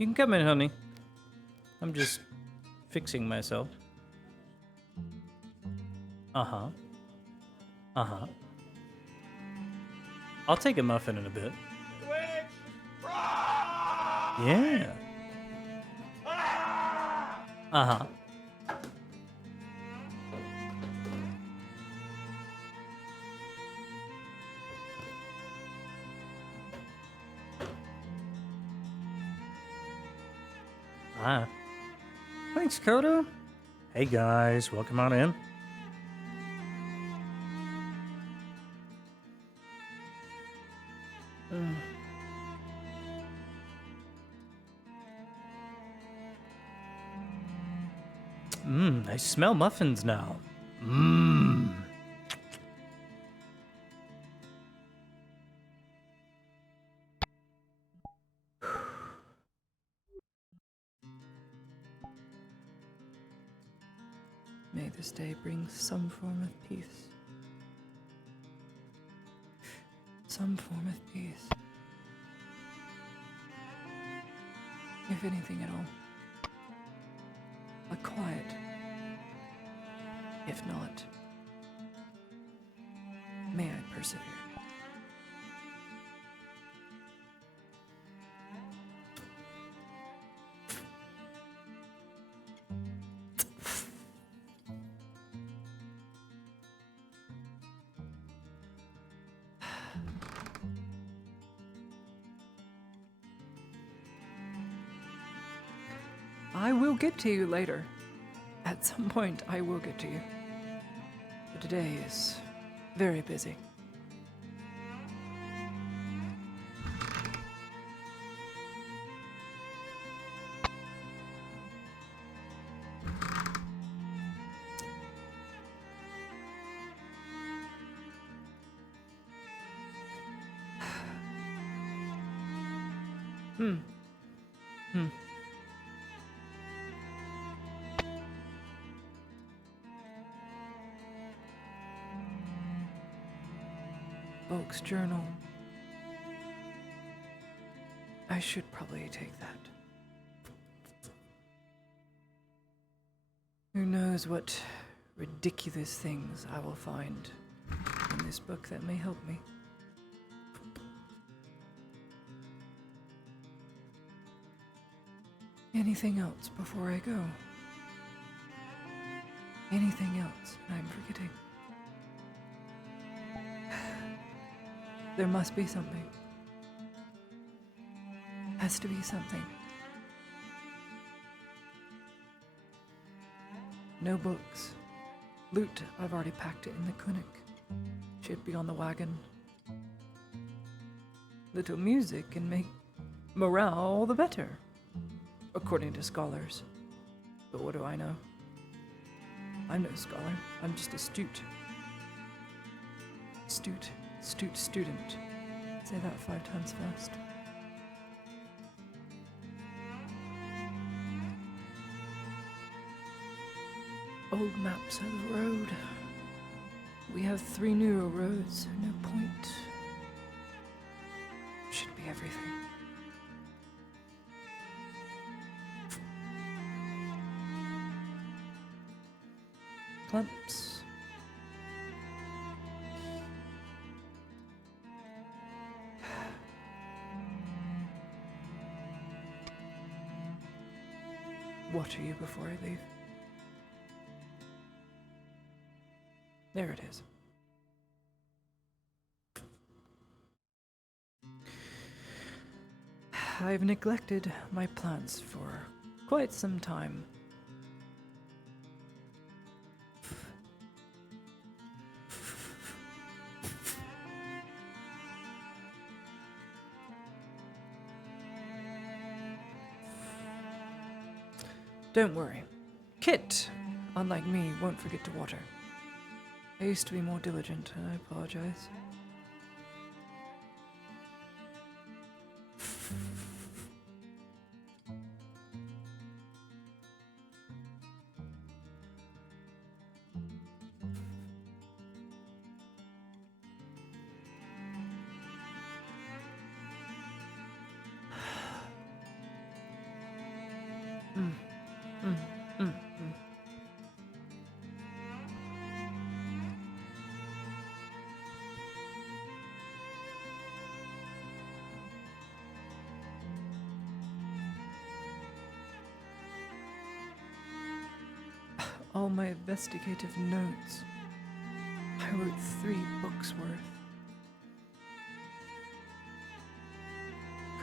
You can come in, honey. I'm just fixing myself. Uh-huh. Uh-huh. I'll take a muffin in a bit. Yeah. Uh-huh. Ah. Thanks, Coda. Hey, guys. Welcome on in. I smell muffins now. May this day bring some form of peace. Some form of peace. If anything at all. A quiet. If not, may I persevere. I will get to you later. At some point, I will get to you. But today is very busy. Bulk's journal. I should probably take that. Who knows what ridiculous things I will find in this book that may help me. Anything else before I go? Anything else I'm forgetting? There must be something. Has to be something. No books. Loot, I've already packed it in the clinic. Should be on the wagon. Little music can make morale all the better, according to scholars. But what do I know? I'm no scholar. I'm just a student. Say that 5 times fast. Old maps of the road. We have 3 newer roads. No point. Should be everything. Clamps. Water you before I leave. There it is. I've neglected my plants for quite some time. Don't worry. Kit, unlike me, won't forget to water. I used to be more diligent, and I apologize. Mm. Mm. Mm. Mm. All my investigative notes. I wrote 3 books worth.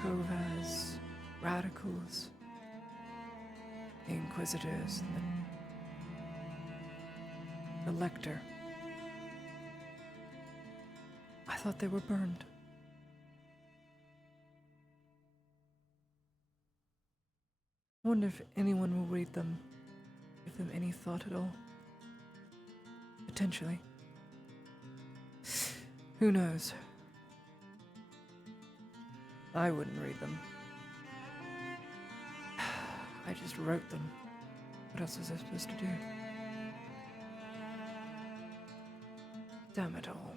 Kovas, radicals, the Inquisitors, and the Lector. I thought they were burned. I wonder if anyone will read them, give them any thought at all. Potentially. Who knows? I wouldn't read them. I just wrote them. What else was I supposed to do? Damn it all.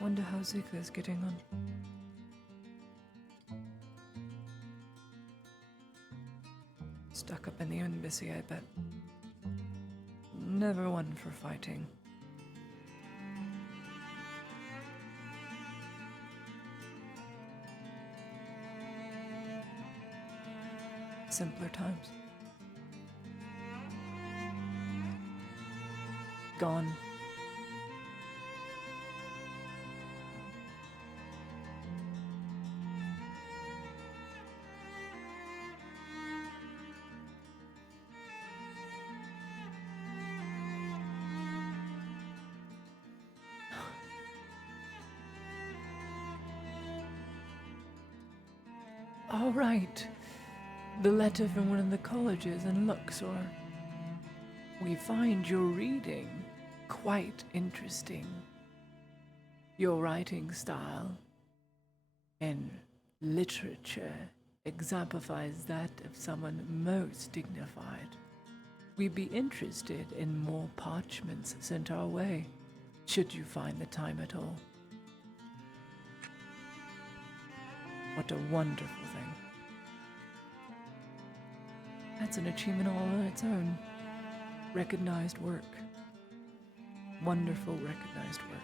Wonder how Ziegler's getting on. Stuck up in the embassy, I bet. Never one for fighting. Simpler times. Gone. All right. The letter from one of the colleges in Luxor. We find your reading quite interesting. Your writing style and literature exemplifies that of someone most dignified. We'd be interested in more parchments sent our way, should you find the time at all. What a wonderful thing. That's an achievement all on its own. Recognized work. Wonderful recognized work.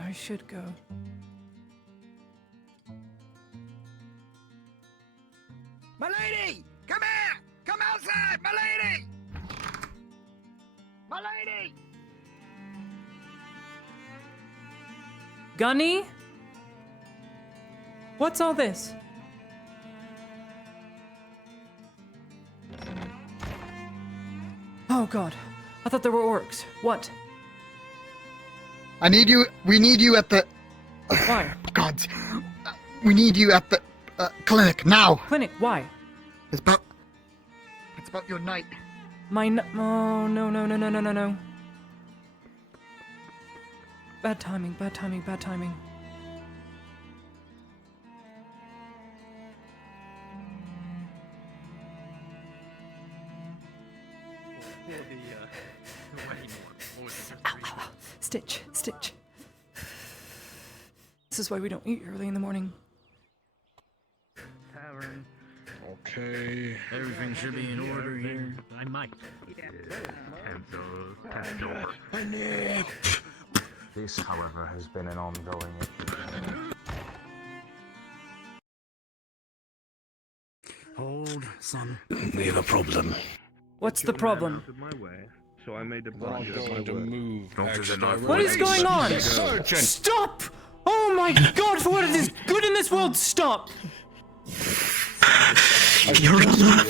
I should go. My lady! Come here! Come outside! My lady! My lady! Gunny? What's all this? Oh god, I thought there were orcs. What? I need you. We need you at the. Why? God. We need you at the clinic now. Clinic, why? It's about your night. Oh, no. Bad timing. Stitch. This is why we don't eat early in the morning. Tavern. Okay. Everything should be in order here. I might. This, however, has been an ongoing issue. Hold, son. We have a problem. What's the problem? So I made the I'm body of my going to work. move. What is going on? Surgeon! Stop! Oh my god, for what is good in this world, stop!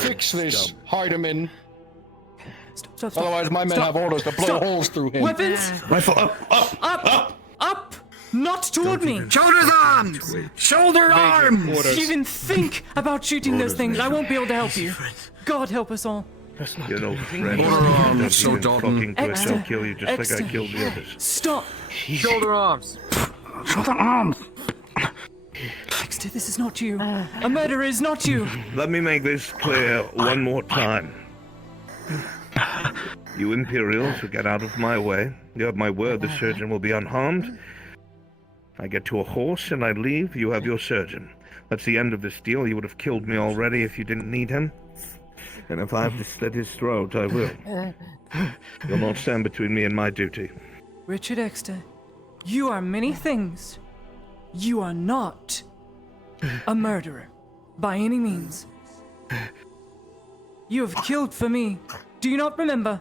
Fix this. Hide him in. Stop. Otherwise, my men have orders to blow holes through him. Weapons! Rifle up! Up! Not toward me! Shoulders arms! Shoulder arms! If you even think about shooting those things, I won't be able to help you. God help us all. You're no friend. Order arms, so Don't Dalton. fucking twist, Extra. I'll kill you just like I killed the others. Stop! Shoulder arms! Shoulder arms! Dexter, this is not you. A murderer is not you. Let me make this clear one more time. You Imperials will get out of my way. You have my word the surgeon will be unharmed. I get to a horse and I leave. You have your surgeon. That's the end of this deal. You would have killed me already if you didn't need him. And if I have to slit his throat, I will. You'll not stand between me and my duty. Richard Exeter, you are many things. You are not a murderer, by any means. You have killed for me. Do you not remember?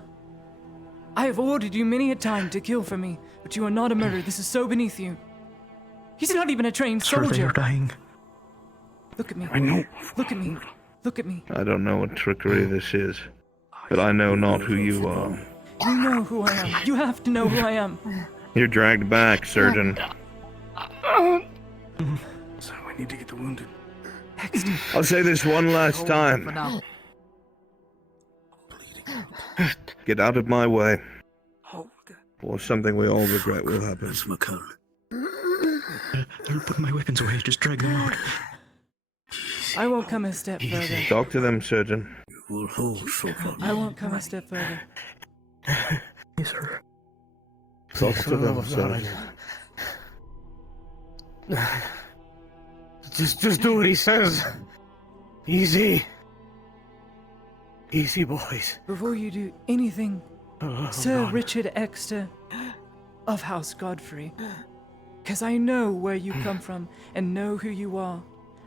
I have ordered you many a time to kill for me, but you are not a murderer. This is so beneath you. He's not even a trained Sir, they soldier. are dying. Look at me. I know. Look at me. Look at me. I don't know what trickery this is, but I know not who you are. You know who I am. You have to know who I am. You're dragged back, surgeon. So I need to get the wounded. Exeter. I'll say this one last time. Get out of my way, or something we all regret will happen. I'll put my weapons away. Just drag them out. I won't come a step further. Talk to them, surgeon. I won't come a step further. Yes, sir. Talk to them, surgeon. Just do what he says. Easy. Easy, boys. Before you do anything, Sir Richard Exeter of House Godfrey, because I know where you come from and know who you are,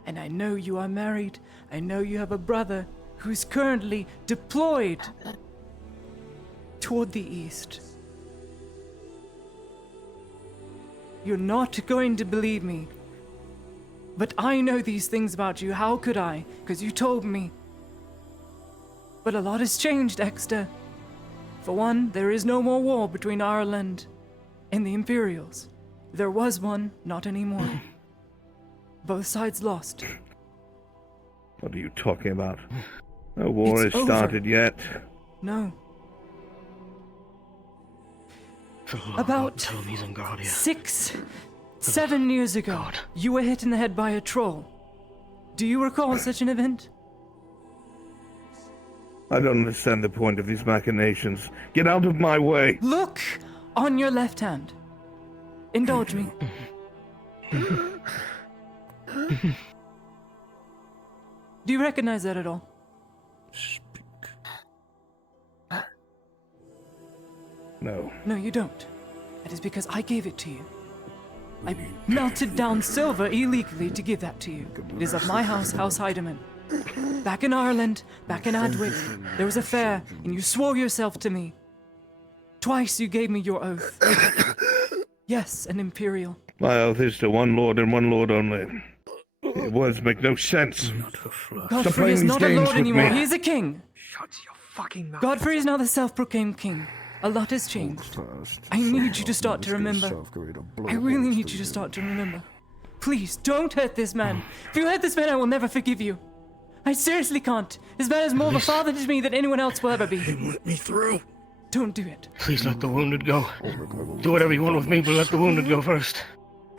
and I know you are married. I know you have a brother who's currently deployed toward the east. You're not going to believe me, but I know these things about you. How could I? Because you told me. But a lot has changed, Exeter. For one, there is no more war between Ireland and the Imperials. There was one, not anymore. Both sides lost. What are you talking about? No war It's has over. started yet. No. For the love of About God, tell me he's in Guardia. 7 years ago, you were hit in the head by a troll. Do you recall such an event? I don't understand the point of these machinations. Get out of my way. Look on your left hand. Indulge me. Do you recognize that at all? No. No, you don't. That is because I gave it to you. I melted down silver illegally to give that to you. It is of my house, House Heidemann. Back in Ireland, back in Adwick, there was a fair, and you swore yourself to me. Twice you gave me your oath. Yes, an imperial. My oath is to one lord and one lord only. Your words make no sense. Godfrey playing is these not a games lord with anymore, me. he is a king. Shut your fucking mouth. Godfrey is now the self-proclaimed king. A lot has changed. I need you to start to remember. I really need you to start to remember. Please, don't hurt this man. If you hurt this man, I will never forgive you. I seriously can't. This man is more of a father to me than anyone else will ever be. Let me through. Don't do it. Please let the wounded go. Do whatever you want with me, but let the wounded go first.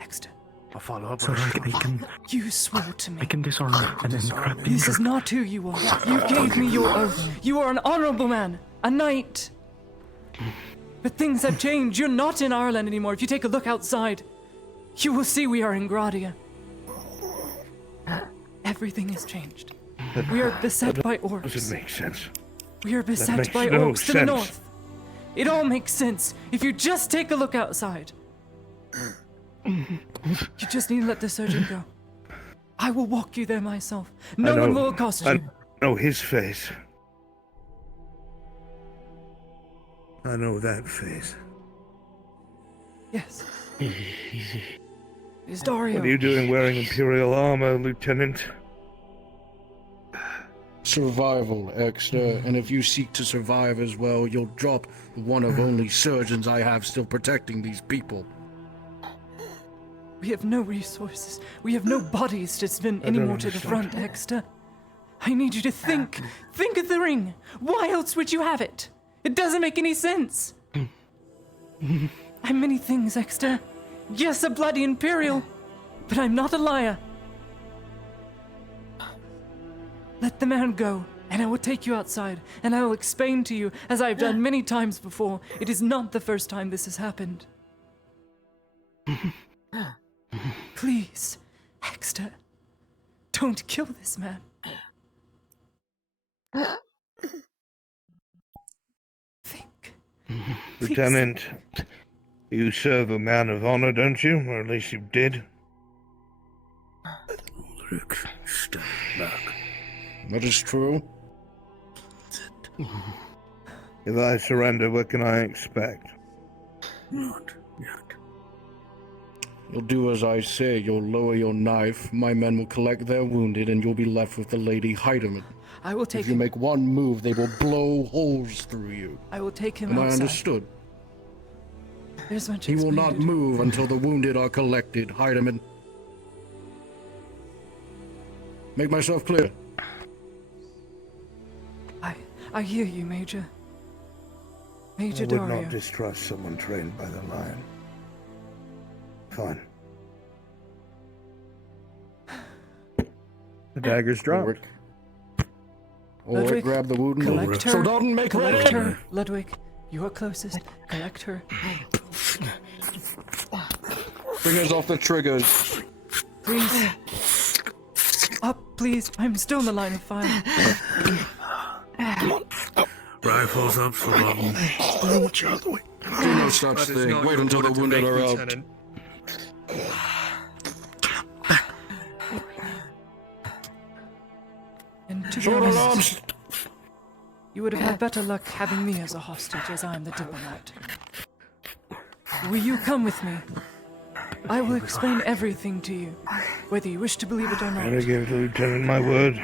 Exeter, I'll follow up So with you swore to me. I can disarm them and then trap them. This is not who you are. You gave me your oath. You are an honorable man, a knight. But things have changed. You're not in Ireland anymore. If you take a look outside, you will see we are in Gradia. Everything has changed. We are beset by orcs. Doesn't make sense. We are beset makes by no orcs to the sense. north. It all makes sense if you just take a look outside. You just need to let the surgeon go. I will walk you there myself. No one will accost you. I know his face. I know that face. Yes. It is Dario. What are you doing wearing Imperial armor, Lieutenant? Survival, Exeter, and if you seek to survive as well, you'll drop one of only surgeons I have still protecting these people. We have no resources. We have no bodies to spin anymore to the front, Exeter. I need you to think. Think of the ring. Why else would you have it? It doesn't make any sense. I'm many things, Exeter. Yes, a bloody Imperial, but I'm not a liar. Let the man go. And I will take you outside, and I will explain to you, as I have done many times before, it is not the first time this has happened. Please, Hexter, don't kill this man. Think. Lieutenant, you serve a man of honor, don't you? Or at least you did. Luke, stand back. That is true. If I surrender, what can I expect? Not yet. You'll do as I say. You'll lower your knife. My men will collect their wounded, and you'll be left with the Lady Heidemann. I will take If you him. make one move, they will blow holes through you. I will take him Am I outside. understood? There's much He will not explained. move until the wounded are collected. Heidemann. Make myself clear. I hear you, Major. Major I would Dario. not distrust someone trained by the Lion. Fine. The dagger's dropped. Ulrich. Ludwig, Ulrich, grab the wounded. collect her. Soldaten, make Collect ready. her. Ludwig, you are closest. Collect her. Fingers off the triggers. Please. Up, please. I'm still in the line of fire. Rifles up, Soldaten. Watch out the way. Do no such thing. Wait until the wounded are out. And to be Shoulder honest, arms. you would have had better luck having me as a hostage, as I'm the diplomat. Will you come with me? I will explain everything to you, whether you wish to believe it or not. I give the lieutenant my word.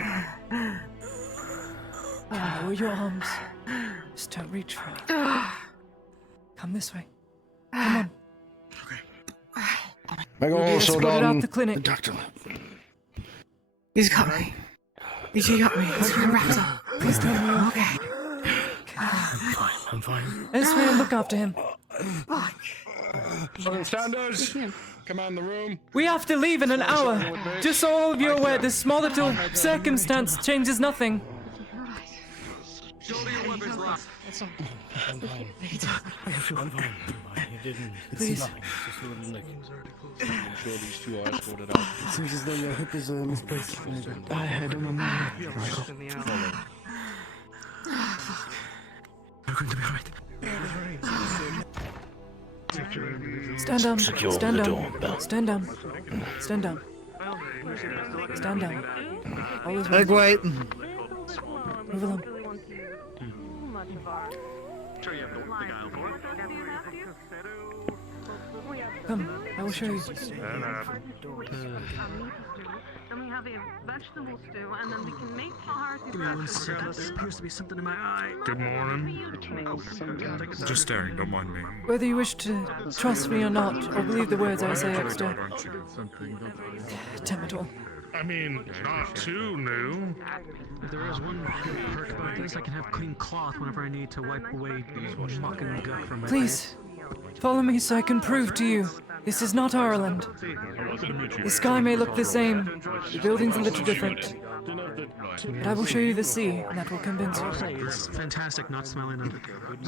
Lower your arms. Just don't reach for it. Come this way. Come on. Make We'll be all escorted out Soldaten. the clinic. Doctor. He's got me. He got me. He's wrapped up. Please tell me. Okay. I'm fine. Elsewhere, look after him. Sergeant Sanders, command the room. We have to leave in an hour. Just so all of you are aware, this small little circumstance changes nothing. I'm fine. It didn't. Please. I'm sure these two are escorted out. Seems as though your hip is misplaced. I don't know more. You're going to be alright. Stand down. Secure Stand the down. door, Bell. Stand down. Stand down. Stand down. All is Big well. wait. Move along. Come, I will show you. Then we have a vegetable stew, and then we can make hearty Give me 1 second. There appears to be something in my eye. Good morning. Just staring, don't mind me. Whether you wish to trust me or not, or believe the words I say extra. Damn it all. I mean, not too new. If there is one perk about this, I can have clean cloth whenever I need to wipe away muck and gut from my Please, follow me so I can prove to you. This is not Ireland. The sky may look the same, the buildings a little different. But I will show you the sea, and that will convince you. It's fantastic not smelling it.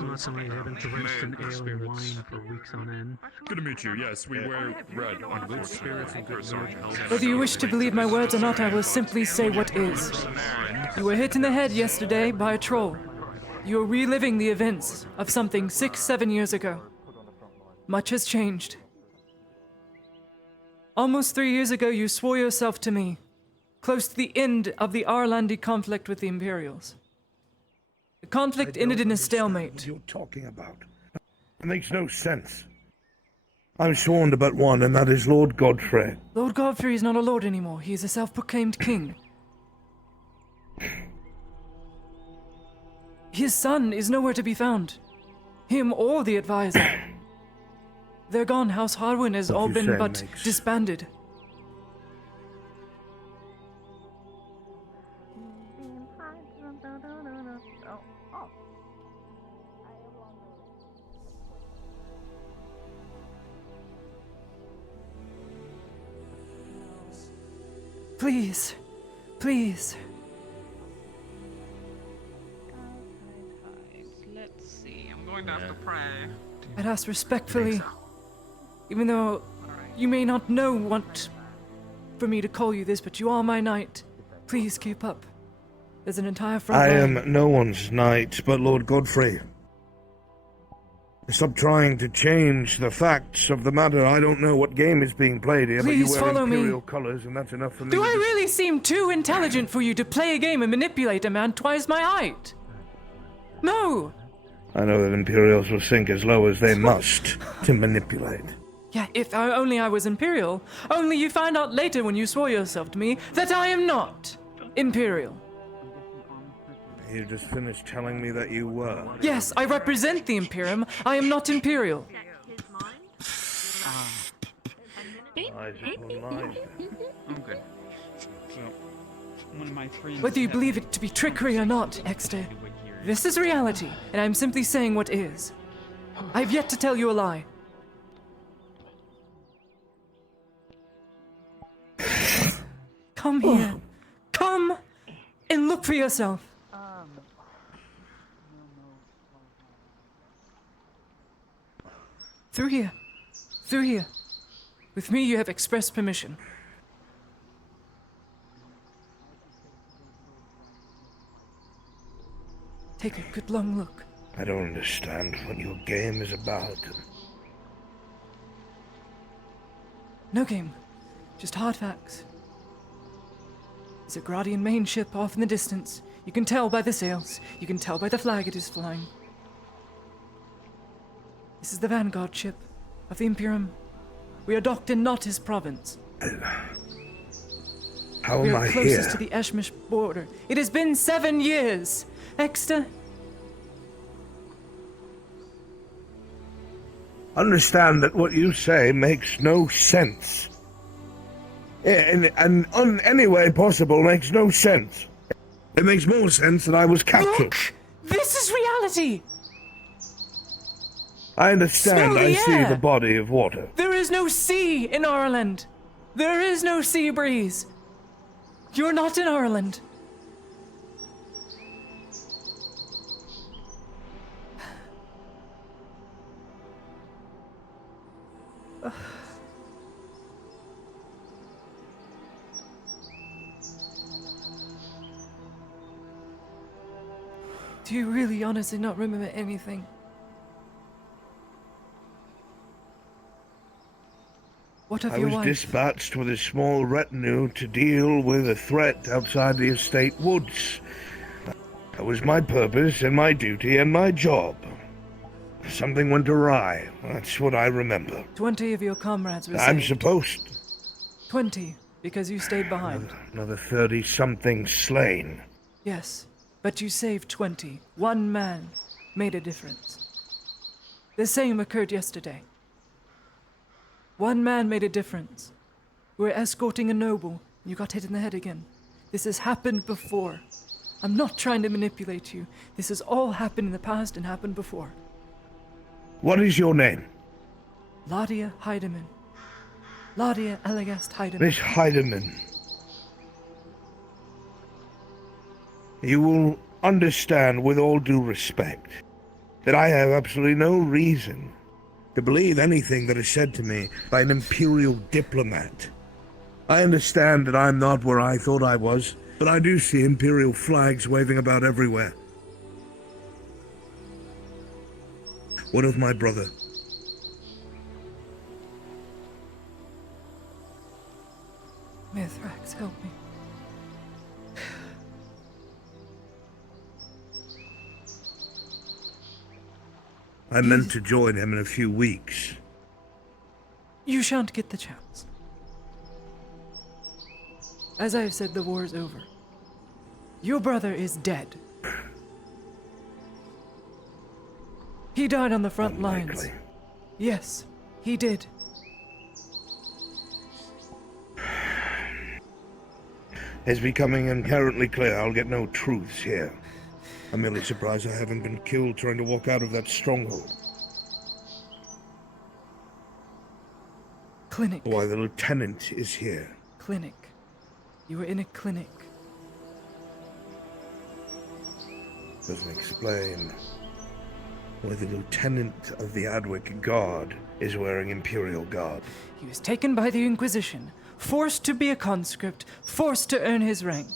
Not smelling it. I've been drenched in ale and wine for weeks on end. Good to meet you. Yes, we wear red on good spirits and good health. Whether you wish to believe my words or not, I will simply say what is. You were hit in the head yesterday by a troll. You are reliving the events of something 6-7 years ago. Much has changed. Almost 3 years ago, you swore yourself to me, close to the end of the Arlandi conflict with the Imperials. The conflict ended in a stalemate. What you're talking about? It makes no sense. I'm sworn to but one, and that is Lord Godfrey. Lord Godfrey is not a lord anymore. He is a self-proclaimed king. His son is nowhere to be found. Him or the advisor. They're gone. House Harwin has all you been say but makes- disbanded. Please, please. Let's see. I'm going to have to pray. I'd ask respectfully, even though you may not know what for me to call you this, but you are my knight. Please keep up. There's an entire front I line. am no one's knight but Lord Godfrey. Stop trying to change the facts of the matter. I don't know what game is being played here, Please but you follow wear me. Imperial colours, and that's enough for me. Do I to really seem too intelligent for you to play a game and manipulate a man twice my height? No! I know that Imperials will sink as low as they must to manipulate. Yeah, if only I was Imperial. Only you find out later when you swore yourself to me that I am not Imperial. You just finished telling me that you were. Yes, I represent the Imperium. I am not Imperial. Lies upon lies. I'm good. So, one of my friends. Whether you believe it to be trickery or not, Exter, this is reality, and I'm simply saying what is. I have yet to tell you a lie. Come here. Come and look for yourself. Through here. Through here. With me, you have express permission. Take a good long look. I don't understand what your game is about. No game. Just hard facts. There's a Gradian main ship off in the distance. You can tell by the sails. You can tell by the flag it is flying. This is the vanguard ship of the Imperium. We are docked in Nottis province. How we am are I closest here? to the Eshmish border. It has been 7 years. Exter, Understand that what you say makes no sense. In any way possible makes no sense. It makes more sense that I was captured. look! This is reality! I understand. Smell I the see air. the body of water. There is no sea in Ireland. There is no sea breeze. You're not in Ireland. Do you really honestly not remember anything? What of I your was wife? dispatched with a small retinue to deal with a threat outside the estate woods. That was my purpose and my duty and my job. Something went awry. That's what I remember. 20 of your comrades were I'm saved. supposed. 20, because you stayed behind. Another 30-something slain. Yes, but you saved 20. One man made a difference. The same occurred yesterday. One man made a difference. We were escorting a noble, and you got hit in the head again. This has happened before. I'm not trying to manipulate you. This has all happened in the past and happened before. What is your name? Ladia Heidemann. Ladia Elegast Heidemann. Miss Heidemann. You will understand, with all due respect, that I have absolutely no reason to believe anything that is said to me by an Imperial diplomat. I understand that I'm not where I thought I was, but I do see Imperial flags waving about everywhere. What of my brother? Mithrax, help me. I meant to join him in a few weeks. You shan't get the chance. As I have said, the war is over. Your brother is dead. He died on the front lines. Unlikely. Yes, he did. It's becoming inherently clear I'll get no truths here. I'm merely surprised I haven't been killed trying to walk out of that stronghold. Clinic. Why, the lieutenant is here. Clinic. You were in a clinic. Doesn't explain where the lieutenant of the Adwick Guard is wearing Imperial garb. He was taken by the Inquisition, forced to be a conscript, forced to earn his rank.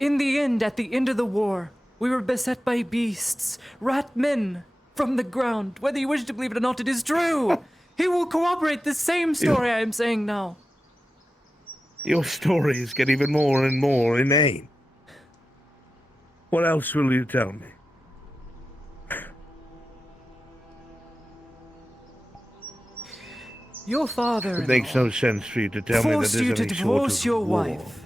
In the end, at the end of the war, we were beset by beasts, rat men, from the ground. Whether you wish to believe it or not, it is true. He will corroborate the same story I am saying now. Your stories get even more and more inane. What else will you tell me? Your father It makes no sense for you to tell me that forced there's you to any sort divorce of your war. wife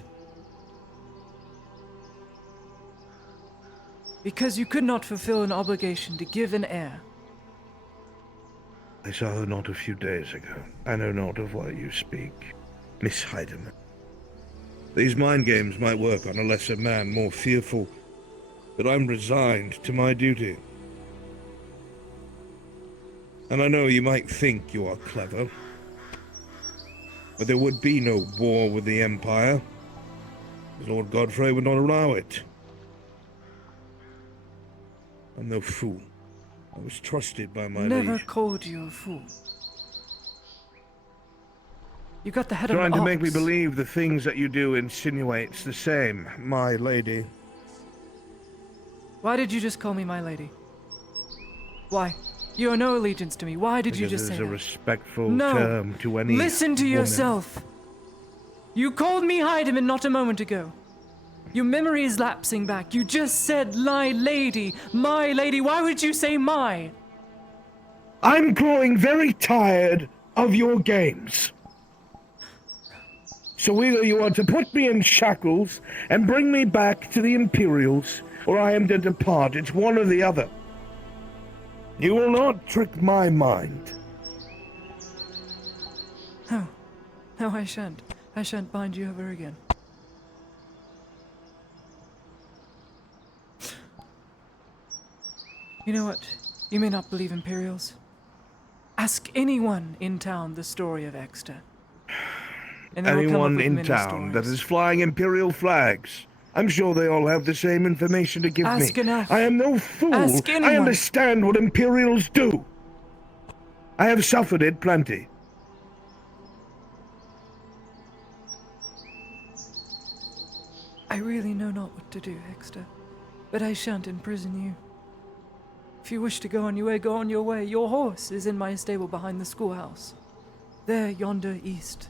because you could not fulfill an obligation to give an heir. I saw her not a few days ago. I know not of what you speak, Miss Heidemann. These mind games might work on a lesser man, more fearful, but I'm resigned to my duty. And I know you might think you are clever, but there would be no war with the Empire. Lord Godfrey would not allow it. I'm no fool. I was trusted by my Never liege. called you a fool. You got the head of Trying an to make me ox. believe the things that you do insinuates the same, my lady. Why did you just call me my lady? Why? You owe no allegiance to me. Why did you Because just say it's a that? respectful No. term to any Listen to woman. yourself. You called me Heidemann not a moment ago. Your memory is lapsing back. You just said my lady. My lady. Why would you say my? I'm growing very tired of your games. So either you are to put me in shackles and bring me back to the Imperials, or I am to depart. It's one or the other. You will not trick my mind. No. No, I shan't. I shan't bind you ever again. You know what? You may not believe Imperials. Ask anyone in town the story of Exeter. And they will come up Anyone with in many town that stories. is flying Imperial flags, I'm sure they all have the same information to give me. Ask enough. I am no fool. Ask I anyone. understand what Imperials do. I have suffered it plenty. I really know not what to do, Exeter, but I shan't imprison you. If you wish to go on your way, go on your way. Your horse is in my stable behind the schoolhouse. There, yonder, east.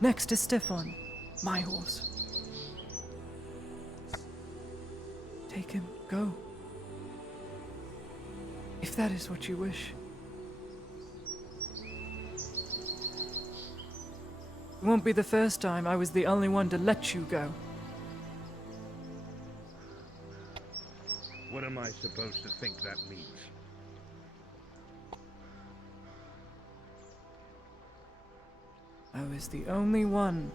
Next to Stefan, my horse. Take him, go. If that is what you wish. It won't be the first time I was the only one to let you go. What am I supposed to think that means? I was the only one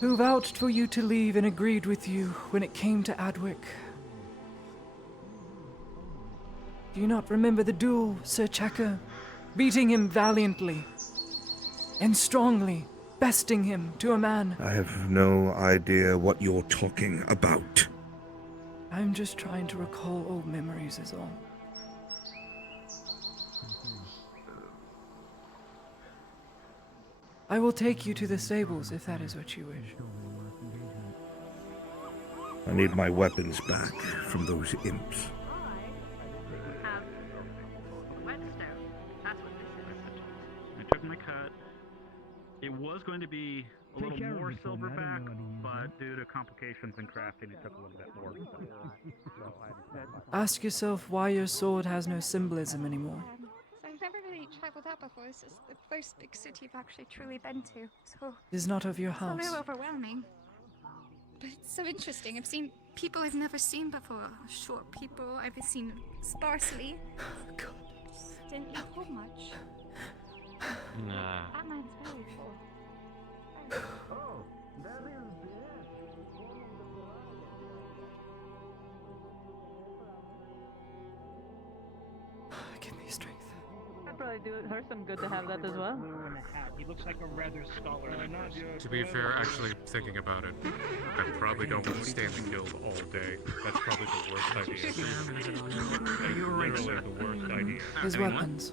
who vouched for you to leave and agreed with you when it came to Adwick. Do you not remember the duel, Sir Checker? Beating him valiantly and strongly, besting him to a man. I have no idea what you're talking about. I'm just trying to recall old memories is all. I will take you to the stables if that is what you wish. I need my weapons back from those imps. Have whetstone. That's what this is. I took my cut. It was going to be a little more silverback, but due to complications in crafting, it took a little bit more. Ask yourself why your sword has no symbolism anymore. I've never really travelled out before. This is the first big city I've actually truly been to, so It is not of your it's a house. little overwhelming. But it's so interesting. I've seen people I've never seen before. Short people I've seen sparsely. Oh, God. Didn't eat so much. Nah. That man's very full. Give me strength. probably do her some good to have that as well. He looks like a rather scholarly person. To be fair, actually thinking about it, I probably don't want to stay in the guild all day. That's probably the worst idea. Literally the worst idea. His weapons.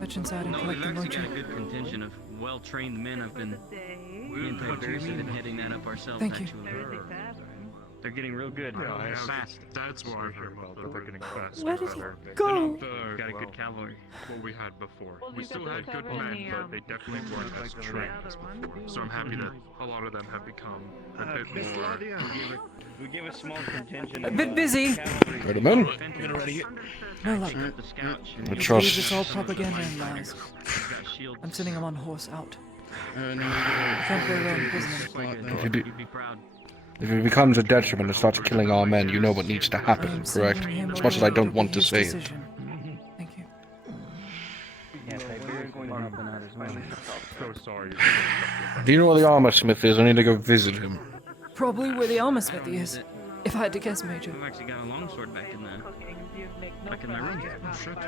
Fetch inside and No, collect we've them, actually won't got you? a good contingent of well-trained men. I've been me and Tiberius have been heading that up ourselves. Thank you. Actually, they're getting real good. Fast. That's why they're getting fast. Where did he go? Got a good cavalry. What we had before. Well, We you still got had the good seven men, in the, but they definitely weren't as trained as before. So I'm happy that a lot of them have become a bit more. We give a small contingent. A bit busy. Right, man. Get ready. No luck. I It's trust. all propaganda and lies. I'm sending him on horse out. Can't very well imprison him. If it becomes a detriment and starts killing our men, you know what needs to happen, correct? As much as I don't want to say it. Thank you. Yes, we're going to help them out as well. So sorry. Do you know where the armor smith is? I need to go visit him. Probably where the armor smithy is. If I had to guess, Major. We've actually got a longsword back in the room. Shit.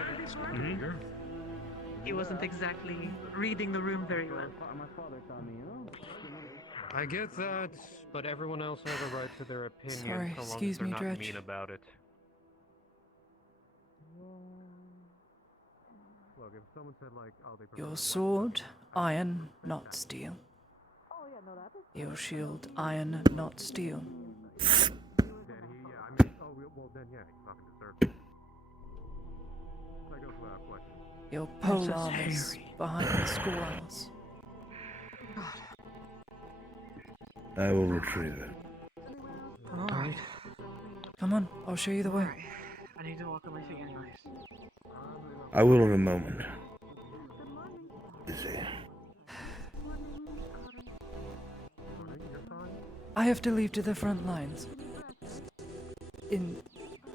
He wasn't exactly reading the room very well. I get that, but everyone else has a right to their opinion. Sorry, so long excuse as they're me, not Dredge. mean about it. Look, if someone said like, oh, they prefer Your sword, iron, not steel. Your shield, iron, not steel. then he, well then yeah, he fucking deserved it. That goes without question. Your pole armors behind the squalls. I will retrieve it. Alright. Come on, I'll show you the way. I need to walk on my feet anyways. I will in a moment. Busy. I have to leave to the front lines. In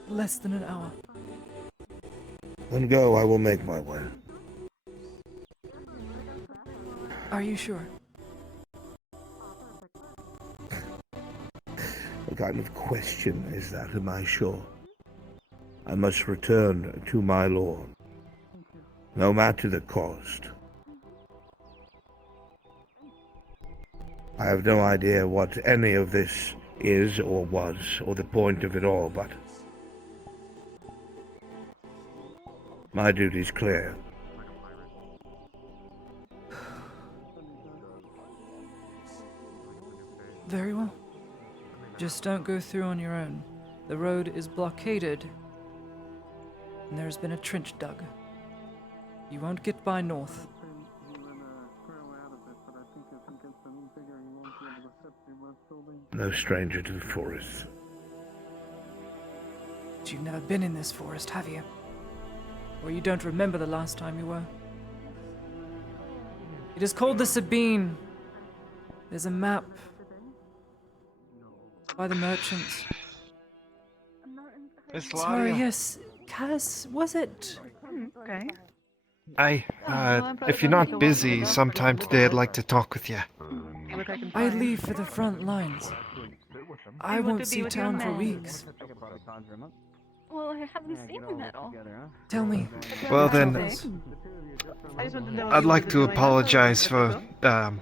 less than an hour. Then go, I will make my way. Are you sure? What kind of question is that, am I sure? I must return to my lord, no matter the cost. I have no idea what any of this is or was, or the point of it all, but my duty's clear. Very well. Just don't go through on your own. The road is blockaded, and there's been a trench dug. You won't get by north. No stranger to the forest. But you've never been in this forest, have you? Or you don't remember the last time you were? It is called the Sabine. There's a map by the merchants. Sorry, yes. Kaz, was it? Okay. If you're not busy, sometime today I'd like to talk with you. I leave for the front lines. I won't see town for weeks. Well, I haven't seen him at all. Tell me. Well then, I just wanted to know if I'd you like wanted to join us. apologize for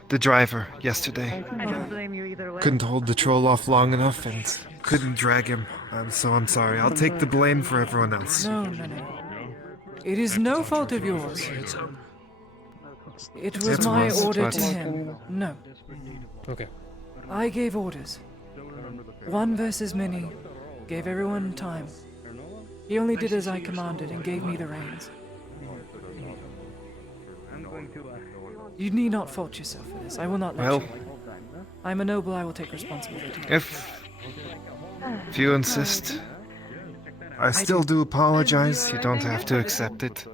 the driver yesterday. I don't blame you either way. Couldn't hold the troll off long enough and couldn't drag him. So I'm sorry. I'll take the blame for everyone else. No. It is no fault of yours. It was It's my was, order but- to him. No. Okay. I gave orders. One versus many. Gave everyone time. He only did as I commanded and gave me the reins. You need not fault yourself for this. I will not let Well, you. I'm a noble. I will take responsibility. if you insist, I still do apologize. You don't have to accept it.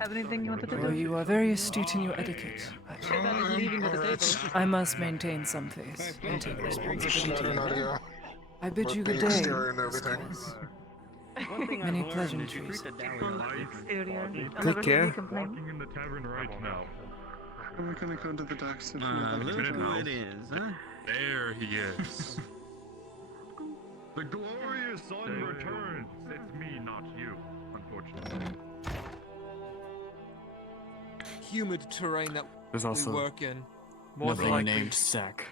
Have anything you wanted to Well, do? you are very astute in your etiquette. That is leaving the table. I must maintain some face and take responsibility. I bid you good day. Many pleasantries. Take care. Walking in the tavern right now. We're gonna go to the docks. Look who it is, huh? There he is. The glorious sun returns. It's me, not you, unfortunately. humid terrain that There's we also work in. More than nothing likely. named Sack.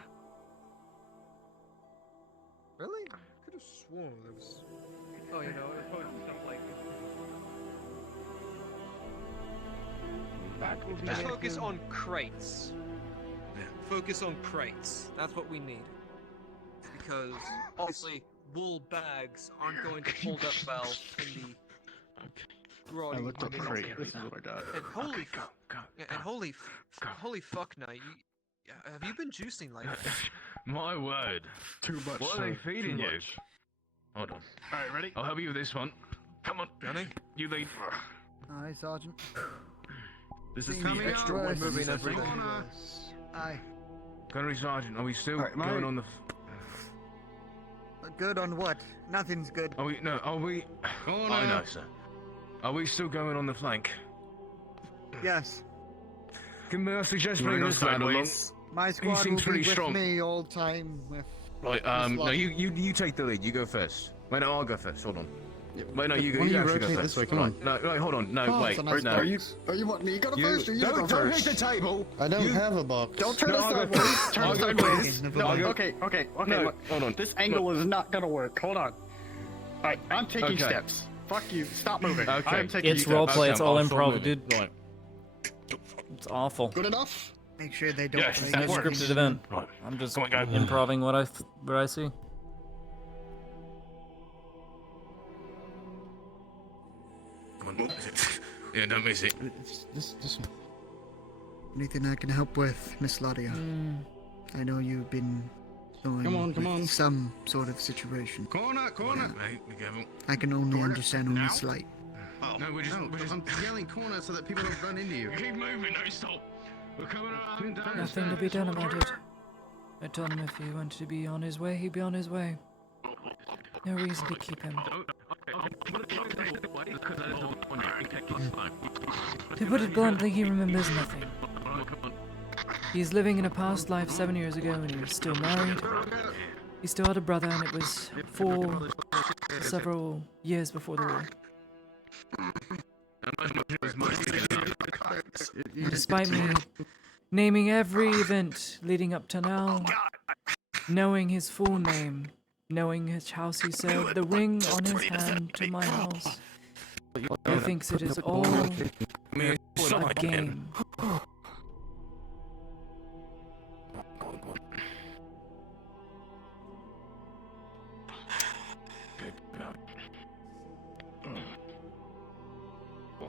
Really? I could have sworn there was. Oh, you know, opposed to stuff like. Just focus on crates. Focus on crates. That's what we need. Because obviously, wool bags aren't going to hold up well in the. I looked up crate. This is what I got. And holy fuck, now have you been juicing lately? My word. Too much. What are they sir. feeding Too you? much. Hold on. Alright, ready? I'll help you with this one. Come on. Johnny? You lead. Aye, Sergeant. This is Coming the extra up. one. Moving everything. Aye. Gunnery Sergeant, are we still Alright, going mate. on the... Good on what? Nothing's good. Are we... No, are we... I know, sir. Are we still going on the flank? Yes. Can I suggest You wanna bringing go this lad along? sideways? My He squad seems will pretty be with strong. me all time with... Right, no, you take the lead. You go first. Wait, no, I'll go first. Hold on. Wait, no, you go. Why don't You you actually go rotate first. this way? Come Right, no, wait, hold on. No, Oh, wait. it's a nice no. box. You want me? You got to You first, or you don't, go don't first? hit the table. I don't You- have a box. Don't turn No, us I'll go sideways. first. Turn I'll us go sideways. first. Never No, mind. Okay. No, look. hold on. This angle is not gonna work. Hold on. Alright, I'm taking Okay. steps. Fuck you. Stop moving. Okay. I'm taking It's steps. roleplay. It's all I'll stop improv, moving. dude. Right. It's awful. Good enough? Make sure they don't Yes, break It's not a that works. scripted event. Right. I'm just Come on, go. improving what I see. Come on. Yeah, don't miss it. This one. Anything I can help with, Miss Ladia? I know you've been going Come on. with some sort of situation. Corner. Mate, be careful. I can only understand only slight. Oh, No, we're just... I'm yelling corner so that people don't run into you. Keep moving, don't stop. We're coming around. Nothing to be done about it. I told him if he wanted to be on his way, he'd be on his way. No reason to keep him. To put it bluntly, he remembers nothing. He's living in a past life 7 years ago and he was still married. He still had a brother and it was several years before the war. Despite me naming every event leading up to now, knowing his full name, knowing which house he served, the ring on his hand to my house, he thinks it is all a game.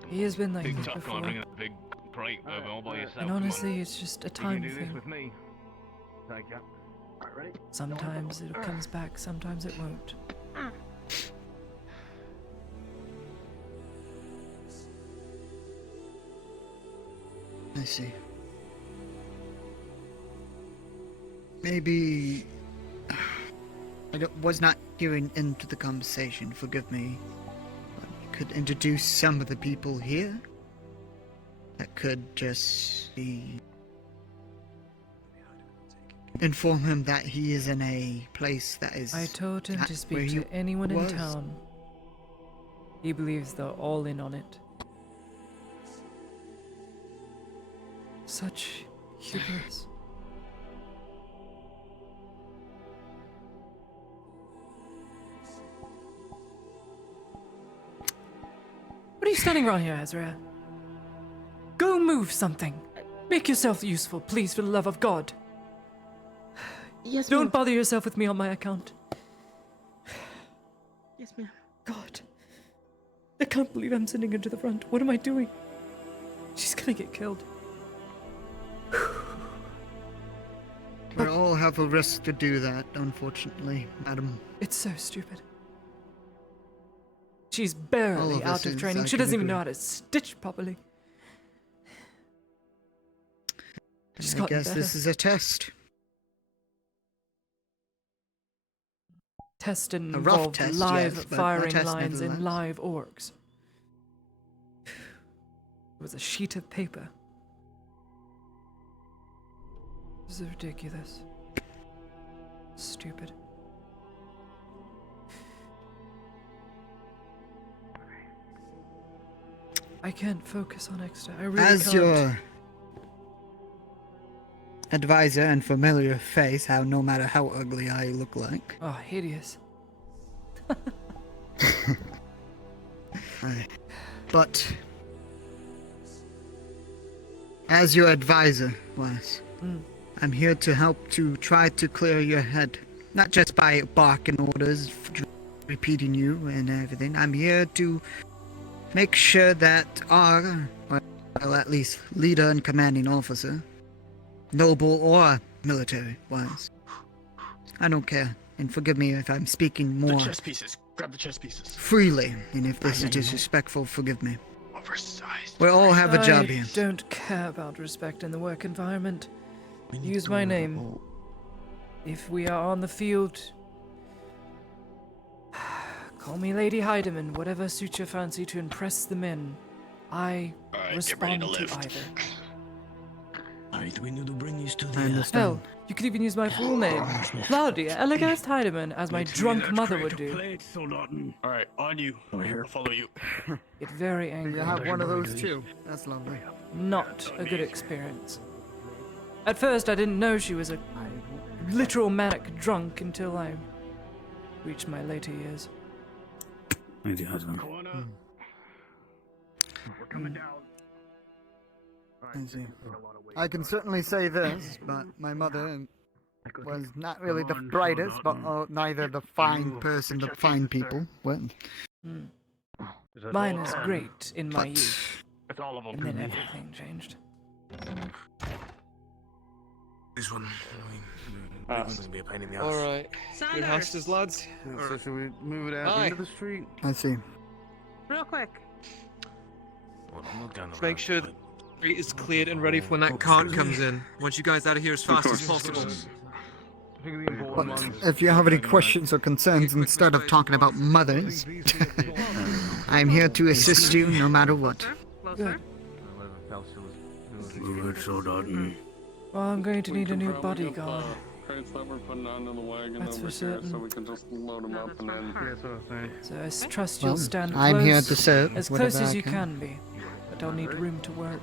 He has been like Big this tough guy before. bringing a big crate over all by yourself. And Come on. honestly, it's just a You time can do this thing. with me. Take ya. Sometimes it comes back, sometimes it won't. I see. Maybe I was not hearing into the conversation. Forgive me. But you could introduce some of the people here. That could just be inform him that he is in a place that is. I told him not to where speak he to anyone in was. town. He believes they're all in on it. Such hubris. What are you standing around here, Ezra? Go move something. Make yourself useful, please, for the love of God. Yes, Don't ma'am. bother yourself with me on my account. Yes, ma'am. God. I can't believe I'm sending her to the front. What am I doing? She's gonna get killed. We all have a risk to do that, unfortunately, madam. It's so stupid. She's All barely of out us of is, training. I She can doesn't even know agree. how to stitch properly. She's I gotten guess this better. is a test. Test A rough involved test, live yes, but a firing test lines in nevertheless. live orcs. It was a sheet of paper. This is ridiculous. Stupid. I can't focus on extra. I really As can't. your advisor and familiar face, how no matter how ugly I look like. Oh, hideous. But as your advisor, Wes, I'm here to help to try to clear your head. Not just by barking orders, repeating you and everything. I'm here to make sure that our, well, at least leader and commanding officer, noble or military-wise, I don't care, and forgive me if I'm speaking The more chess pieces. Grab the chess pieces. freely, and if this is disrespectful, forgive me. Oversized. We all have a job here. I don't care about respect in the work environment. Use my name. If we are on the field, call me Lady Heidemann, whatever suits your fancy to impress the men. I respond to either. Alright, we need to bring these to the... I understand. Hell, you could even use my full name, Claudia Elegast Heidemann, as my drunk mother would do. Alright, on you. I'll follow you. Get very angry. You have one of those too. That's lovely. Not a good experience. At first, I didn't know she was a literal manic drunk until I reached my later years. Lady Husband. We're coming down. I see. I can certainly say this, but my mother was not really the brightest, but neither the fine person to fine people. Well, Mine is great in my youth, It's all of them. and then everything changed. This one. This one's gonna be a pain in the ass. Alright. Good hostage, lads. So should we move it out Aye. into the street? I see. Real quick. Well, I'm not down the Let's make road, sure but- the street is cleared and ready for when that cart comes in. Want you guys out of here as fast as possible. But if you have any questions or concerns, instead of talking about mothers, I'm here to assist you no matter what. Good. Move it so Dalton. Well, I'm going to need a new bodyguard. Crates that we're putting onto the wagon That's over for here, certain. so we can just load them up and then. So I trust Well, you'll stand close, I'm here to serve as whatever close as I you can. can be. But I'll need room to work,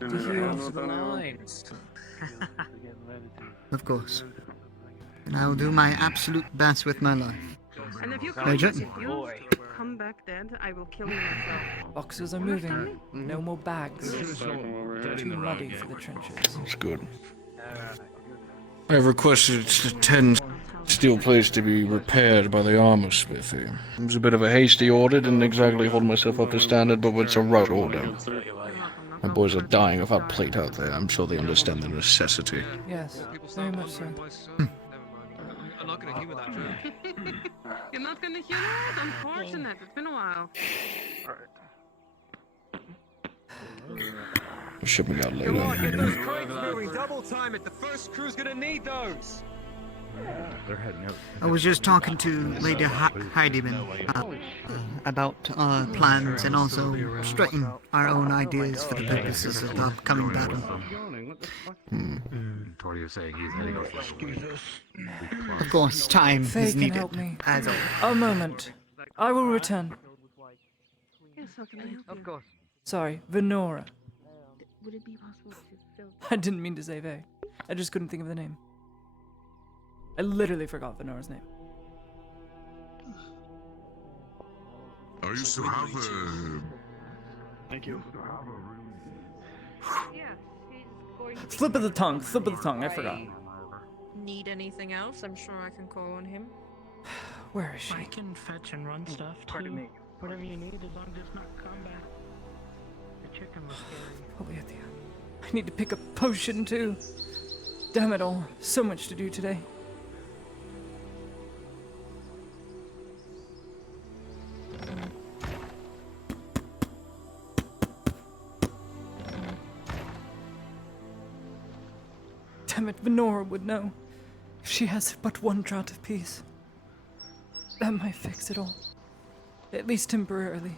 to heal. Of course. And I'll do my absolute best with my life. And if you Major? come back dead, I will kill you myself. Boxes are moving. No more bags. Too muddy for the trenches. That's good. I have requested 10 steel plates to be repaired by the armor smithy. It was a bit of a hasty order, didn't exactly hold myself up to standard, but it's a right order. My boys are dying of that plate out there. I'm sure they understand the necessity. Yes, very much so. I'm not gonna humor that joke. You're not gonna hear that? Unfortunate. It's been a while. Ship me out later. Come on, get those crates moving. Double time it. The first crew's gonna need those. They're heading out. I was just talking to Lady Heidemann about our plans and also straighten our own ideas for the purposes of the upcoming battle. What are you saying? He's heading off this way. Of course, time Faye is can needed. help me. As always. A moment. I will return. Yes, how can I help you? Of course. Sorry, Venora. Would it be possible to fill? I didn't mean to say Faye. I just couldn't think of the name. I literally forgot Venora's name. I used to have a... Thank you. Yeah, he's going to Slip of the tongue, slip of the tongue, I forgot. Need anything else? I'm sure I can call on him. Where is she? I can fetch and run stuff too. Whatever you need, as long as it's not combat. The chicken was scary. Alethea. I need to pick a potion too. Damn it all. So much to do today. Damn it, Venora would know. If she has but one draught of peace. That might fix it all. At least temporarily.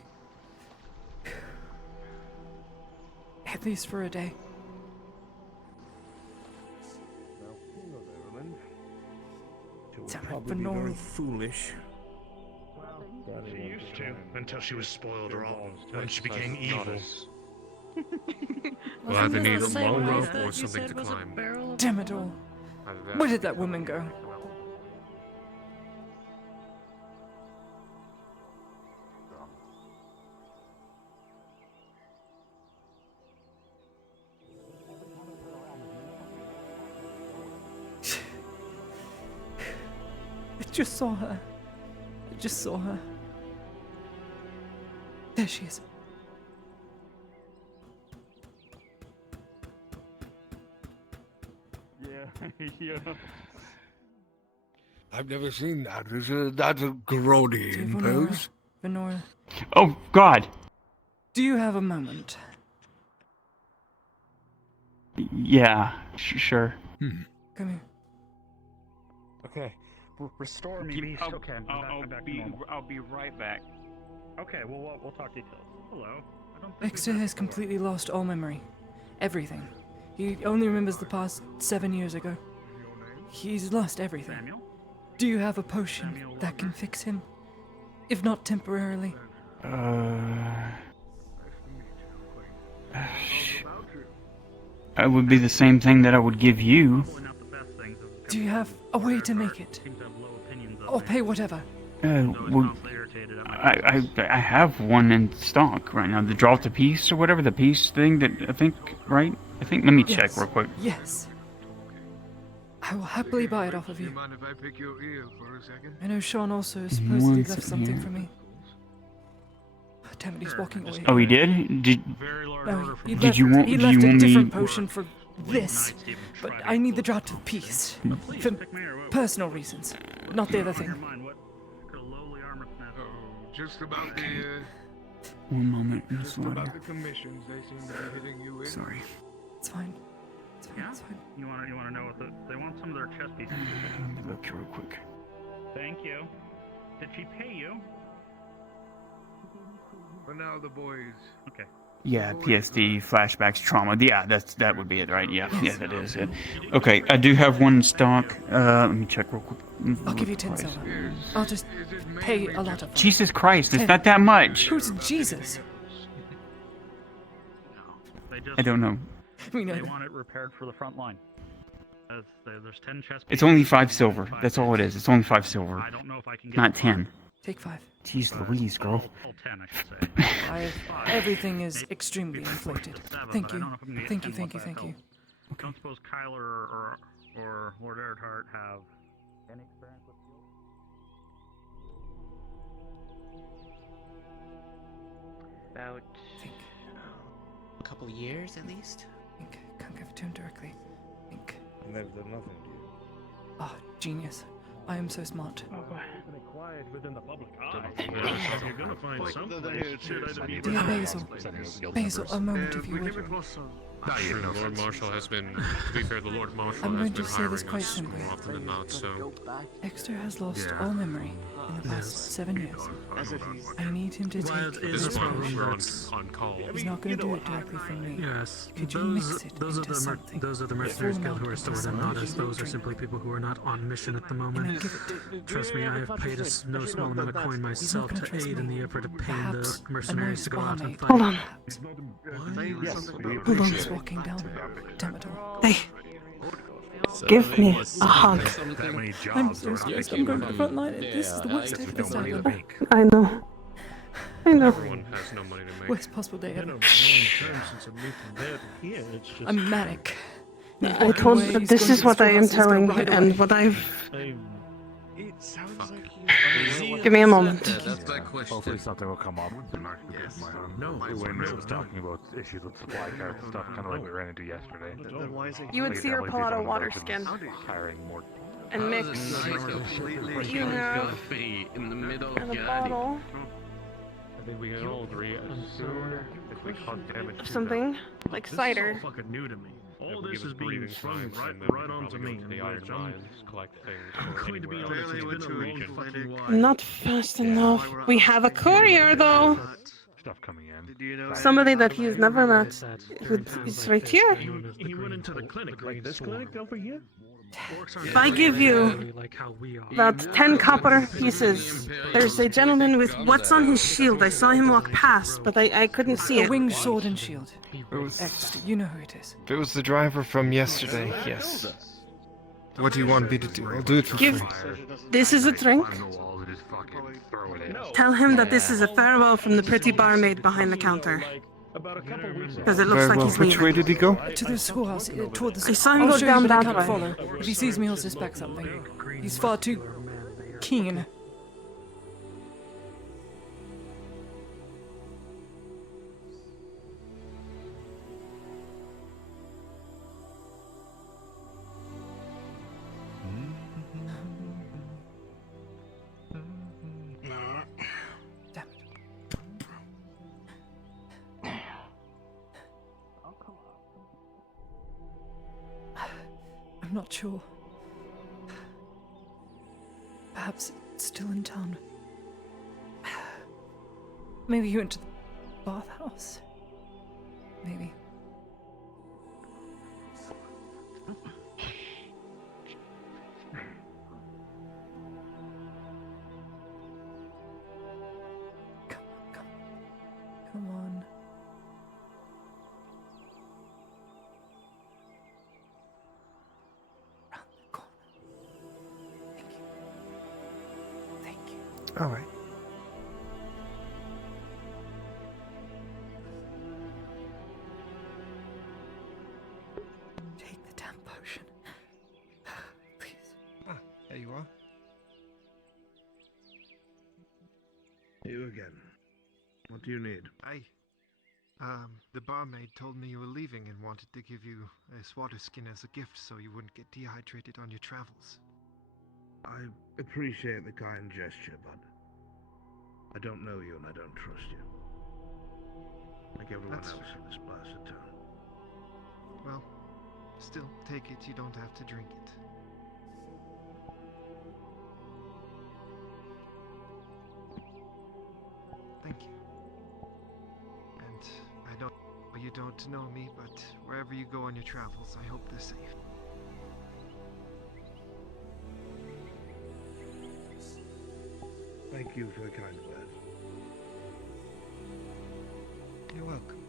At least for a day. Damn it, Venora. Foolish. She used to, until she was spoiled rotten, when she became evil. We'll either need a long rope or something to climb. Damn it all. Where did that woman go? I just saw her. I just saw her. There she is. Yeah. I've never seen that. That's a Grodian pose. Venora, Oh, God. do you have a moment? Yeah, sure. Come here. Okay. Restore me, beast. Okay, I'll be right back. Okay, we'll talk details. Hello. Dexter has completely lost all memory. Everything. He only remembers the past 7 years ago. He's lost everything. Do you have a potion that can fix him? If not temporarily. It would be the same thing that I would give you. Do you have a way to make it? I'll pay whatever. Well, I have one in stock right now. The draw to peace or whatever, the peace thing that I think, right? Let me check real quick. Yes. I will happily buy it off of you. Mind if I pick your ear for a second? I know Sean also supposedly left something for me. Oh, damn it, he's walking away. Oh, he did? No, he Did left, you want? he Do left you a want different me? potion for this, but I need the draught of peace. For personal reasons, not the other thing. Just about the. One moment, Just about the commissions. They seem to be hitting you in. Sorry. It's fine. It's fine. Yeah? It's fine. You wanna know what they want some of their chess pieces. Let me look real quick. Thank you. Did she pay you? For now, the boys. Okay. Yeah, PSD, flashbacks, trauma. Yeah, that would be it, right? Yeah, that is it. Okay, I do have one in stock. Let me check real quick. I'll give you 10 silver. I'll just pay a lot of. Jesus Christ, it's not that much. Who's Jesus? I don't know. We They want it repaired for the front line. There's 10 chess pieces. It's only 5 silver. That's all it is. It's only 5 silver. I don't know if I can get Not 10. Take 5. Jeez Louise, girl. 10, I should say. Everything is extremely inflated. Thank you. Thank you. Thank you. Thank you. Don't suppose Kyler or Lord Earhart have any experience with you? About a couple years at least. Think. Can't give it to him directly. Think. And they've done nothing to you. Ah, genius. I am so smart. Quiet within the public eye. You're gonna find something. Dear Basil. Basil, a moment if you would. Sure, the Lord Marshal has been, to be fair, the Lord Marshal I'm has going been to say this hiring quite us simply. more often than not, so... Dexter has lost Yeah. all memory in the past 7 years. I need him to take This this is why potion. we're on call. He's not going to do it directly from me. Yes, Could you mix it into something? those are the mercenaries guild who are still within Nadas. Those are simply people who are not on mission at the moment. Trust me, I have paid no small amount of coin myself to aid in the effort of paying the mercenaries to go out and fight. Hold on. Hold on. He's walking down. Damn it all. Hey. Give me a hug. I'm so stressed. I'm going to the front line. This is the worst day for this to happen. I know. I know. Everyone has no money to make. Worst possible day ever. Yeah, it's just... I'm manic. I told. This is what I am telling, and what I've. It sounds like Give me a moment. That's that question. Hopefully something will come up. Yes. My witness was talking about issues with supply cards and stuff, kind of like we ran into yesterday. You would see her pull out a water skin Hiring more. and mix what you have in the middle in a bottle I think we can all agree as soon as we cause damage of something like cider. This is all fucking new to me. All this is being breathing flung times, right and then right we onto probably me. go to the and Iron I'm Mines, collect things, or going to be anywhere honest, else it's in been the a long region. fucking while. Not fast enough. We have a courier though. Stuff coming in. Somebody that he's never met. It's right here. He went into the clinic, like this clinic over here. If I give you about 10 copper pieces, there's a gentleman with what's on his shield. I saw him walk past, but I couldn't see A it. winged sword and shield. It was, Excellent. You know who it is. if it was the driver from yesterday, yes. What do you want me to do? I'll do it for Give. free. This is a drink. Tell him that this is a farewell from the pretty barmaid behind the counter. Because it looks Very like well. he's Which leaving. way did he go? To the schoolhouse. I saw him go down that way. Follow. If he sees me, he'll suspect something. He's far too keen. I'm not sure. Perhaps it's still in town. Maybe he went to the bathhouse. Maybe. Come on. All right. Take the damn potion. Please. Ah, there you are. You again. What do you need? The barmaid told me you were leaving and wanted to give you a swatter skin as a gift so you wouldn't get dehydrated on your travels. I appreciate the kind gesture, but I don't know you and I don't trust you. Like everyone else in this blasted town. Well, still, take it. You don't have to drink it. Thank you. And I don't know you don't know me, but wherever you go on your travels, I hope they're safe. Thank you for the kind words. You're welcome.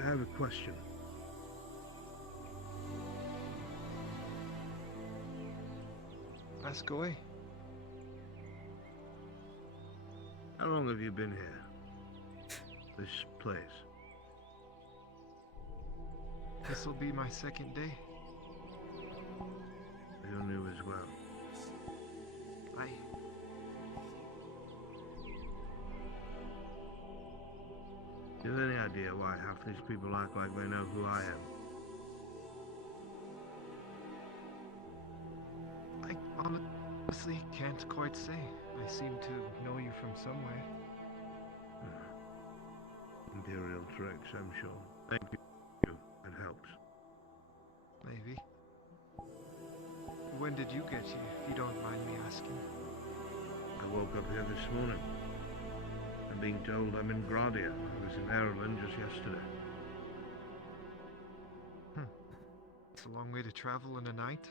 I have a question. Ask away. How long have you been here? This place? This will be my second day. You're new as well. Do you have any idea why half these people act like they know who I am? I honestly can't quite say. I seem to know you from somewhere. Imperial tricks, I'm sure. Thank you. It helps. Maybe. When did you get here, if you don't mind me asking? I woke up here this morning. I'm being told I'm in Gradia. I was in Ireland just yesterday. It's a long way to travel in a night.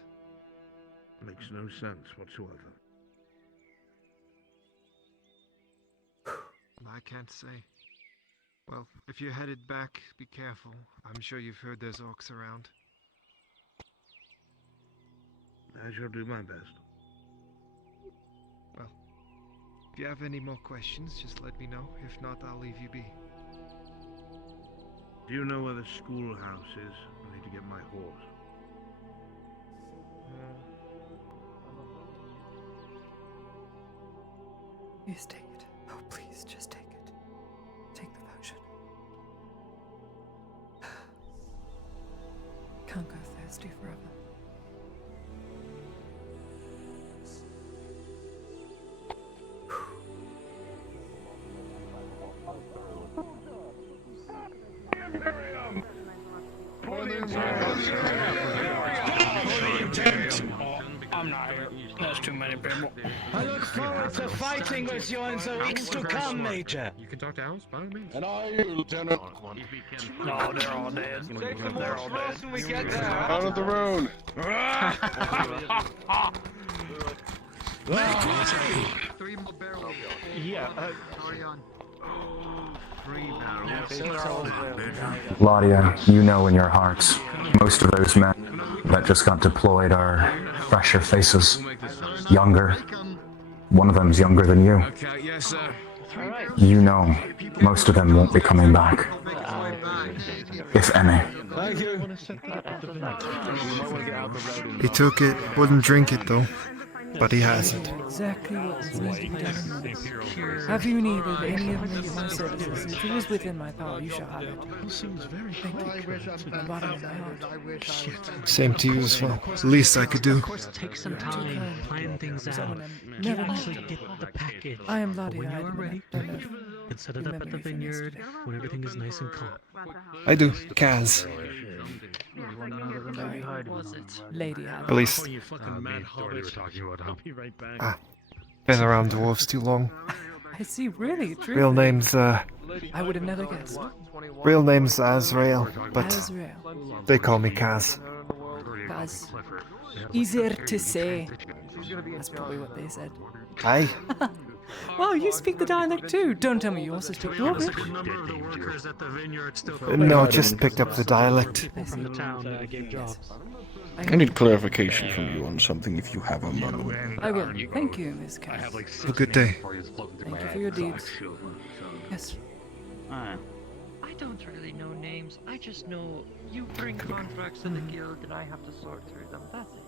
Makes no sense whatsoever. I can't say. Well, if you're headed back, be careful. I'm sure you've heard there's orcs around. I shall do my best. Well, if you have any more questions, just let me know. If not, I'll leave you be. Do you know where the schoolhouse is? I need to get my horse. Yes, take it. Oh, please, just take it. Take the potion. Can't go thirsty forever. I'm not here. That's too many people. I look forward to fighting with you in the weeks to come, Major. You can talk to Alice, by all means. And I, Lieutenant. No, they're all dead. They're all dead. When we get there. Out of the room. Three more barrels. Yeah. Carry on. Claudia, you know in your hearts, most of those men that just got deployed are fresher faces, younger. One of them's younger than you. Okay, yes, sir. You know, most of them won't be coming back. If any. Thank you. He took it, wouldn't drink it though. But he has it. Exactly what was needed to be done. Have you needed any of my services? If it is within my power, you shall have it. Thank you. From the bottom of my heart. Same to you as well. Least I could do. Take some time, plan things out. Never Actually get the package. I am Lottie. When I you're ready, don't know. and set it up at the vineyard when everything is nice and calm. I do. Kaz. Lady At least. You fucking mad hobbit. I'll be right back. Ah. Been around dwarves too long. I see, really, truly. Real name's, I would have never guessed. Real name's Azrael, but Azrael. they call me Kaz. Kaz. Easier to say. That's probably what they said. Aye. Wow, you speak the dialect too. Don't tell me you also speak Dwarvish. Number of the workers at the vineyard still No, just picked up the dialect. people from the town that I gave jobs. I need clarification from you on something if you have a moment. I will. Thank you, Miss Cass. Have a good day. Thank you for your deeds. Yes. I don't really know names. I just know you bring contracts to the guild and I have to sort through them. That's it.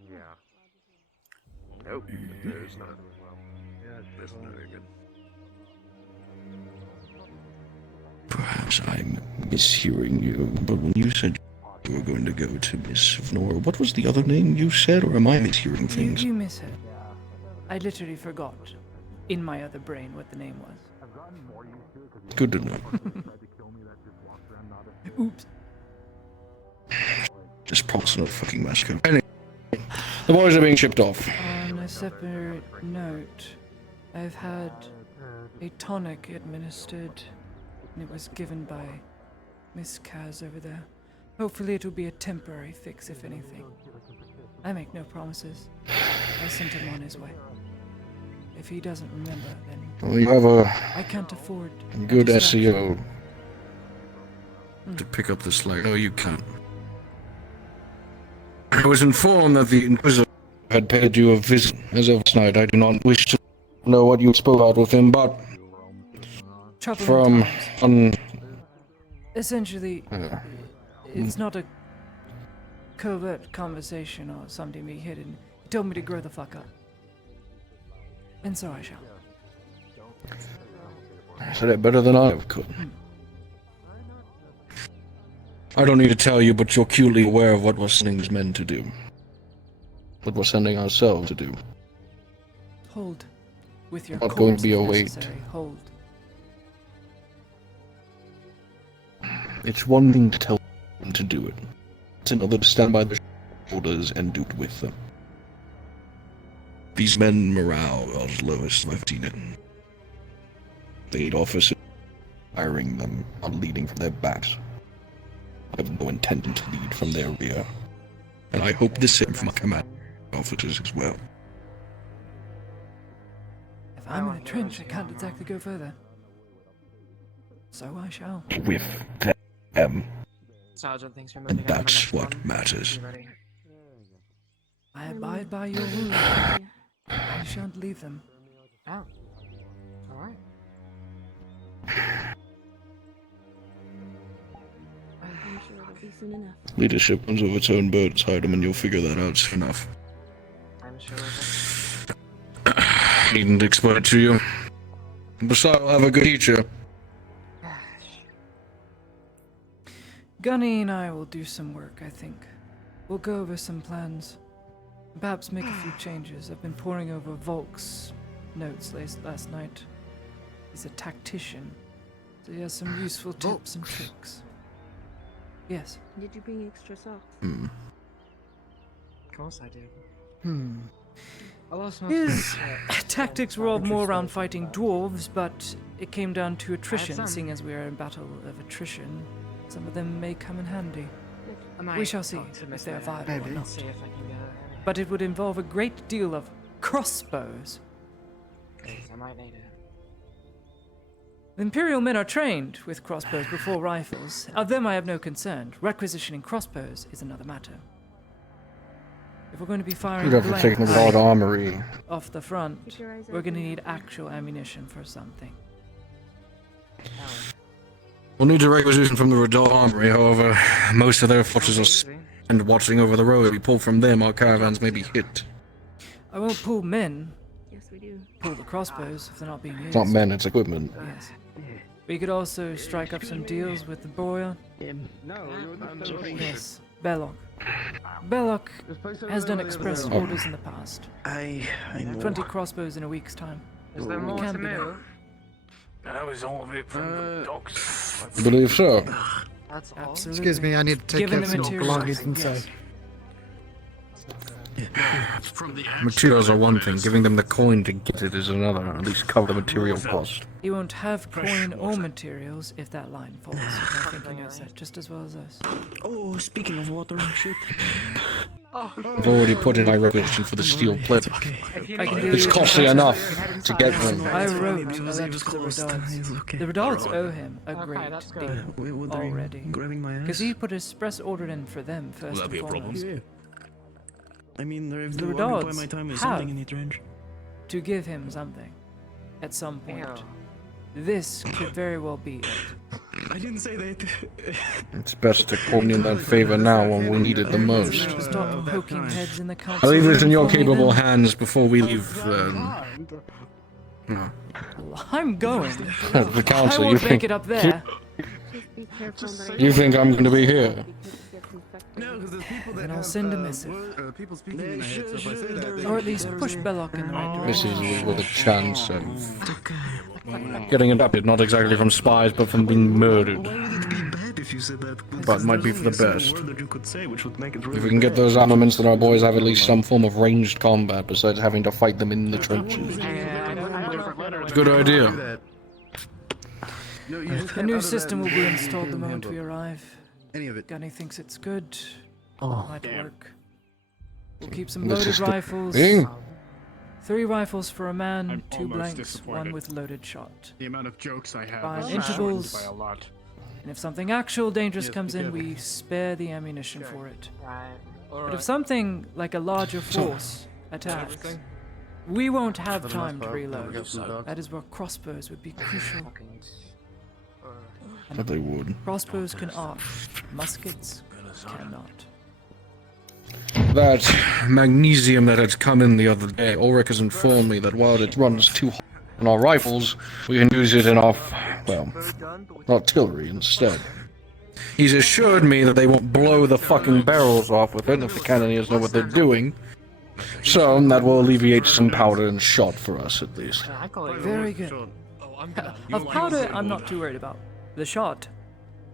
Yeah. Nope. There's none. There's very good. Perhaps I'm mishearing you, but when you said you were going to go to Miss Vnora, what was the other name you said, or am I mishearing things? You misheard. I literally forgot in my other brain what the name was. Good to know. Oops. This promise not fucking massacre. Anyway, the boys are being shipped off. On a separate note, I've had a tonic administered, and it was given by Miss Kaz over there. Hopefully it will be a temporary fix, if anything. I make no promises. I sent him on his way. If he doesn't remember, then Well, you have a I can't afford good a distraction. SEO to pick up the slack. No, you can't. I was informed that the Inquisitor had paid you a visit. As of last night, I do not wish to know what you spoke about with him, but Troubling from Essentially, it's not a covert conversation or something being hidden. He told me to grow the fuck up. And so I shall. I said it better than I could. I don't need to tell you, but you're acutely aware of what we're sending these men to do. What we're sending ourselves to do. Hold. With your Not going to be a corpse if wait. necessary. Hold. It's one thing to tell them to do it. It's another to stand by their shoulders and do it with them. These men morale are as low as I've seen it. They need officers firing them, not leading from their backs. I have no intention to lead from their rear. And I hope the same for my command officers as well. If I'm in a trench, I can't exactly go further. So I shall. With them. Sergeant, thanks for And moving on to the that's next what one. matters. You ready? I abide by your rule. I shan't leave them. Oh. Alright. I'm sure it'll be soon enough. Leadership runs over its own boats, Hyde, and you'll figure that out soon enough. I'm sure of it. Needn't explain it to you. Besides, I'll have a good teacher. Gunny and I will do some work, I think. We'll go over some plans. Perhaps make a few changes. I've been poring over Volk's notes last night. He's a tactician, so he has some useful tips and tricks. Yes. Did you bring extra socks? Hmm. Of course I did. I lost most His of my tactics were all more around fighting dwarves, but it came down to attrition, some. seeing as we are in battle of attrition. Some of them may come in handy. I might We shall see talk to if Mr. they are viable or Maybe. not. See if I can get any. But it would involve a great deal of crossbows. I might need it. The Imperial men are trained with crossbows before rifles. Of them I have no concern. Requisitioning crossbows is another matter. If we're going to be firing You'd have to take the blank Rod Armory. off the front, we're going to need actual ammunition for something. We'll need a requisition from the Radar Armory, however, most of their forces are and watching over the road. If we pull from them, our caravans may be hit. I won't pull men. Yes, we do. Pull the crossbows if they're not being used. It's not men, it's equipment. Yes. We could also strike up some deals with the Boya. Yes, Belloc. Belloc has done express orders in the past. 20 crossbows in a week's time. Is there It more can to be done. move? That was all of it from the docks. I believe so. That's all. Absolutely. Excuse me, I need to take Given care the of some materials, belongings inside. yes. Materials are one thing, giving them the coin to get it is another, at least cover the material cost. He won't have coin or materials if that line falls. I think he knows that just as well as us. Oh, speaking of water, shit. I've already put in my requisition for the steel plate. I can do It's costly enough to get them. I wrote a letter to the Redards. The Redards owe him a great deal already. Because he put a express order in for them first and foremost. I mean, if The they occupy Redards my time with have something in it range. to give him something at some point. This could very well be it. I didn't say that. It's best to coin in that favor now when we need it the most. Stop poking heads in the council. I'll leave this in your room for me, capable then. hands before we leave. No. I'm going. The council, I you won't think? make it up there. You think I'm going to be here? No, because there's people that Then I'll send a missive. people speaking in my head, so if I say that, Or at least push Belloc in the right This direction. is with a chance of getting adopted, not exactly from spies, but from being murdered. if you said that. But might be for the best. Word that you could say, which would make it If really we can get bad. those armaments, then our boys have at least some form of ranged combat besides having to fight them in the trenches. Good idea. A new system will be installed the moment we arrive. Any of it. Gunny thinks it's good. Might work. We'll keep some The loaded system- rifles. Ding. 3 rifles for a man, I'm 2 almost blanks, disappointed. 1 with loaded shot. The amount of jokes I have By is intervals. shortened by a lot. And if something actual dangerous Yes, comes be in, careful. we spare the ammunition for it. Right. But if something like a larger force attacks, we won't have time to reload. That is where crossbows would be crucial. That they would. Crossbows can arc, muskets cannot. That magnesium that had come in the other day, Ulrich has informed me that while it runs too hot in our rifles, we can use it in our, well, artillery instead. He's assured me that they won't blow the fucking barrels off with it if the cannoneers know what they're doing. So, that will alleviate some powder and shot for us, at least. Very good. Of powder, I'm not too worried about. The shot,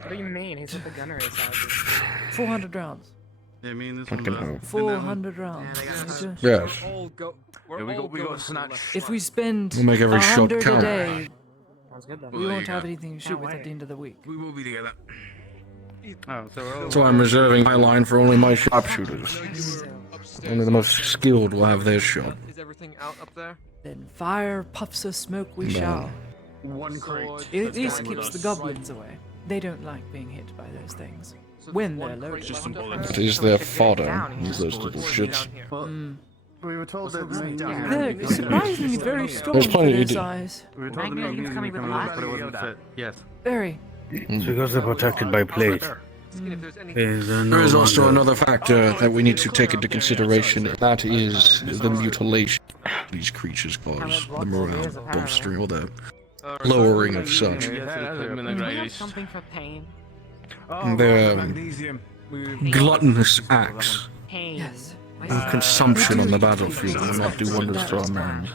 What do you mean? He's what the gunner is. 400 rounds. I mean, this Fucking hell. 400 rounds. Major. Yes. If we spend We'll make every shot 100 count. a day, Sounds good, though. we won't have anything to shoot with at the end of the week. We will be together. Oh, So I'm reserving my line for only my sharpshooters. Only the most skilled will have their shot. Is everything out up there? Then fire puffs of smoke we No. shall. One crate. It at least keeps the goblins away. They don't like being hit by those things. When they're loaded. It is their fodder, those little shits. We were told that They're surprisingly very strong There's for plenty their to do. size. We were told that Magnet, you coming with us? but it wasn't fit. Yes. Very. It's because they're protected by plate. There is also another factor that we need to take into consideration, and that is the mutilation these creatures cause, the morale bolstering or the lowering of such. Do we have something for pain? Their Magnesium. gluttonous acts Pain. Yes. and consumption on the battlefield will not do wonders for our men.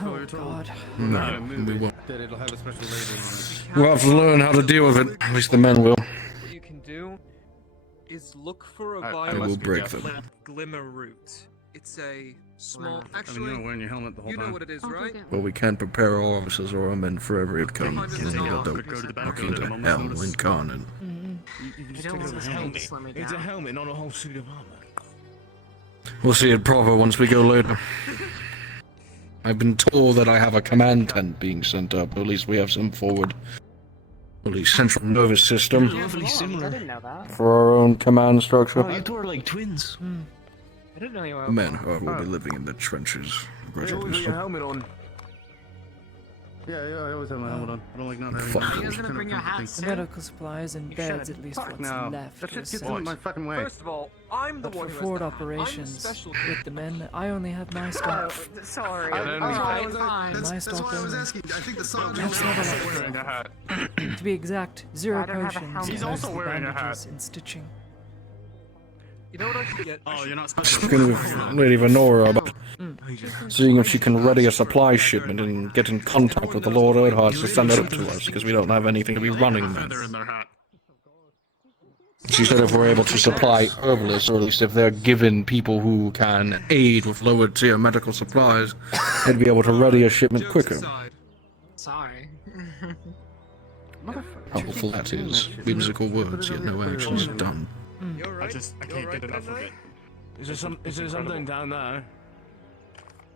Oh god. No, we won't. That it'll have a special label. We'll have to learn how to deal with it, at least the men will. What you can do is look for a I vial will break them. called Glimmer Root. It's a small. Actually, you're not wearing your helmet the whole you know time. what it is, right? Well, we can't prepare our officers or our men for every outcome. Let the fucking hell incarnate. It's a helmet, not a whole suit of armor. We'll see it proper once we go later. I've been told that I have a command tent being sent up. At least we have some forward, at least central nervous system I didn't know that. for our own command structure. Oh, you two are like twins. I didn't know you were. Men, however, will be living in the trenches. You always got your helmet on. Yeah, I always have my helmet on. I don't like not having Fuck. it. You guys gonna bring your hats in? Medical supplies and beds, at least what's left. That shit was gets sent. in my fucking way. First of all, I'm the But one for who forward has the hat. I'm the operations special with the men, I only have my stock. Sorry. My That's stock why I was only. asking. I think the sergeant That's not a lot. Wearing a hat. To be exact, 0 I don't have a potions, helmet. He's also mostly wearing a bandages and stitching. You know what I should get? Oh, you're not Speaking with Lady Venora about seeing if she can ready a supply shipment and get in contact with the Lord Erdhart to send it up to us, because we don't have anything to be running then. Feather in their hat. She said if we're able to supply herbalists, or at least if they're given people who can aid with lower tier medical supplies, they'd be able to ready a shipment quicker. Sorry. Helpful that is. Whimsical words, yet no actions done. I can't get enough of it. Is there something down there?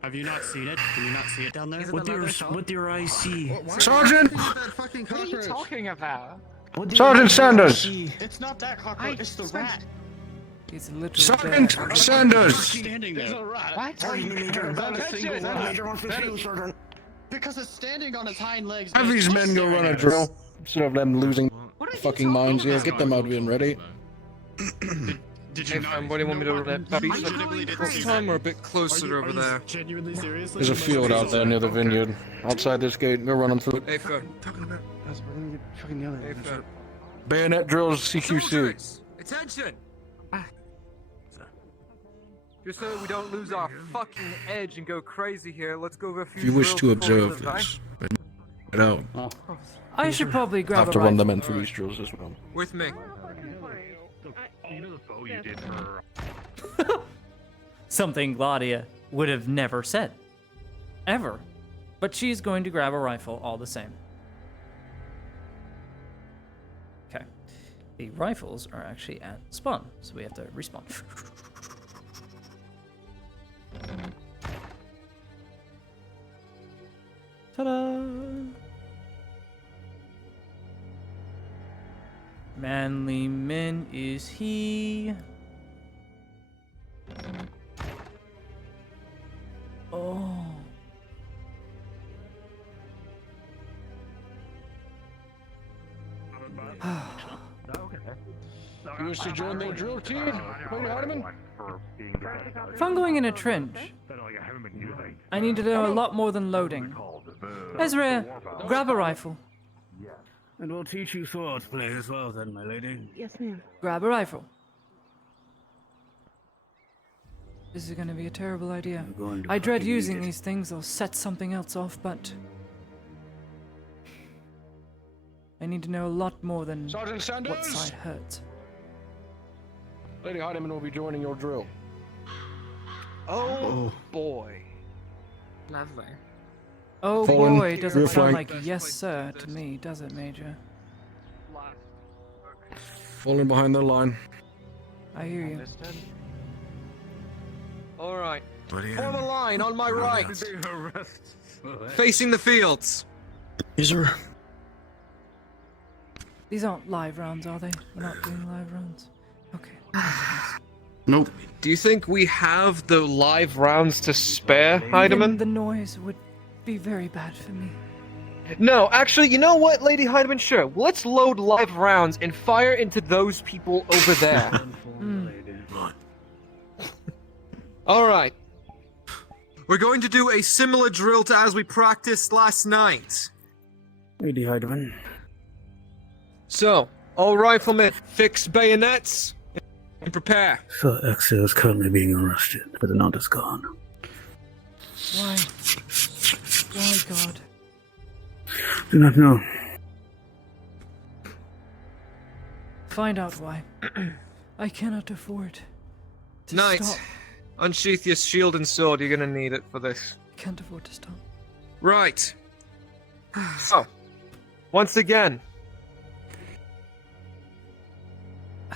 Have you not seen it? Do you not see it down there? What do your eyes see? Sergeant! What are you talking about? Sergeant Sanders! It's not that cockroach, it's the rat. He's literally Sergeant dead. Sanders! Standing there. What? Because it's standing on its hind legs. Have these men go run a drill, instead of them losing fucking minds here. Get them out and ready. Did Hey, fam, what do you want me to let puppies this time or a bit closer over there? Genuinely serious? There's a field out there near the vineyard. Outside this gate, go run them through it. Hey, fam. Hey, fam. Bayonet drills, CQC. Attention! Just so we don't lose our fucking edge and go crazy here, let's go over a few If you wish to drills before we observe live, this, get out. I should probably I grab have a to run the rifle. men through these drills as well. With me. You know the bow you did for... Something Gladia would have never said. Ever. But she's going to grab a rifle all the same. Okay. The rifles are actually at spawn, so we have to respawn. Ta-da! Manly Min is he. Oh. You wish to join their drill team, Lady Hardiman? If I'm going in a trench, I need to know a lot more than loading. Ezra, grab a rifle. And we'll teach you swordplay as well then, my lady. Yes, ma'am. Grab a rifle. This is going to be a terrible idea. I dread using these things. They'll set something else off, but I need to know a lot more than Sergeant Sanders? what side hurts. Lady Hardiman will be joining your drill. Oh boy. Lovely. Oh Fallen, boy, doesn't rear sound flank. like yes sir to me, does it, Major? Falling behind their line. I hear you. Alright. Buddy, Form a line on my right. Facing the fields. Is there? These aren't live rounds, are they? We're not doing live rounds. Okay. Nope. Do you think we have the live rounds to spare, Even Heidemann? the noise would be very bad for me. No, actually, you know what, Lady Heidemann? Sure, let's load live rounds and fire into those people over there. Alright. We're going to do a similar drill to as we practiced last night. Lady Heidemann. So, all riflemen, fix bayonets and prepare. Sir Exo is currently being arrested, but the knot is gone. Why? Why, God? Do not know. Find out why. I cannot afford to Knight, stop. unsheath your shield and sword. You're gonna need it for this. I can't afford to stop. Right. So, once again,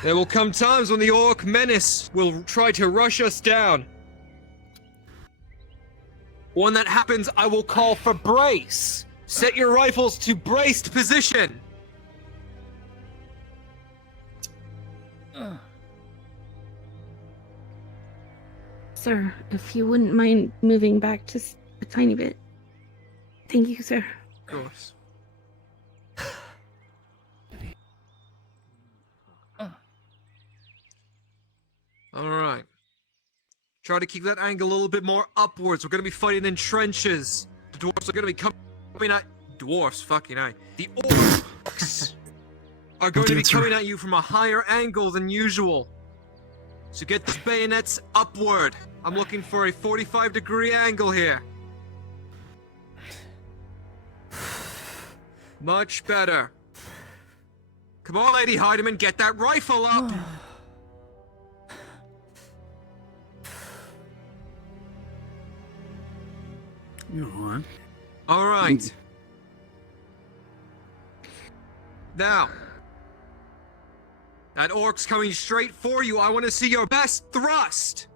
there will come times when the Orc Menace will try to rush us down. When that happens, I will call for brace. Set your rifles to braced position. Sir, if you wouldn't mind moving back just a tiny bit. Thank you, sir. Of course. Alright. Try to keep that angle a little bit more upwards. We're gonna be fighting in trenches. The dwarves are gonna be coming at... Dwarfs, fucking aye. The orcs are going to be coming at you from a higher angle than usual. So get the bayonets upward. I'm looking for a 45-degree angle here. Much better. Come on, Lady Heidemann, get that rifle up! You know what? Alright. Now. That orc's coming straight for you. I want to see your best thrust!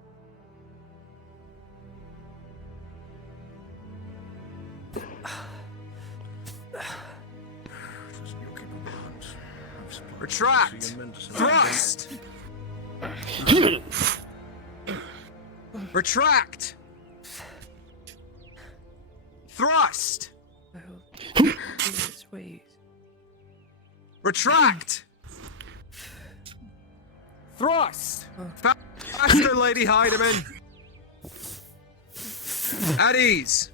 Retract! Thrust! Retract! Thrust! Its ways. Retract! Thrust! Faster, Lady Heidemann! At ease!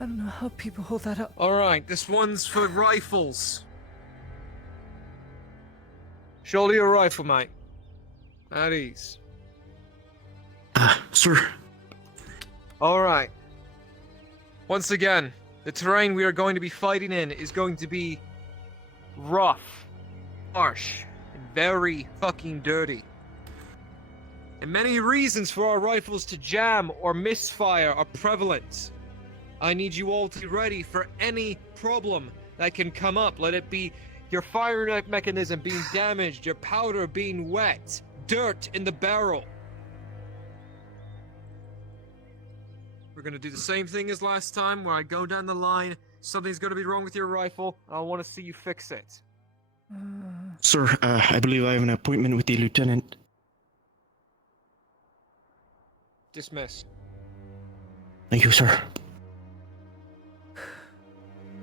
I don't know how people hold that up. Alright, this one's for rifles. Shoulder your rifle, mate. At ease. Sir. Alright. Once again, the terrain we are going to be fighting in is going to be rough, harsh, and very fucking dirty. And many reasons for our rifles to jam or misfire are prevalent. I need you all to be ready for any problem that can come up. Let it be your firing mechanism being damaged, your powder being wet, dirt in the barrel. We're gonna do the same thing as last time, where I go down the line, something's gonna be wrong with your rifle, I want to see you fix it. Sir, I believe I have an appointment with the lieutenant. Dismiss. Thank you, sir.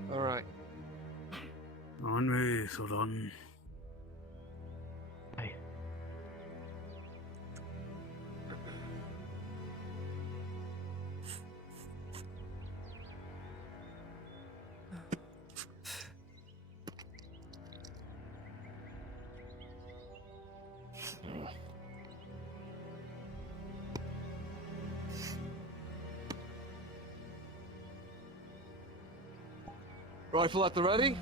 Alright. On me, sådan. Rifle at the ready?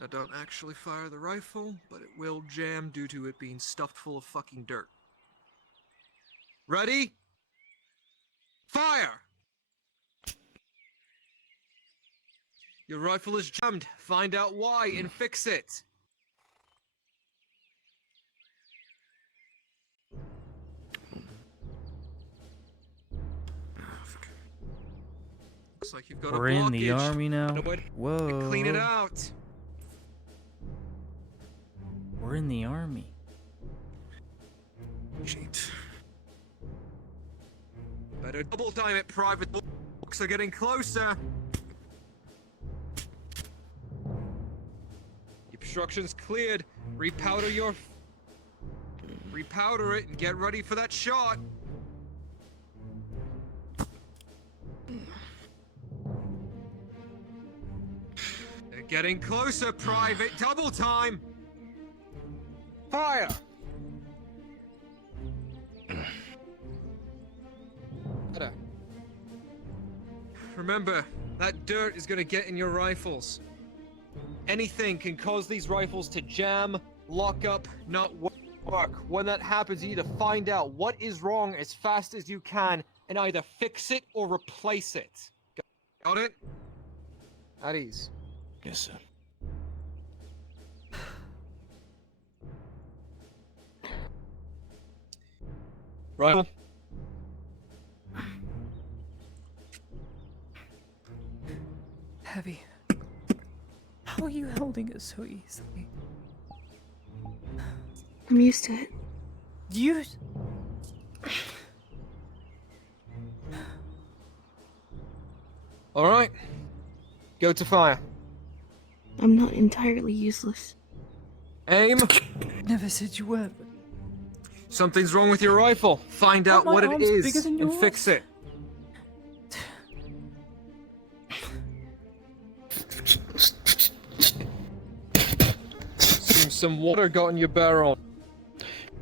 Now don't actually fire the rifle, but it will jam due to it being stuffed full of fucking dirt. Ready? Fire! Your rifle is jammed. Find out why and fix it. Looks like you've got We're a blockage. in the army now. Nobody Whoa. clean it out. We're in the army. Cheat. Better double time it, Private. Books are getting closer. Obstructions cleared. Repowder it and get ready for that shot. They're getting closer, Private. Double time. Fire. Better. remember, that dirt is gonna get in your rifles. Anything can cause these rifles to jam, lock up, not work. When that happens, you need to find out what is wrong as fast as you can and either fix it or replace it. Got it? At ease. Yes, sir. Rifle. Heavy. How are you holding it so easily? I'm used to it. You. Alright. Go to fire. I'm not entirely useless. Aim. Never said you were, but Something's wrong with your rifle. Find out my what it arms bigger is than and yours? fix it. Seems some water got in your barrel.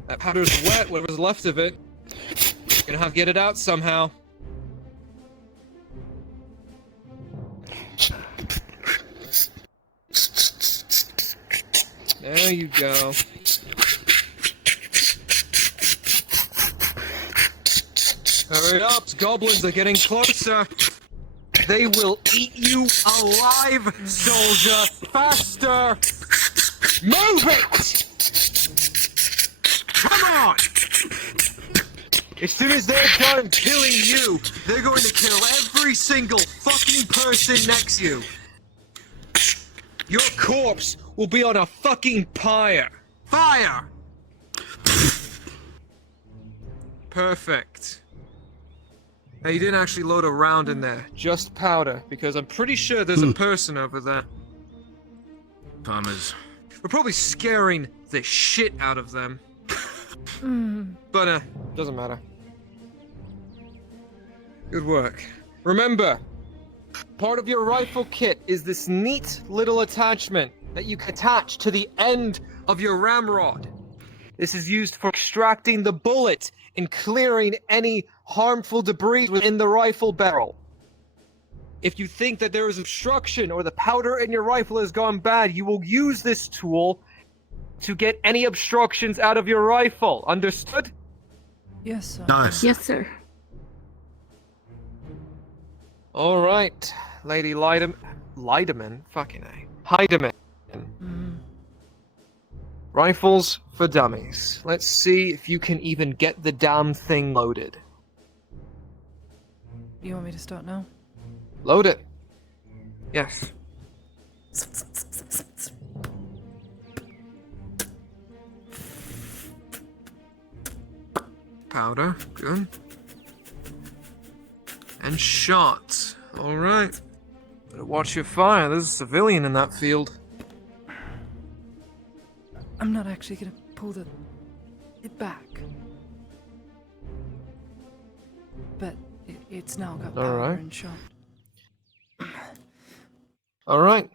That powder's wet, whatever's left of it. You're gonna have to get it out somehow. There you go. Hurry up, goblins are getting closer. They will eat you alive, soldier. Faster! Move it! Come on! As soon as they're done killing you, they're going to kill every single fucking person next to you. Your corpse will be on a fucking pyre. Fire! Perfect. Hey, you didn't actually load a round in there, just powder, because I'm pretty sure there's a person over there. Farmers. We're probably scaring the shit out of them. But, doesn't matter. Good work. Remember, part of your rifle kit is this neat little attachment that you can attach to the end of your ramrod. This is used for extracting the bullet and clearing any harmful debris within the rifle barrel. If you think that there is obstruction or the powder in your rifle has gone bad, you will use this tool to get any obstructions out of your rifle. Understood? Yes, sir. Nice. Yes, sir. All right, Lady Leideman, fucking A. Heidemann. Rifles for dummies. Let's see if you can even get the damn thing loaded. You want me to start now? Load it. Yes. Powder, good. And shots. Alright. Better watch your fire, there's a civilian in that field. I'm not actually gonna pull it back. But it's now got power Alright. and shot. Alright.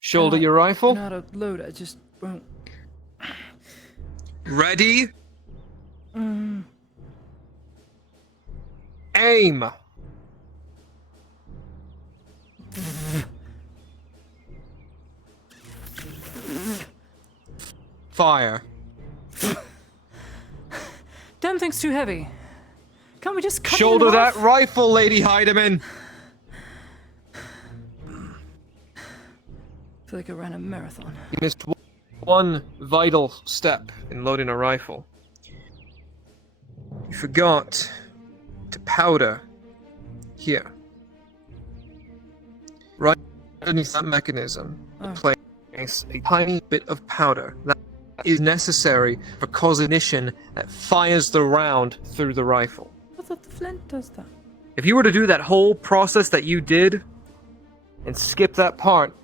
Shoulder your rifle. Not a load, I just won't. Ready? Aim! Fire. Damn thing's too heavy. Can't we just cut Shoulder it in that half? rifle, Lady Heidemann! I feel like I ran a marathon. You missed one vital step in loading a rifle. You forgot to powder here. Right underneath that mechanism, place a tiny bit of powder that is necessary for cause ignition that fires the round through the rifle. I thought the flint does that. If you were to do that whole process that you did and skip that part,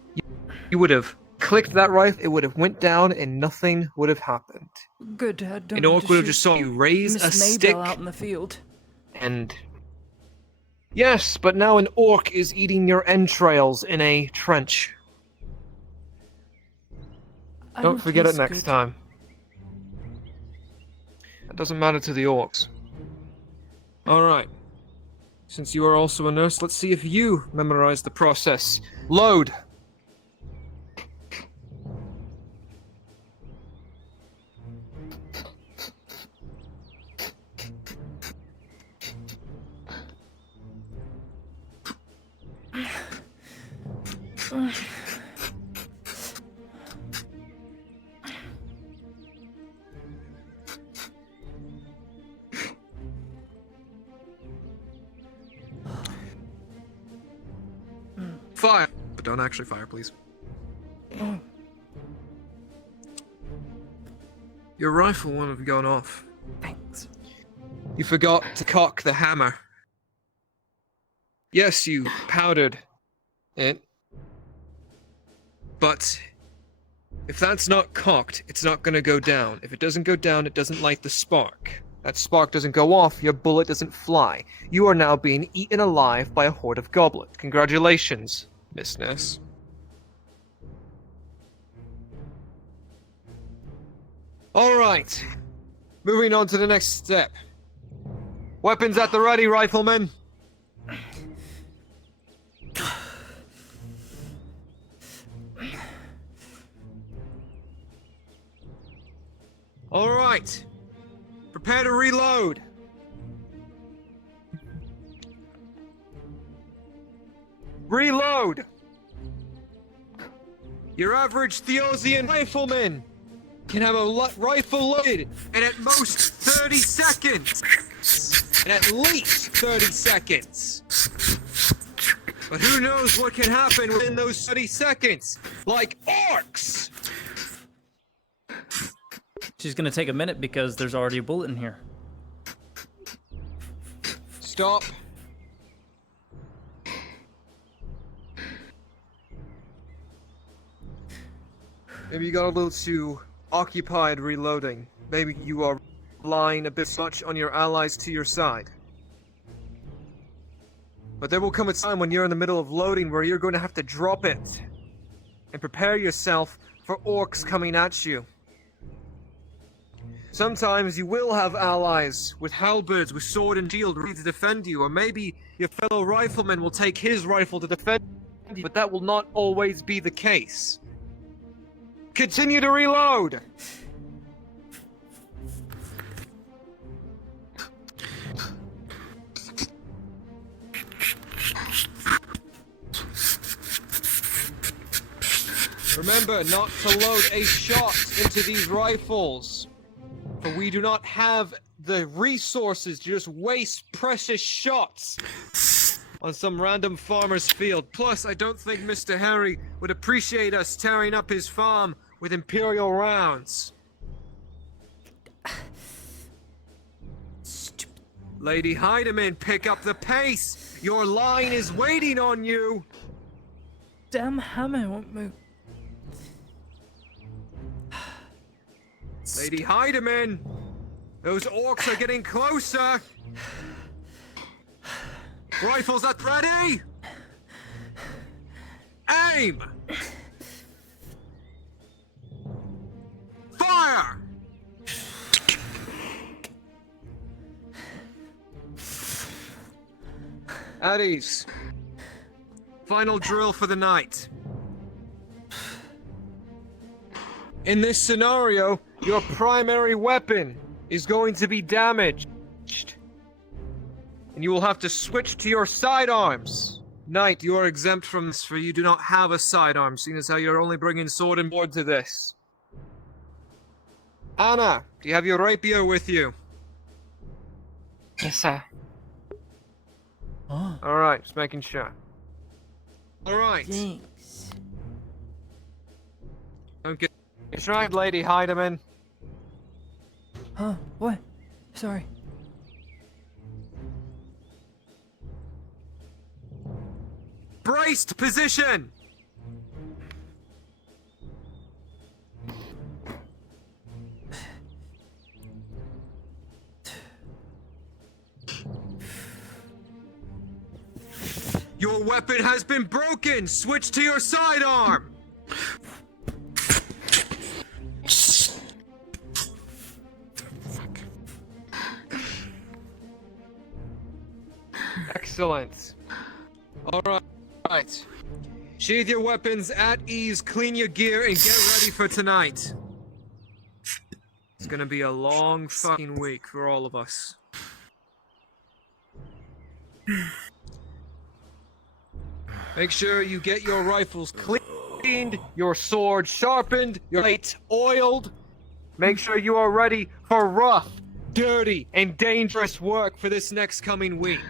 you would have clicked that rifle, it would have went down, and nothing would have happened. Good, I don't An orc would have just saw you raise Miss a Maybell stick out in the field. and... Yes, but now an orc is eating your entrails in a trench. Don't forget it next time. That doesn't matter to the orcs. Alright. Since you are also a nurse, let's see if you memorize the process. Load! Fire! But don't actually fire, please. Your rifle won't have gone off. Thanks. You forgot to cock the hammer. Yes, you powdered it. But if that's not cocked, it's not gonna go down. If it doesn't go down, it doesn't light the spark. That spark doesn't go off, your bullet doesn't fly. You are now being eaten alive by a horde of goblins. Congratulations, Miss Ness. Alright. Moving on to the next step. Weapons at the ready, riflemen. Alright. Prepare to reload. Reload! Your average Theosian rifleman can have a rifle loaded in at most 30 seconds. And at least 30 seconds. But who knows what can happen within those 30 seconds? Like orcs! She's gonna take a minute because there's already a bullet in here. Stop. Maybe you got a little too occupied reloading. Maybe you are relying a bit much on your allies to your side. But there will come a time when you're in the middle of loading where you're going to have to drop it. And prepare yourself for orcs coming at you. Sometimes you will have allies with halberds, with sword and shield ready to defend you, or maybe your fellow rifleman will take his rifle to defend you, but that will not always be the case. Continue to reload! Remember not to load a shot into these rifles, for we do not have the resources to just waste precious shots on some random farmer's field. Plus, I don't think Mr. Harry would appreciate us tearing up his farm with Imperial rounds. Lady Heidemann, pick up the pace! Your line is waiting on you! Damn hammer won't move. Lady Heidemann! Those orcs are getting closer! Rifles at ready! Aim! Fire! At ease. Final drill for the night. In this scenario, your primary weapon is going to be damaged. And you will have to switch to your sidearms. Knight, you are exempt from this, for you do not have a sidearm, seeing as how you're only bringing sword and board to this. Anna, do you have your rapier with you? Yes, sir. Oh. Alright, just making sure. Alright. Thanks. Don't get it's right, Lady Heidemann. Huh? What? Sorry. Braced position! Your weapon has been broken! Switch to your sidearm! Excellent. Alright. Sheathe your weapons at ease, clean your gear, and get ready for tonight. It's gonna be a long fucking week for all of us. Make sure you get your rifles cleaned, your sword sharpened, your plate oiled. Make sure you are ready for rough, dirty, and dangerous work for this next coming week.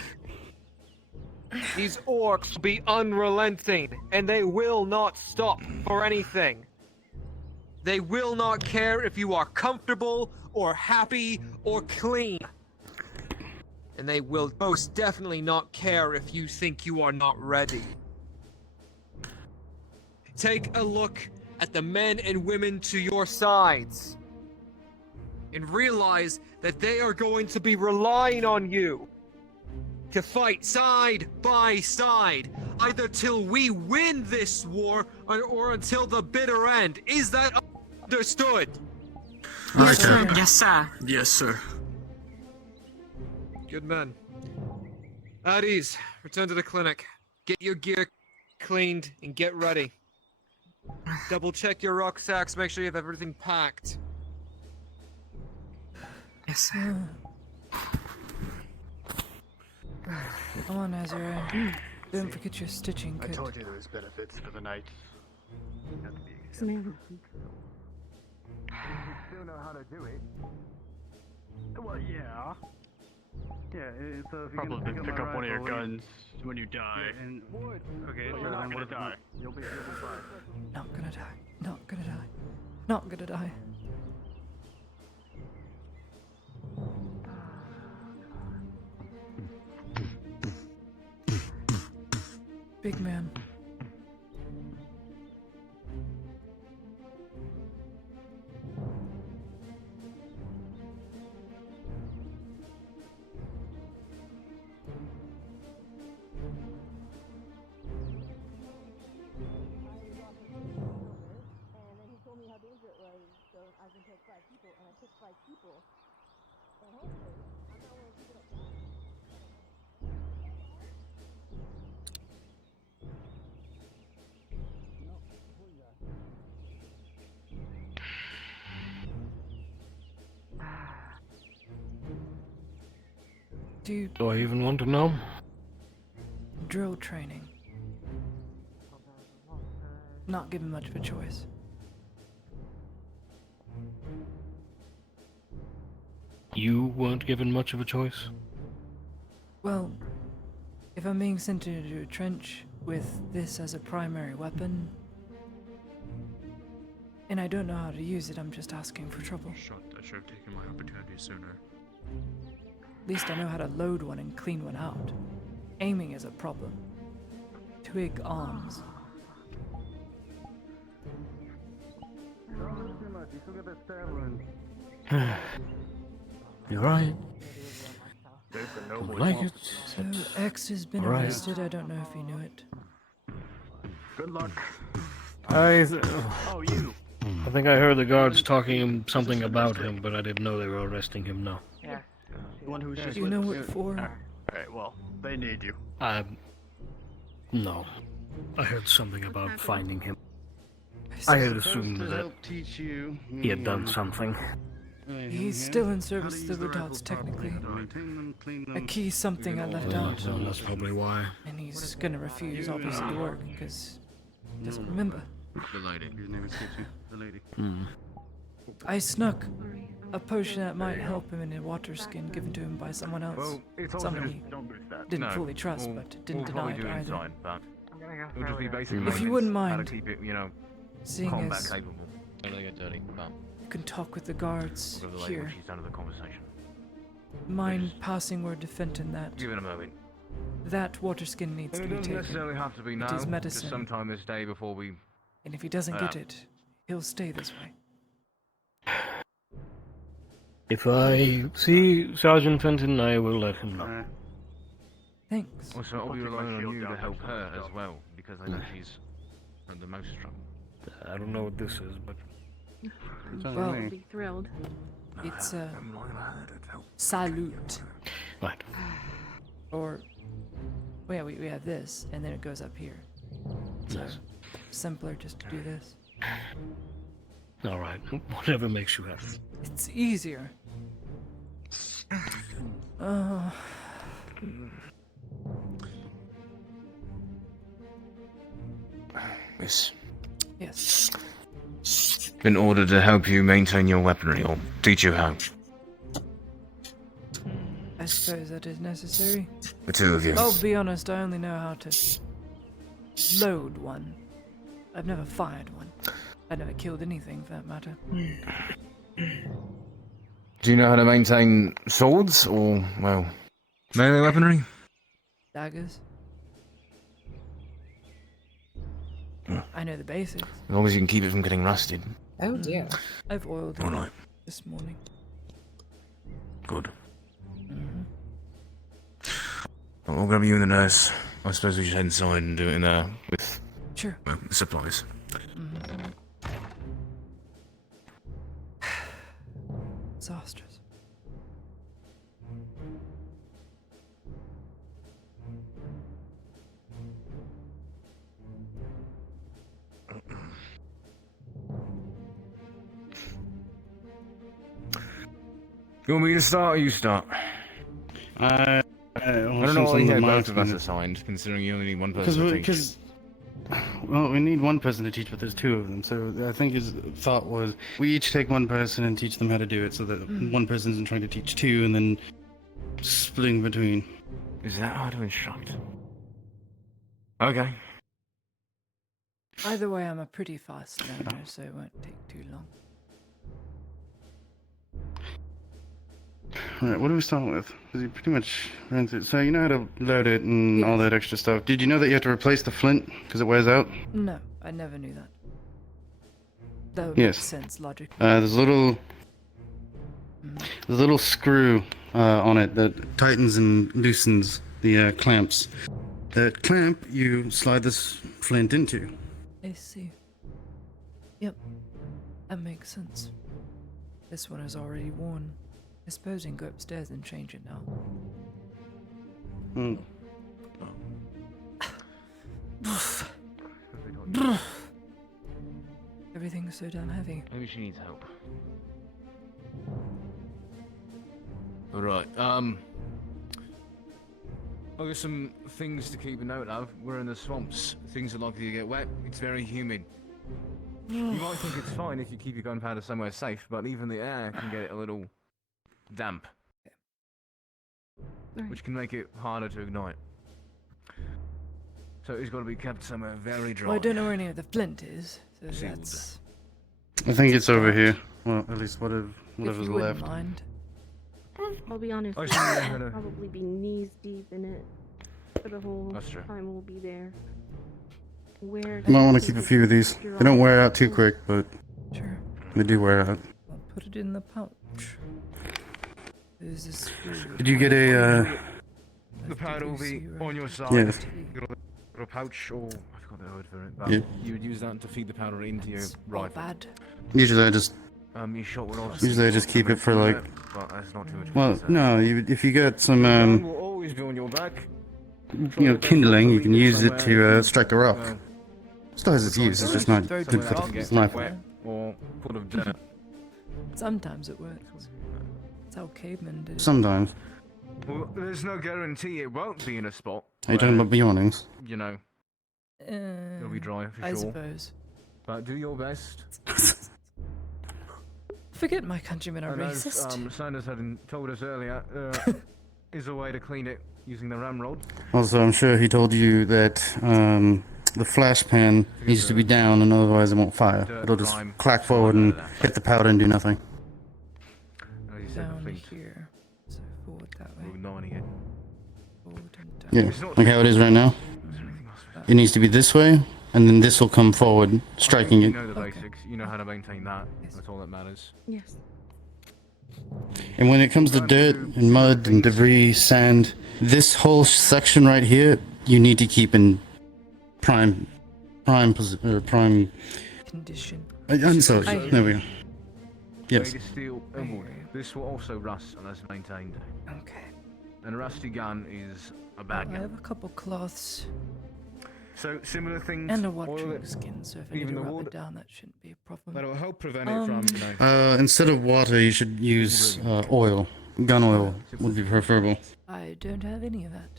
These orcs will be unrelenting, and they will not stop for anything. They will not care if you are comfortable, or happy, or clean. And they will most definitely not care if you think you are not ready. Take a look at the men and women to your sides, and realize that they are going to be relying on you to fight side by side, either till we win this war or until the bitter end. Is that understood? Yes, sir. Yes, sir. Yes, sir. Good men. At ease. Return to the clinic. Get your gear cleaned and get ready. Double check your rucksacks. Make sure you have everything packed. Yes, sir. Come on, Azure. Don't forget your stitching I kit. told you there's benefits for the night. Come here. Still know how to do it. Well, yeah. Yeah, so if you Probably can pick up one of your rifle, guns when you die. and okay, But so you're not then gonna what die. You'll be fine. Not gonna die. Not gonna die. Not gonna die. Big man. Dude, Do I even want to know? drill training. Not given much of a choice. You weren't given much of a choice? Well, if I'm being sent into a trench with this as a primary weapon, and I don't know how to use it, I'm just asking for trouble. Shot, I should have taken my opportunity sooner. At least I know how to load one and clean one out. Aiming is a problem. Twig arms. You're right. Don't like it. So X has been Right. arrested. I don't know if you knew it. Good luck. I think I heard the guards talking something about him, but I didn't know they were arresting him, no. Yeah. The one who was Do just you know what for? Alright, well, they need you. No. I heard something about finding him. I had assumed that Teach you. he had done something. He's still in service to the Redoubts, technically. A key something I left out. So that's probably why. And he's gonna refuse, obviously, to work, because he doesn't remember. The lady. His name is Kitty. The lady. I snuck a potion that might help him in a water skin given to him by someone else. Well, it's all Someone just he don't lose that. didn't fully trust, but didn't deny it either. Inside, but it would just be basic If you maintenance, wouldn't how to mind, keep it, you know, seeing combat as capable. Don't let it get dirty, but you can talk with the guards we'll go to the lady here, when she's done with the conversation. mind passing word to Fenton that Give it a moment. that water skin needs It to be doesn't taken. necessarily have to be It now. is Just medicine. sometime this day before we. And if he doesn't get it, he'll stay this way. If I see Sergeant Fenton, I will let him know. Thanks. Also, I'll be relying on you to help her as well, because I know she's under most trouble. I don't know what this is, but Well, I'll be thrilled. it's a salute. right. Or, well, yeah, we have this, and then it goes up here. So, simpler just to do this. All right, whatever makes you happy. It's easier. Oh. Miss. Yes. In order to help you maintain your weaponry, or teach you how. I suppose that is necessary. The two of you. I'll be honest, I only know how to load one. I've never fired one. I've never killed anything, for that matter. Do you know how to maintain swords, or, well, melee weaponry? Daggers. I know the basics. As long as you can keep it from getting rusted. Oh dear. I've oiled it Alright. this morning. Good. I'll grab you and the nurse. I suppose we should head inside and do it in there with Sure. Supplies. Disastrous. You want me to start or you start? I don't know why you had both of us assigned, considering you only need one person to teach. Because, well, we need one person to teach, but there's two of them. So I think his thought was we each take one person and teach them how to do it, so that one person isn't trying to teach two and then splitting between. Is that hard to instruct? Okay. Either way, I'm a pretty fast learner, so it won't take too long. Alright, what do we start with? Because you pretty much ran through. So you know how to load it and all that extra stuff. Did you know that you have to replace the flint because it wears out? No, I never knew that. That would Yes. make sense logically. There's a little screw on it that tightens and loosens the clamps. That clamp you slide this flint into. I see. Yep. That makes sense. This one is already worn. I suppose you can go upstairs and change it now. Everything's so damn heavy. Maybe she needs help. Alright, I've got some things to keep a note of. We're in the swamps. Things are likely to get wet. It's very humid. You might think it's fine if you keep your gunpowder somewhere safe, but even the air can get it a little damp. Which can make it harder to ignite. So it's got to be kept somewhere very dry. Well, I don't know where any of the flint is, so Sealed. that's... I think it's over here. Well, at least whatever's if you left. wouldn't mind. I'll be honest, Oh, we'll she's gonna- probably be knees deep in it for the whole That's true. time we'll be there. Where You might want to keep a few of these. They don't wear out too quick, but Sure. they do wear out. I'll put it in the pouch. There's a screw. Did you get a, The powder will be on your side. Yes. You got a little pouch, or I forgot the word for it. But Yeah. you would use that to feed the powder into your rifle. Bad. Usually I just You shot would also Usually I just keep it for like. But that's not too much. Well, no. If you get some will always be on your back. kindling, you can use it to strike a rock. Still has its use. It's just not good for the rifle. Or full of dirt. Sometimes it works. That's how cavemen did it. Sometimes. Well, there's no guarantee it won't be in a spot. Are you talking about Beyondings? You know, it'll be dry for I sure. suppose. But do your best. Forget my countrymen are And as, racist. Sanders had told us earlier, is a way to clean it using the ramrod. Also, I'm sure he told you that the flash pan needs to be down, and otherwise it won't fire. It'll just clack forward and hit the powder and do nothing. As you said, Down the flint. here. So forward that way. We're ignoring it. Forward and down. Yeah, like how it is right now. It needs to be this way, and then this will come forward, striking You it. know the basics. You know how to maintain that. That's all that matters. Yes. And when it comes to dirt and mud and debris, sand, this whole section right here, you need to keep in prime condition. I'm sorry. There we go. Yes. Made of steel and wood. This will also rust unless maintained. Okay. and a rusty gun is a bad I gun. have a couple cloths So similar things. and a oil watering it, skin, so if I need even to the rub wood. it down, that shouldn't be a problem. That'll help prevent it from, Instead of water, you should use oil. Gun oil would be preferable. I don't have any of that.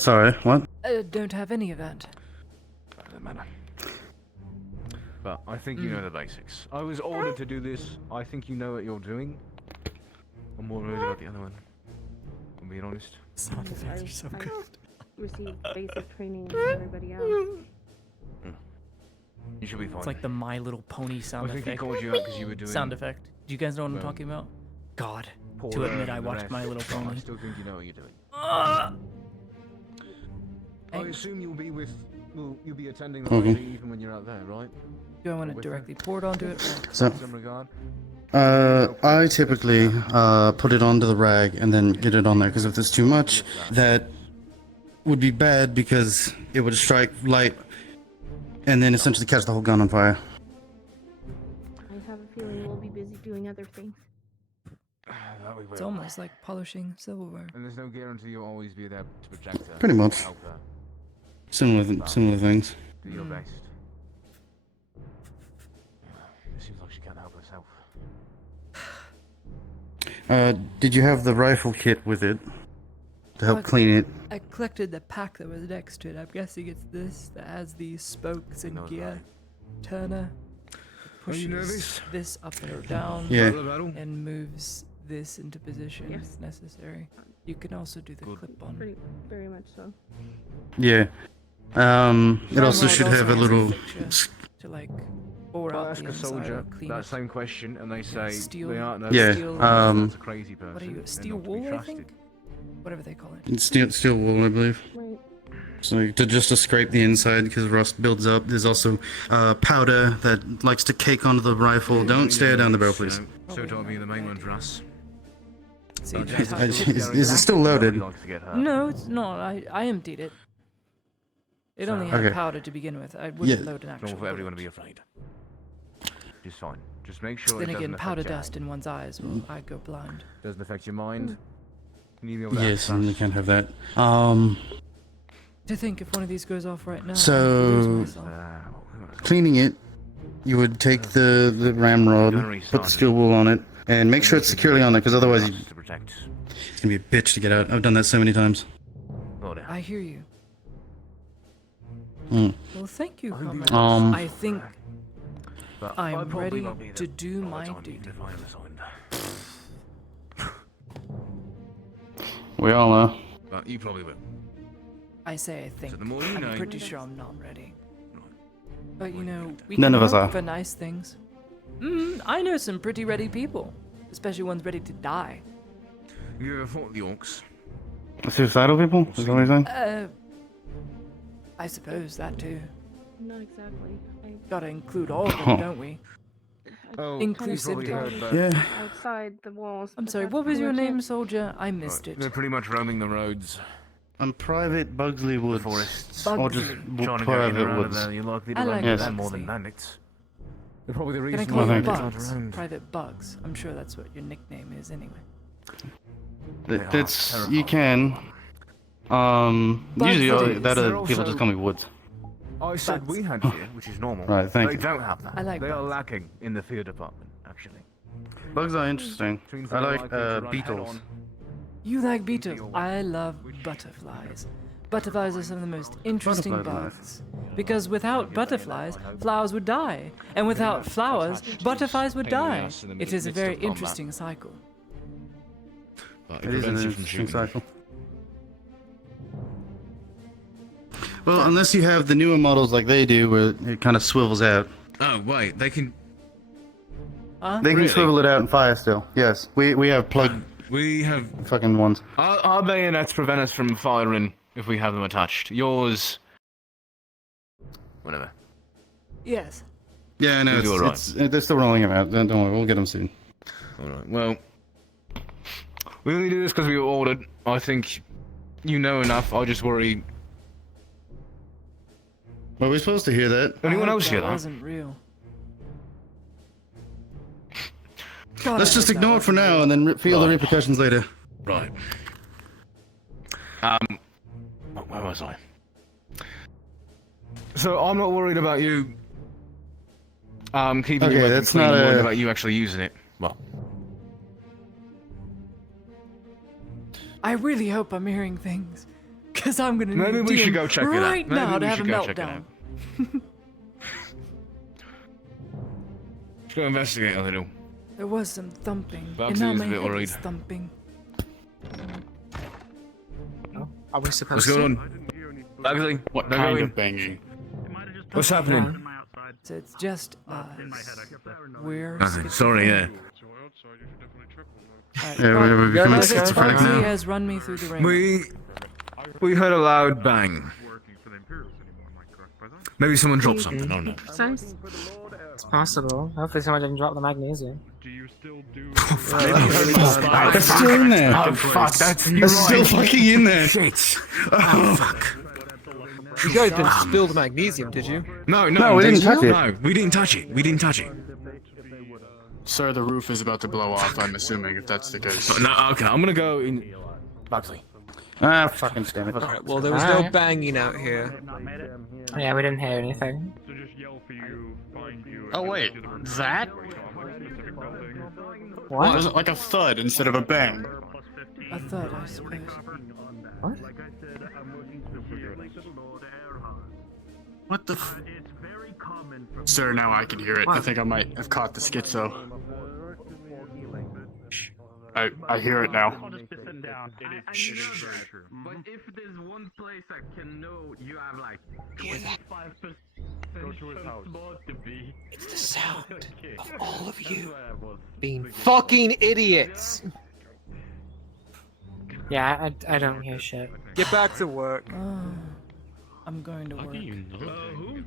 Sorry, what? I don't have any of that. Doesn't matter. But I think you know the basics. I was ordered to do this. I think you know what you're doing. I'm more worried about the other one. I'm being honest. Sound effects are so good. Received basic training with everybody else. You should be fine. It's like the My Little Pony sound I think effect. he called you out because you were doing sound effect. Do you guys know what I'm well, talking about? God, Poor to admit and I the watched rest. My Little I Pony. still think you know what you're doing. Hey. I assume you'll be with. Well, you'll be attending the Okay. lady even when you're out there, right? Do I want to With her? directly pour it onto it? Or... So, In some regard. I typically put it onto the rag and then get it on there, because if there's too much, that would be bad because it would strike light and then essentially catch the whole gun on fire. I have a feeling we'll be busy doing other things. That we will. It's almost like polishing silverware. And there's no guarantee you'll always be there to protect her. Pretty much. to help her. Similar things. Do your best. It seems like she can't help herself. Did you have the rifle kit with it to help clean it? I collected the pack that was next to it. I'm guessing it's this that has these spokes and gear. Turner pushes nervous? this up or down Yeah. and moves this into position if necessary. You can also do the clip-on. Pretty, very much so. Yeah. It also should have a has little. fixture to like bore I'll out ask the a inside soldier or clean that it. same question, and they say Steel- they aren't no Yeah, steel, um, that's a crazy person. What are you? They're Steel not to be wool, I trusted. think. Whatever they call it. It's steel wool, I believe. Right. So to scrape the inside because rust builds up. There's also powder that likes to cake onto the rifle. Don't stare down the barrel, please. So don't be the main one for us. See, Is it still loaded? No, it's not. I emptied it. It only had Okay. powder to begin with. I wouldn't Yeah. load an actual. Normal for everyone to bullet. be afraid. Just fine. Just make sure Then it again, doesn't powder affect your dust in one's eyes will I go blind. Doesn't affect your mind. Can you deal with that? Yes, and you can't have that. To think if one of these goes off right now. I'd So, lose myself. cleaning it, you would take the ramrod, put the steel wool on it, and make sure it's securely on there, because otherwise it's gonna be a bitch to get out. I've done that so many times. I hear you. Mm. Well, thank you, comrade. Um, I think But I I'm probably ready won't be to there do by the my time you duty. can find us on. We all are. But you probably will. I say I think. the more you I'm know. pretty sure I'm not ready. But you know, we None can of us hope are. for nice things. I know some pretty ready people, especially ones ready to die. You ever fought the orcs? Suicidal people? Is that what you're saying? I suppose that too. Not exactly. Gotta include all of them, Huh. don't we? Oh, Inclusivity. Yeah. Outside the walls. I'm but sorry, that's what was pretty your much name, it. soldier? I missed it. They're pretty much roaming the roads. I'm Private Bugsley Woods. Forests. Or just Bugsley. Trying to go in and Private out of Woods. there. You're likely to I run like into Yes. them more than Bugsley. bandits. They're probably the Can I reason call why you thank you. bandits aren't Bugs? around. Private Bugs. I'm sure that's what your nickname is anyway. That's you can. Usually Bugs. that They're people just also- call me Woods. I said Bugs. we had fear, which is normal. Right, thank they you. don't have that. I like they are bugs. lacking in the fear department, actually. Bugs are interesting. Means I they're like likely to run beetles. head-on. You like beetles. I love butterflies. Butterflies are some of the most interesting Butterflies are bugs. Because without butterflies, flowers would die. And without flowers, butterflies would die. It is a very interesting cycle. It is an interesting cycle. Well, unless you have the newer models like they do, where it kind of swivels out. Oh, wait, they can. Huh? They can Really? swivel it out and fire still. Yes, we have plug We have. fucking ones. Our bayonets prevent us from firing if we have them attached. Yours. Whatever. Yes. Yeah, I know. You'll be They're still rolling them out. Don't worry, we'll get them soon. Alright, well. We only do this because we were ordered. I think you know enough. I just worry. Well, we're supposed to hear that. Anyone I hope else hear that that? wasn't real. God, Let's I just hope that ignore it for wasn't now real. and then feel the Right. repercussions later. Right. Where was I? So I'm not worried about you. Keeping your Okay, weapon that's clean. not I'm worried a- about you actually using it. Well, I really hope I'm hearing things. Because I'm going to maybe need we DM should go check it out. right now Maybe to we have a should go check it meltdown. out. Let's go investigate a little. There was some thumping. Bugsy And now was my a bit head worried. is thumping. Are we supposed What's to? going on? Bugsy, What no kind going? of banging? What's happening? So it's just us. We're Nothing. Sorry, yeah. Alright, Yeah, Bug- we're becoming schizophrenic Bugsy now. has run me through the ring. We heard a loud bang. Maybe someone dropped something. Oh no. Precise. It's possible. Hopefully someone didn't drop the magnesium. It's still in there. Oh fuck, that's It's still fucking in there. Shit. Oh fuck. You guys didn't spill the magnesium, did you? No, No, we didn't touch it. No, we didn't touch it. We didn't touch it. Sir, the roof is about to blow off, I'm assuming, if that's the case. No, okay, I'm gonna go in. Bugsy. Ah, fucking damn it. Alright, well, there was no banging out here. Yeah, we didn't hear anything. Oh wait, that? What? Wasn't like a thud instead of a bang. A thud, I suppose. What? What the f- Sir, now I can hear it. I think I might have caught the schizo. I hear it now. But if there's one place I can know you have like 25% to be. It's the sound of all of you being fucking idiots. Yeah, I don't hear shit. Get back to work. I'm going to work. Who?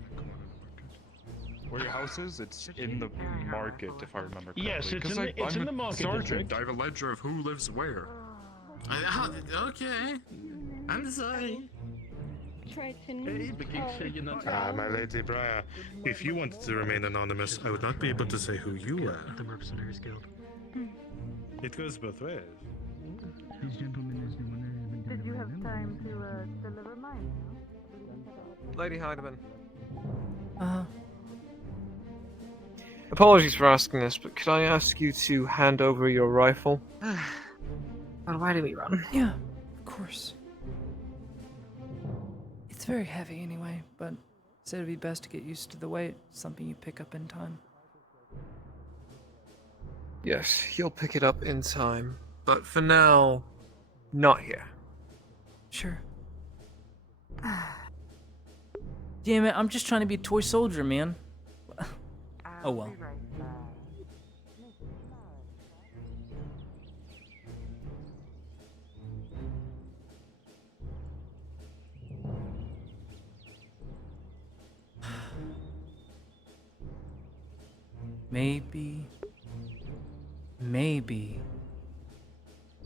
Where your house is? It's in the market, if I remember correctly. Yes, it's I'm in the market Sergeant, district. I have a ledger of who lives where. Okay. I'm sorry. My lady Briar, if you wanted to remain anonymous, I would not be able to say who you were. The Mercenaries Guild. It goes both ways. Did you have time to deliver mine? Lady Heidemann. Uh-huh. Apologies for asking this, but could I ask you to hand over your rifle? Well, why do we run? Yeah, of course. It's very heavy anyway, but said it'd be best to get used to the weight. Something you pick up in time. Yes, he'll pick it up in time, but for now, not here. Sure. Damn it, I'm just trying to be a toy soldier, man. Oh well.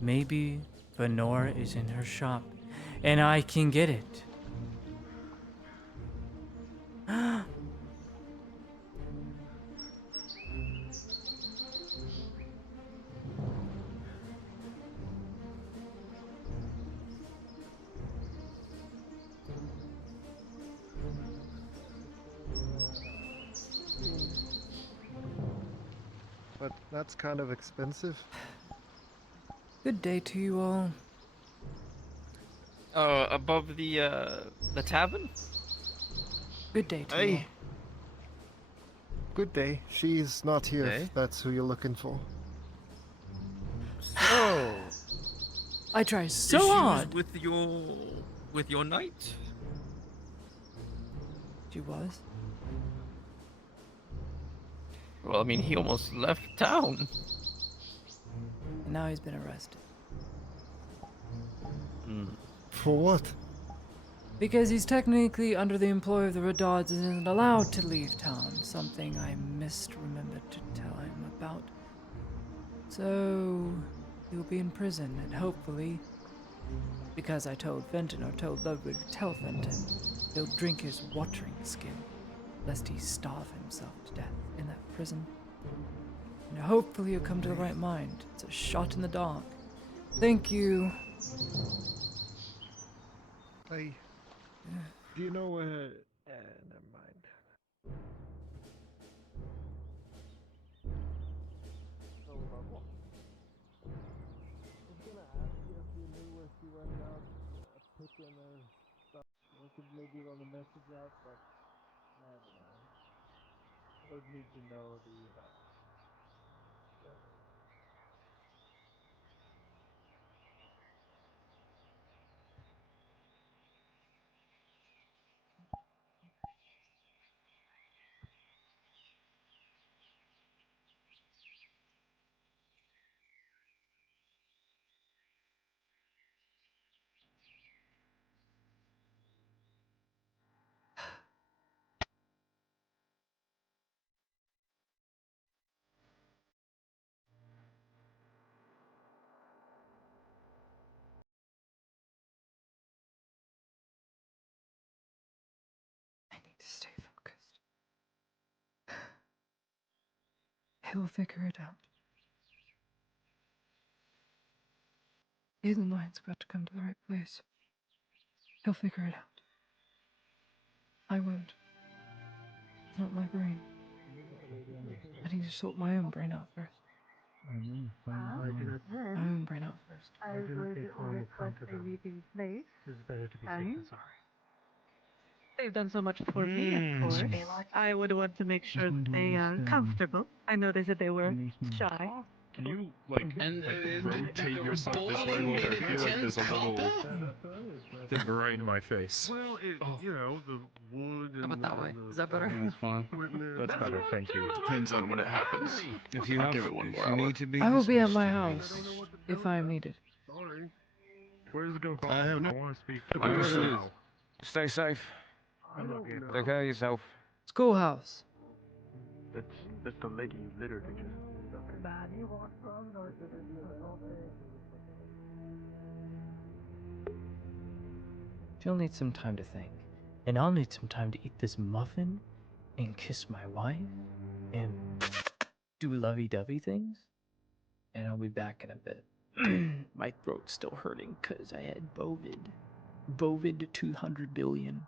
Maybe Venora is in her shop, and I can get it. But that's kind of expensive. Good day to you all. Above the tavern? Good day to you all. Hey. Good day. She's not here, Hey. if that's who you're looking for. Oh. I try so Issues hard. with your knight? She was. Well, I mean, he almost left town. And now he's been arrested. For what? Because he's technically under the employ of the Redauds and isn't allowed to leave town, something I misremembered to tell him about. So, he'll be in prison, and hopefully, because I told Fenton, or told Ludwig to tell Fenton, he'll drink his watering skin, lest he starve himself to death in that prison. And hopefully you'll come to the right mind. It's a shot in the dark. Thank you. Hey, do you know, never mind. Picking or stuff. I could maybe run a message out, but never mind. I don't need to know the I need to stay focused. He'll figure it out. His mind's got to come to the right place. He'll figure it out. I won't. Not my brain. I need to sort my own brain out first. My own brain out first. I would request a meeting place. It's better to be safe And than sorry. they've done so much for me, of course. I would want to make sure they are comfortable. I know they said they were shy. Can you, rotate yourself this way? Look, I feel like there's a little thing right in my face. Well, the wood and... How about that way? Is that better? That's fine. That's better, thank you. Depends on when it happens. If you I'll have, give it one if more you hour. need to be I will be at dismissed. my house if I am needed. Sorry. Where's the go? I have no. I want to speak to Well, the now. Stay safe. Take care of yourself. Schoolhouse. That's the lady you literally just... She'll need some time to think. And I'll need some time to eat this muffin and kiss my wife and do lovey-dovey things. And I'll be back in a bit. My throat's still hurting because I had Bovid. Bovid 200 billion.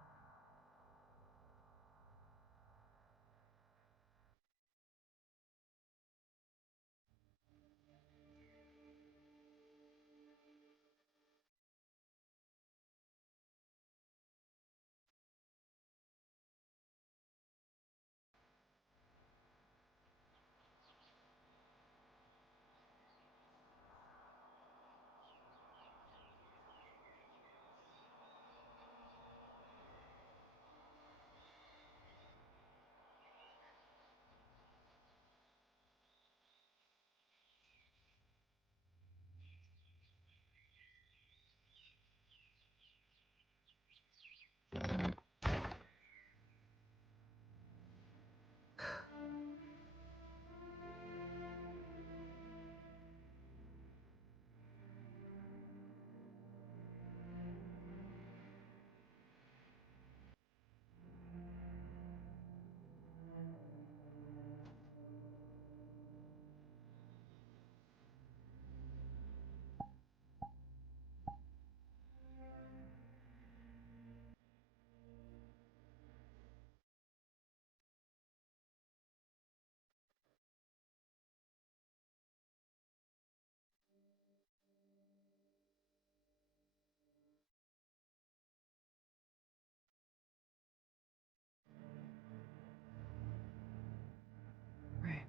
Pray.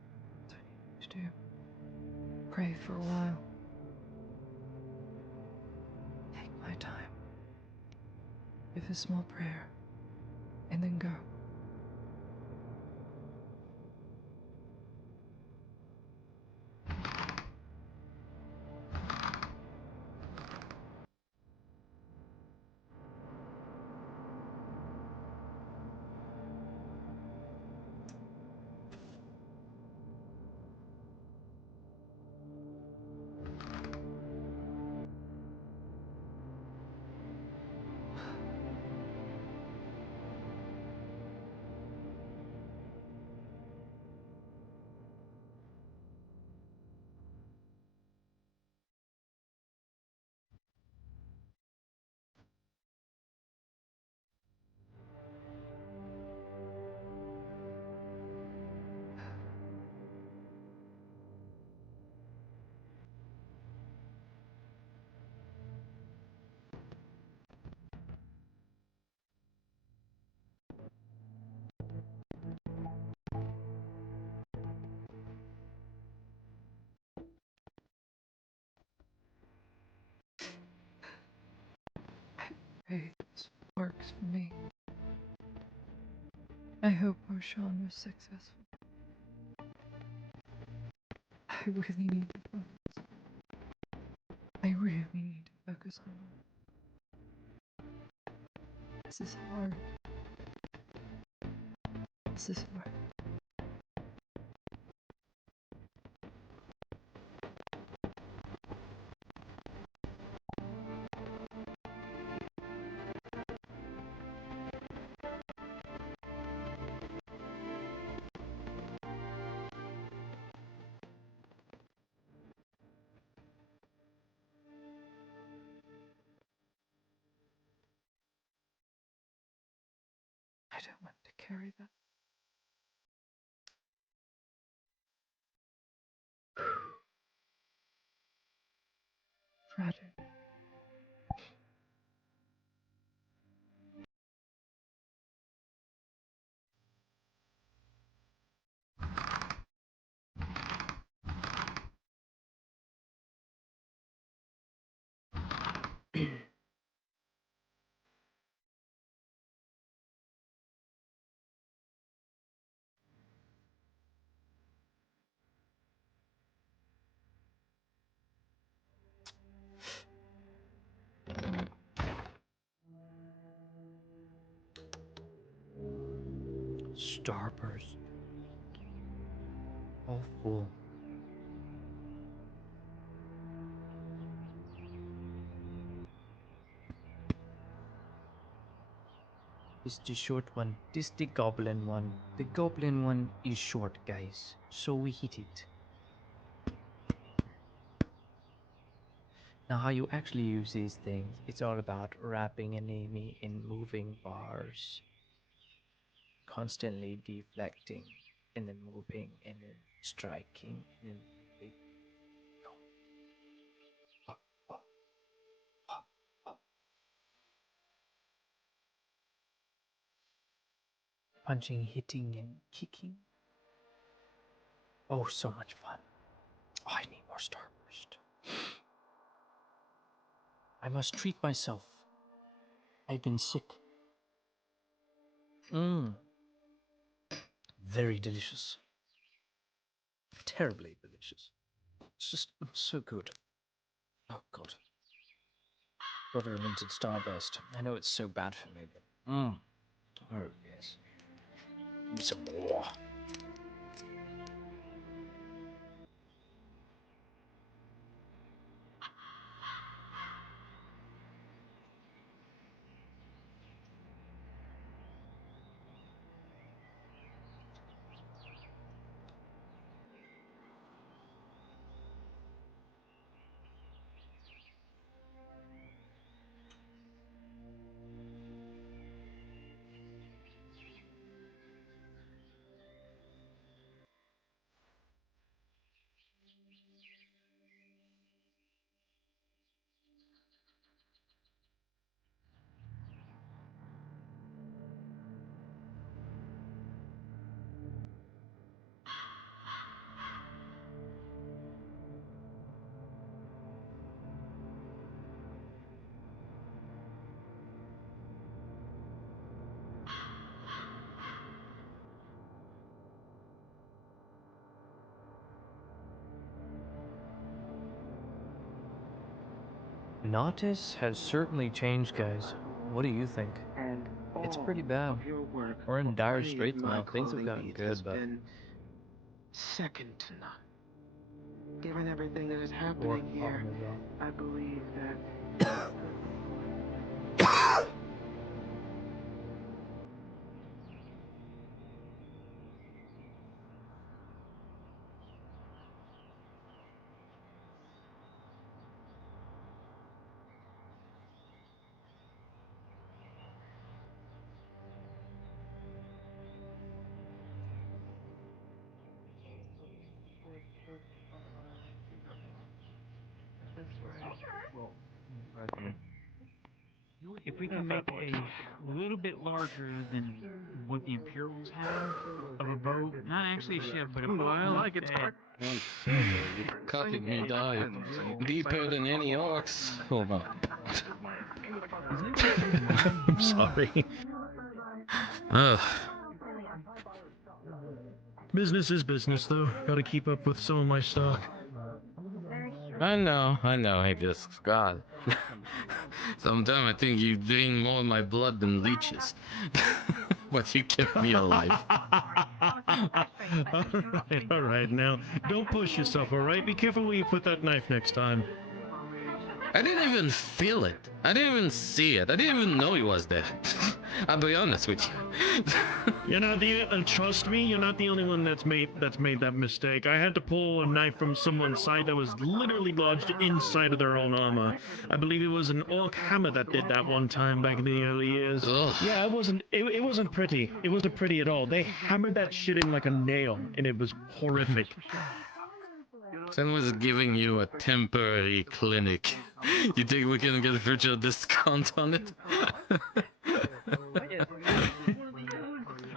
That's what you need to do. Pray for a while. Take my time. Give a small prayer. And then go. Works for me. I hope Roshan was successful. I really need to focus. I really need to focus on it. This is hard. This is hard. I don't want to carry that. Tragic. Starburst. Oh, fool. It's the short one. This the goblin one. The goblin one is short, guys. So we hit it. Now how you actually use these things, it's all about wrapping an enemy in moving bars. Constantly deflecting, and then moving, and then striking, and then they go. Punching, hitting, and kicking. Oh, so much fun. Oh, I need more Starburst. I must treat myself. I've been sick. Very delicious. Terribly delicious. It's just so good. Oh, God. Got a limited Starburst. I know it's so bad for me, but... Oh, yes. Some more. Nautis has certainly changed, guys. What do you think? It's pretty bad. We're in dire straits now. Things have gotten good, but... Second to none. Given everything that is happening here, I believe that... If we can make a little bit larger than what the Imperials have of a boat, not actually a ship, but a boat. I like it. Cutting me dive deeper than any orcs. Hold on. I'm sorry. Ugh. Business is business, though. Gotta keep up with some of my stock. I know. Hey, this God. Sometimes I think you drain more of my blood than leeches. But you kept me alive. All right. Now, don't push yourself, all right? Be careful where you put that knife next time. I didn't even feel it. I didn't even see it. I didn't even know he was there. I'll be honest with you. You're not the trust me, you're not the only one that's made that mistake. I had to pull a knife from someone's side that was literally lodged inside of their own armor. I believe it was an orc hammer that did that one time back in the early years. Ugh. Yeah, it wasn't pretty. It wasn't pretty at all. They hammered that shit in like a nail, and it was horrific. Someone was giving you a temporary clinic. You think we can get a virtual discount on it?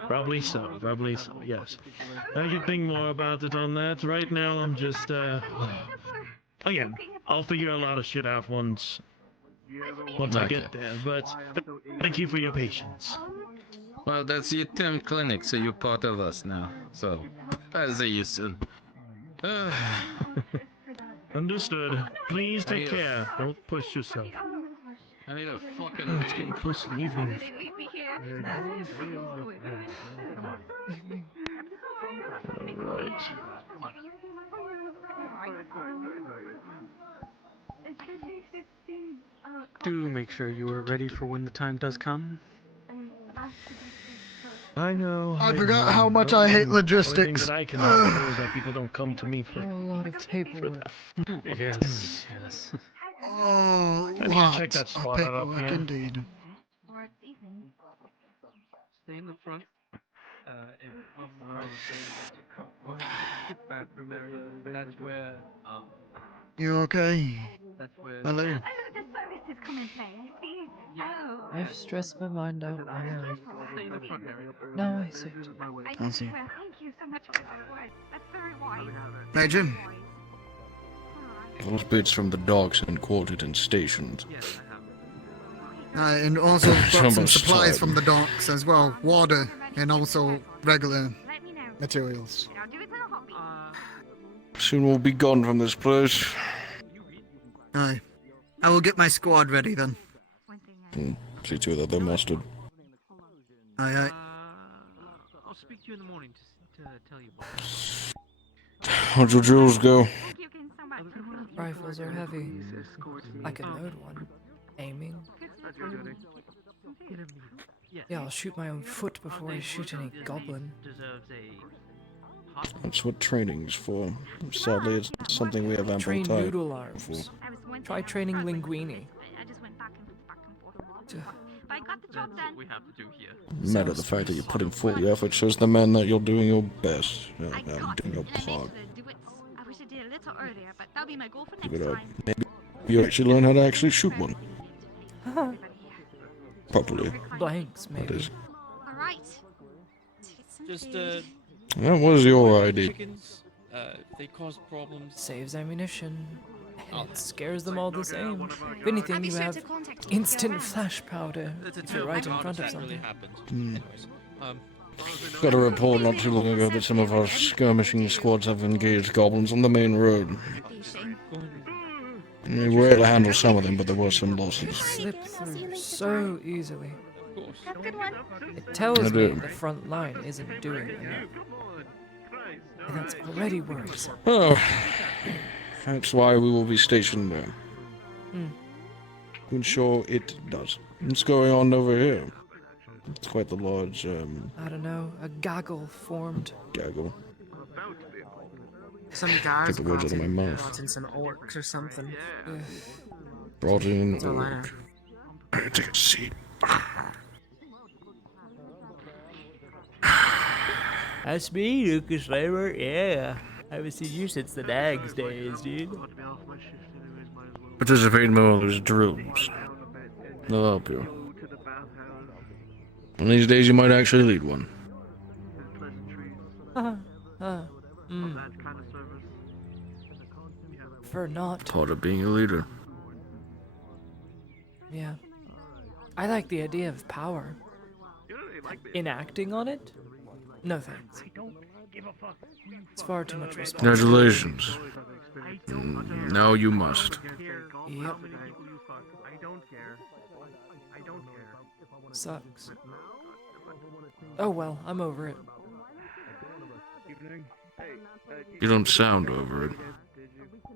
Probably so, yes. I can think more about it on that. Right now, I'm just, again, I'll figure a lot of shit out once I get there, but thank you for your patience. Well, that's your temp clinic, so you're part of us now. So, I'll see you soon. Understood. Please take care. Don't push yourself. I need a fucking Oh, it's getting close to evening. Alright. Do make sure you are ready for when the time does come. I know. I forgot how much I hate logistics. The only thing that I can do is that people don't come to me for A lot of paperwork. Yes. Oh, I need to check that spot out up paperwork here. indeed. Stay in the front. Bathroom area. That's where. You okay? That's where. Hello? I've stressed my mind out. Stay in the front area. No, I see. I see. Thank you so much for those words. That's very wise. Hey, Jim. Those bits from the docks and quoted and stationed. And also got some Almost supplies tired. from the docks as well. Water and also regular materials. Soon we'll be gone from this place. Aye. I will get my squad ready then. See to it that they're mustered. Aye, aye. I'll speak to you in the morning to tell you. How'd your drills go? Rifles are heavy. I can load one. Aiming. Yeah, I'll shoot my own foot before I shoot any goblin. That's what training's for. Sadly, it's something we have ample Train time noodle for. arms. Try training linguini. That's what we have to do here. Matter the fact that you're putting forth the effort shows the man that you're doing your best. Doing your part. I wish I did a little earlier, but that'll be my goal for Give next it up. time. Maybe you actually learn how to actually shoot one. Properly. Blanks, That maybe. is. Alright. Just, That was your idea. chickens, they cause problems. Saves ammunition. Oh. It scares them all the same. If anything, you have instant flash powder. If you're right in front of something. Got a report not too long ago that some of our skirmishing squads have engaged goblins on the main road. We were able to handle some of them, but there were some losses. Slip through so easily. Good one. It tells I me do. the front line isn't doing enough. And that's already worrisome. Oh, that's why we will be stationed there. Hmm. To ensure it does. What's going on over here? It's quite the large, I don't know, a gaggle formed. gaggle. Some guys Get the words out of my mouth. brought in some orcs or something. Brought in That's all I know. orc. Take a seat. That's me, Lucas Labor. Yeah. I haven't seen you since the Nags days, dude. Participate in more of those drills. They'll help you. One of these days you might actually lead one. For not. Part of being a leader. Yeah. I like the idea of power. Enacting on it? No thanks. It's far too much responsibility. Congratulations. Now you must. Yep. Sucks. Oh well, I'm over it. You don't sound over it.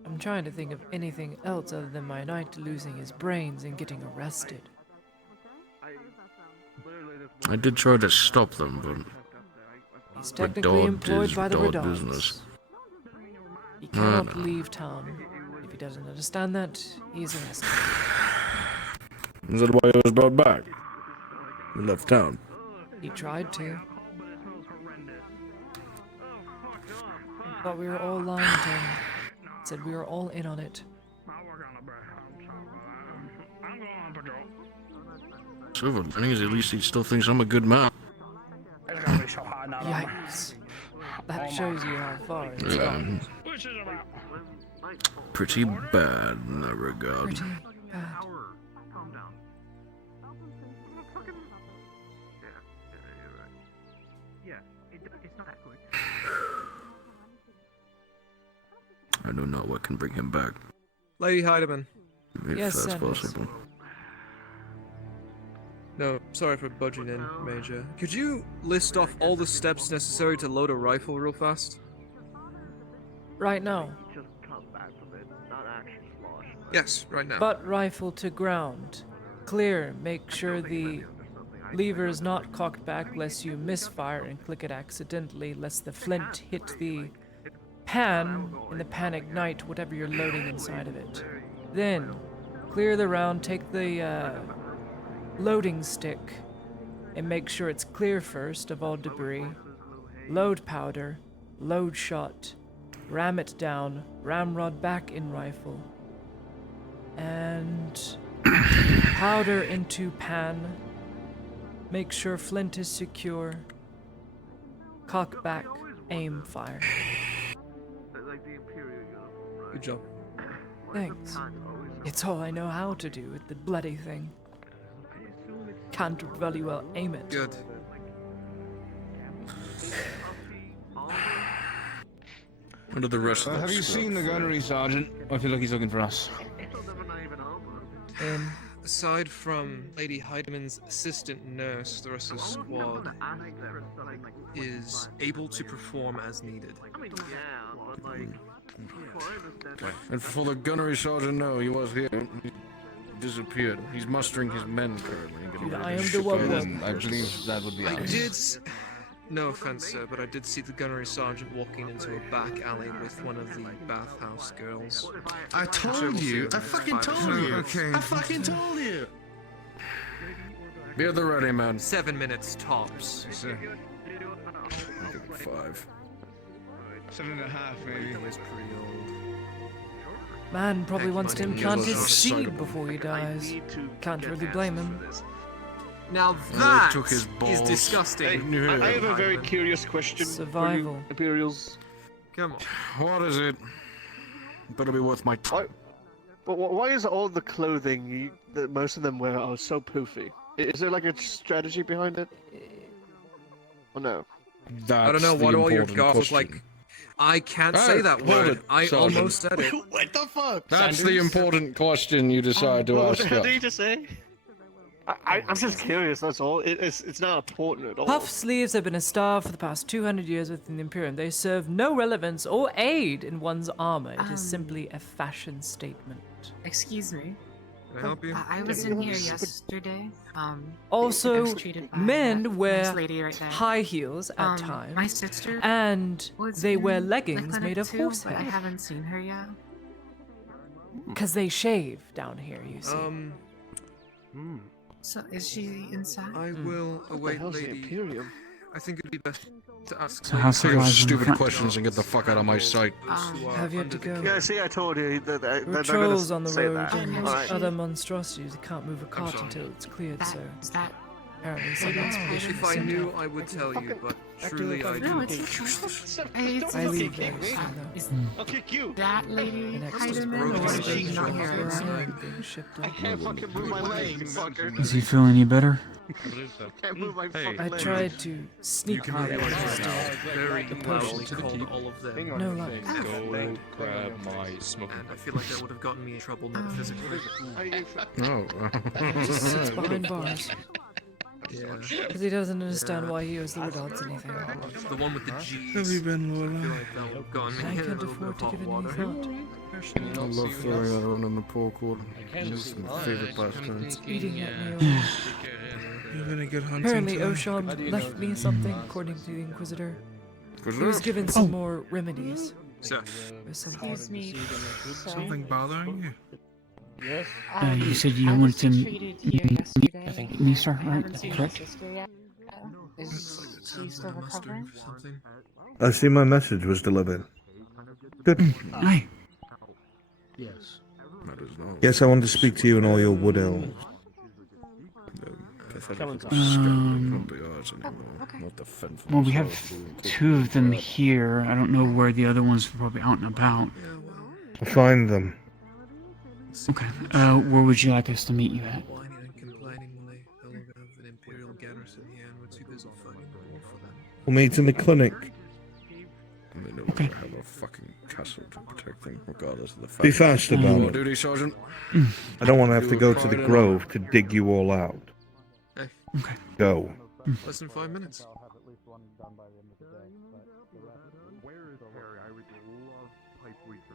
I'm trying to think of anything else other than my knight losing his brains and getting arrested. I did try to stop them, but He's what technically dog employed is by the dog Redogs. business. He I cannot know. leave town. If he doesn't understand that, he's arrested. Is that why he was brought back? He left town. He tried to. Thought we were all lying to him. Said we were all in on it. Silver linings, at least he still thinks I'm a good man. Yikes. That shows you how far it's Yeah. gone. Pretty bad in that regard. Pretty bad. I don't know what can bring him back. Lady Heidemann. If Yes, that's Sanders. possible. No, sorry for budging in, Major. Could you list off all the steps necessary to load a rifle real fast? Right now. Yes, right now. Butt rifle to ground. Clear. Make sure the lever is not cocked back lest you misfire and click it accidentally, lest the flint hit the pan in the pan ignite whatever you're loading inside of it. Then, clear the round, take the loading stick and make sure it's clear first of all debris. Load powder, load shot, ram it down, ramrod back in rifle, and powder into pan. Make sure flint is secure. Cock back, aim, fire. Good job. Thanks. It's all I know how to do with the bloody thing. Can't very well aim it. Good. What are the rest of Have you seen the gunnery sergeant? I feel like he's looking for us. Aside from Lady Heidemann's assistant nurse, the rest of the squad is able to perform as needed. And for the gunnery sergeant, no, he was here. He disappeared. He's mustering his men currently. Dude, I am the one. I believe that would be I us. did. No offense, sir, but I did see the gunnery sergeant walking into a back alley with one of the bathhouse girls. I told you. I fucking told you. Okay. I fucking told you. Be at the ready, man. 7 minutes tops. 5. 7.5, maybe. That was pretty old. Man probably wants to Might implant be his a little seed excitable. before he dies. Can't really blame him. Now Well, that they took his is balls. disgusting. Yeah. I have a very curious question Survival. for you, Imperials. Come on. What is it? Better be worth my time. Why is all the clothing that most of them wear are so poofy? Is there like a strategy behind it? Or no? I don't know, why do all your goth look like... I can't say that hold word. it, I Sergeant. almost said it. What the fuck? That's the important question you decide to ask What us. did you just say? I'm just curious, that's all. It's not important at all. Puff sleeves have been a star for the past 200 years within the Imperium. They serve no relevance or aid in one's armor. It is simply a fashion statement. Excuse me. Can I help you? I was in here yesterday. I Also, was treated by men that wear nice lady right there. high heels at My times, sister and was they wear in, leggings like, made of Clinic 2, horsehair. but I haven't seen her yet. Because they shave down here, you see. So is she inside? I will await hell's the Lady... Imperium? I think it'd be best to ask... So how civilized stupid questions and get the fuck out of my sight. Have yet to go. Yeah, see, I told you that There they're are gonna trolls on the say road that. and Alright. other monstrosities. They can't move a cart until it's cleared, so... Is that Apparently some expedition If was I sent knew, out. I would tell you, but truly I No, don't. it's I leave very soon, Is though. I'll kick you. that lady The next is Heidemann, broken or is shit she not shop here for anymore? tonight. being shipped I out. can't fucking move my leg, fucker. Does he feel any better? Can't move my Hey. fucking I leg. tried to sneak You can out realize just that very the loudly potion. called all of them. No luck. Go grab my smoking And I feel like that would have gotten me in trouble metaphysically. Oh. Just sits behind bars. Yeah. Because he doesn't understand why he owes the Woodouts anything. The one with the G's. Have you been, I Lola? feel like that would have gotten me I in a can't little bit afford of to hot give it any water. thought. I love throwing that around in the forecourt. It's my favourite pastime. Eating at me. You have any good hunting Apparently today? Osham left me something, according to the Inquisitor. He was Inquisitor? given some more remedies. So, Or something. Excuse me. Something bothering you? Yes. You said you wanted to treated here yesterday. I think Nisa, I right? haven't seen my Correct? sister yet. Is she still recovering? I see my message was delivered. Good. Hi. Yes. Yes, I want to speak to you and all your wood elves. Well, we have two of them here. I don't know where the other ones are, probably out and about. Find them. Okay. Where would you like us to meet you at? whining and complaining when they no longer have an Imperial garrison here and we're too busy fighting the war for them. We'll meet in the clinic. And they know Okay. I have a fucking castle to protect them, regardless of the fact. Be fast about it. Duty, Sergeant. I don't want to have to go to the grove to dig you all out. Hey, Okay. Go. less than 5 minutes. Where is Harry? I would love pipe research.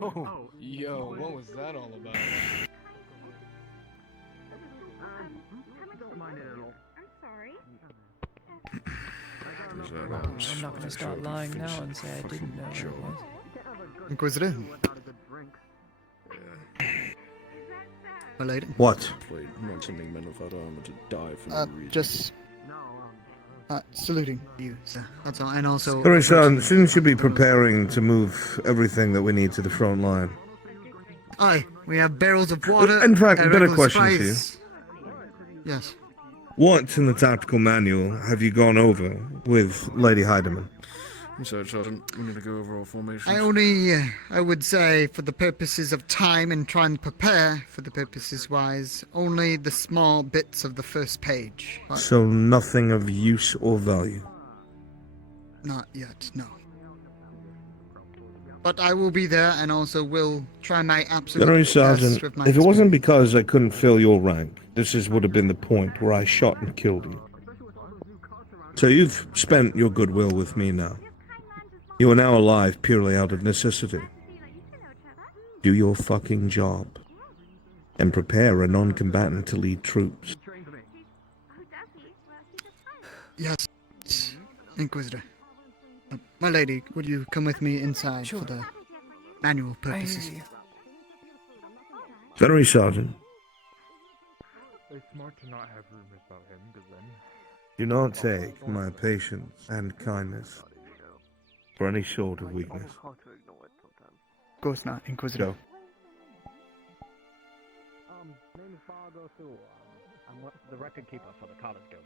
Oh, yo, what was that all about? Don't mind it at all. I'm sorry. I'm not going to start lying now and say I didn't know what it was. Inquisitor? My lady? What? Armor to die for just... saluting you, sir. That's all. And also... Sorry, son, shouldn't you be preparing to move everything that we need to the front line? Aye, we have barrels of water. In fact, a better regular question to supplies. Yes. What in the tactical manual have you gone over with Lady Heidemann? So, Sergeant, we need to go over all formations. I only, I would say, for the purposes of time and trying to prepare for the purposes wise, only the small bits of the first page. So nothing of use or value. Not yet, no. But I will be there and also will try my absolute General best Sergeant, with my if it wasn't experience. because I couldn't fill your rank, would have been the point where I shot and killed you. So you've spent your goodwill with me now. You are now alive purely out of necessity. Do your fucking job. And prepare a non-combatant to lead troops. Yes, Inquisitor. My lady, would you come with me inside for the manual purposes? General Sergeant, It's smart to not have rumors about him, because then... do not take my patience and kindness for any sort of weakness. Of course not, Inquisitor. Go. Name is Fargo Sewell. I'm the record keeper for the College Guild.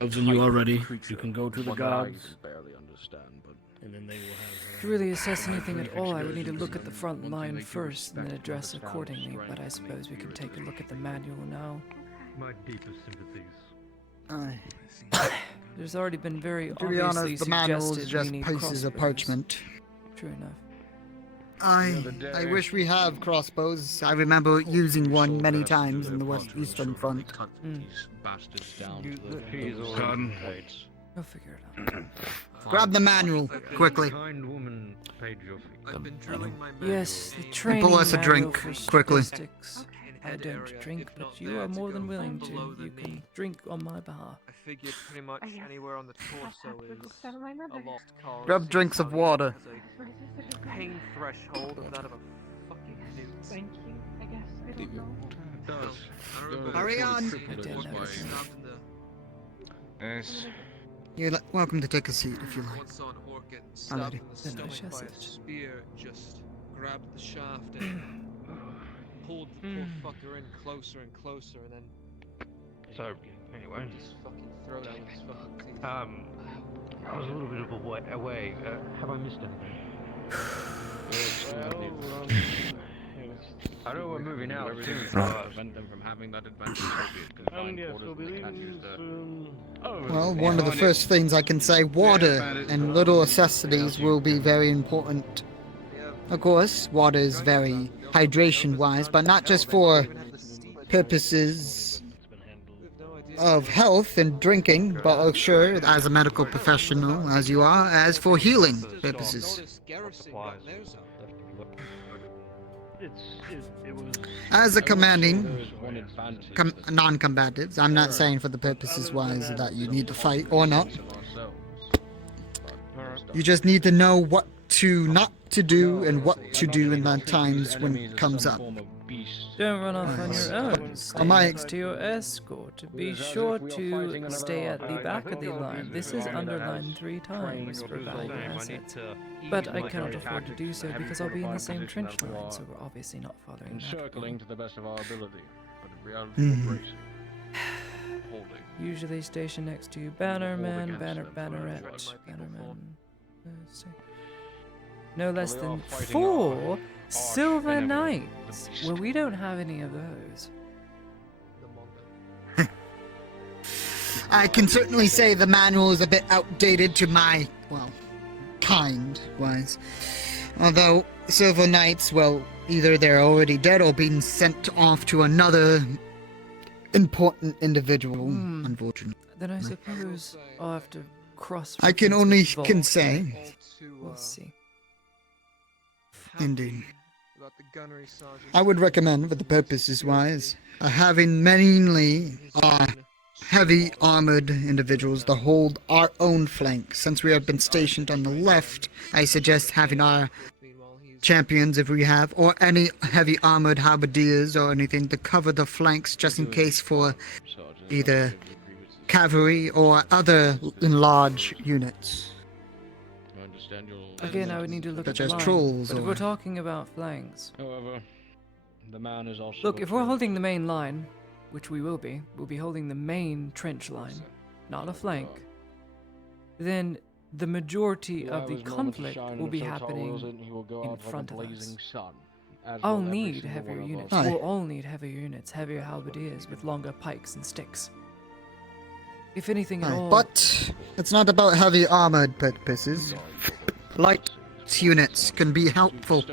When you are ready, you can go to the gods. Barely understand, but And then they will have... To really assess anything at all, I would need to look at the front line first and then address accordingly, but I suppose we can take a look at the manual now. My deepest sympathies. Aye. There's already been very To be obviously honest, the manual is suggested just we need pieces of crossbows. parchment. True enough. I wish we have crossbows. I remember using one many times in the Eastern Front. Bastards down You- to the Gun. We'll figure it out. Grab the manual, quickly. Kind woman paid your fee. I've been drilling my Yes, the manual training pull us a manual drink, for quickly. statistics. I don't drink, but you are more than willing to. You can drink on my behalf. I figured pretty much anywhere on the torso is a lost cause. Grab drinks of water. Has a pain threshold of that of a fucking newt. Thank you. I guess I don't know. It does. I remember Hurry on. I did never drink. Yes. You're welcome to take a seat if you like. Once on Orchid, Alrighty. stabbed in the Then I stomach shall by a sit. spear just grabbed the shaft and pulled the poor fucker in closer and closer, and then So, anyway. his fucking throat out with his fucking teeth. I was a little bit of away. Have I missed anything? I know we're moving out soon, so prevent them from having that adventure. Well, one of the first things I can say, water and little necessities will be very important. Of course, water is very hydration-wise, but not just for purposes of health and drinking, but sure, as a medical professional, as you are, as for healing purposes. As a commanding non-combatives, I'm not saying for the purposes wise that you need to fight or not. You just need to know what to not to do and what to do in the times when it comes up. Don't run off on your own. Stay next to your escort. Be sure to stay at the back of the line. This is underlined 3 times for value assets. But I cannot afford to do so because I'll be in the same trench line, so we're obviously not following that. Circling to the best of our ability, but in reality we're bracing. Holding. Usually stationed next to bannerman, bannerette, bannerman. No less than 4 silver knights. Well, we don't have any of those. I can certainly say the manual is a bit outdated to my, well, kind-wise. Although, Silver Knights, well, either they're already dead or being sent off to another important individual, unfortunately. Then I suppose I'll have to cross. I can only say. We'll see. Indeed. I would recommend, for the purposes wise, having mainly heavy armored individuals to hold our own flank. Since we have been stationed on the left, I suggest having our champions, if we have, or any heavy armored halberdiers or anything to cover the flanks just in case for either cavalry or other large units. Again, I would need to look at the line, trolls but if or... we're talking about flanks... However, the man is also... Look, if we're holding the main line, which we will be, we'll be holding the main trench line, not a flank, then the majority of the conflict will be happening in front of us. I'll need heavier units. We'll all need heavier units, heavier halberdiers with longer pikes and sticks. If anything at all... But it's not about heavy armored purposes. Light units can be helpful,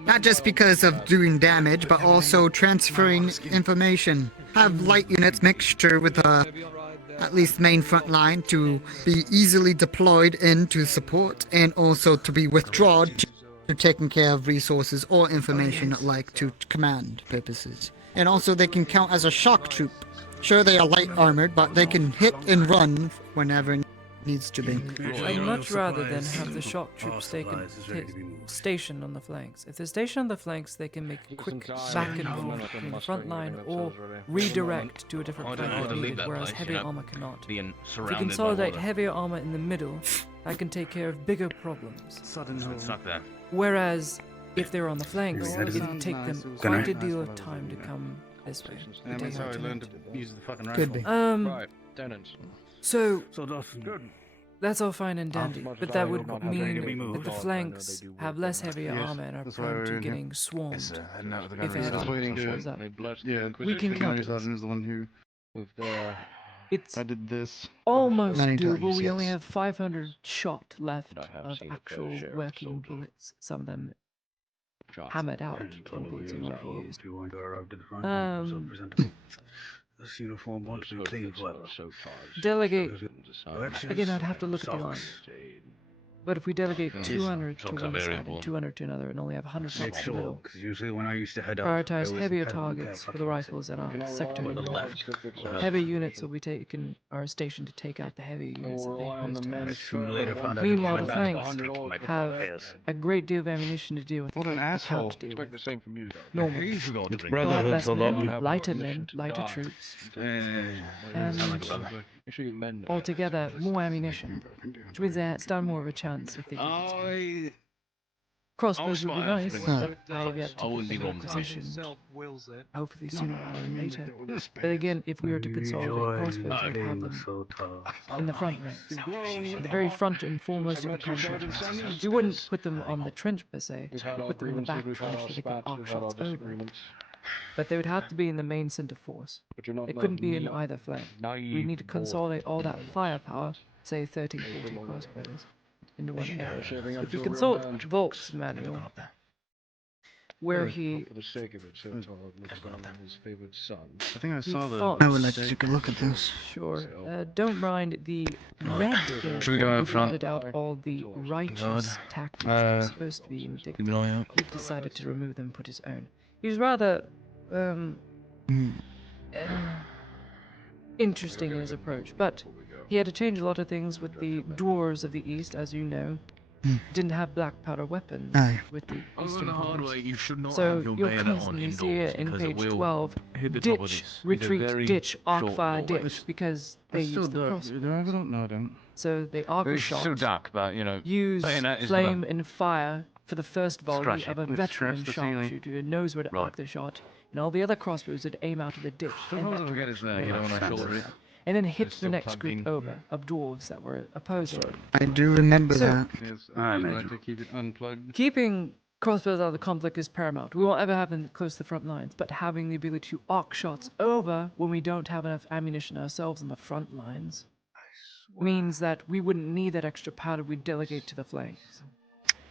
not just because of doing damage, but also transferring information. Have light units mixture with at least main front line to be easily deployed into support and also to be withdrawn to taking care of resources or information like to command purposes. And also they can count as a shock troop. Sure, they are light armored, but they can hit and run whenever needs to be. I'd much rather than have the shock troops stationed on the flanks. If they're stationed on the flanks, they can make a quick back and forth between the front line or redirect to a different flank if needed, whereas heavy armor cannot. If you consolidate heavier armor in the middle, that can take care of bigger problems. Whereas if they're on the flanks, it'll take them quite a deal of time to come this way. Could be. So, that's all fine and dandy, but that would mean that the flanks have less heavier armor and are prone to getting swarmed if anything shows up. We can count it. The one who It's I did this almost many doable. times, We only yes. have 500 shot left of actual working bullets. Some of them hammered out, bullets are not used. This uniform wants to be cleaned well. Delegate. Again, I'd have to look at the line. But if we delegate 200 to one side and 200 to another and only have 100 Make shots in the sure, middle, because usually when I used to head up, prioritize heavier targets for the rifles in our sector. Heavy units will be taken, are stationed to take out the heavy units that they host. Meanwhile, the flanks have a great deal of ammunition to deal with. What an asshole. To deal with. The same from you. Normal. It's Less men, lighter men, lighter troops, and altogether more ammunition, which means it's done more of a chance if they crossbows would be nice, but I I have yet to wouldn't get be them wrong. acquisitioned. wills it. Hopefully sooner rather than later. But again, if we were to consolidate crossbows, I would have them in the front ranks. The very front and foremost of the combat. We wouldn't put them on the trench per se, put them in the back trench so they could arc shots over. But they would have to be in the main center force. It couldn't be in either flank. We need to consolidate all that firepower, say 30, 40 crossbows, into one area. If we consult Volk's manual, where he For the sake of it, so looks down his favorite son. I think I saw the. thought- I would like to take a look at this. Sure. Don't mind the red Should we go out front? blotted out all the righteous tactics supposed to be in Dick. Keep an eye out. He decided to remove them and put his own. He was rather interesting in his approach, but he had to change a lot of things with the dwarves of the East, as you know. Didn't have black powder weapons with the Eastern dwarves. You should not So have your you'll bayonet on constantly indoors see it in because it page will 12, hit the top of ditch, this. It's a retreat, very ditch, arc short fire, doorway. ditch, because I they still use the do. crossbow. I don't know. I don't. So they arc a It's shot, still dark, but you know, use bayonet is flame and fire for the first volley Scratch of it. a Let's veteran scratch the ceiling. sharpshooter who knows where to arc the shot, and all the other crossbows would aim out of the ditch. sometimes I forget it's there. You know, when I shoulder it. And then hit It's the still next plugged group in. over of dwarves that were opposing. I do remember So- that. Yes, I like to keep it unplugged. Keeping crossbows out of the conflict is paramount. We won't ever have them close to the front lines, but having the ability to arc shots over when we don't have enough ammunition ourselves on the front lines means that we wouldn't need that extra powder we delegate to the flanks.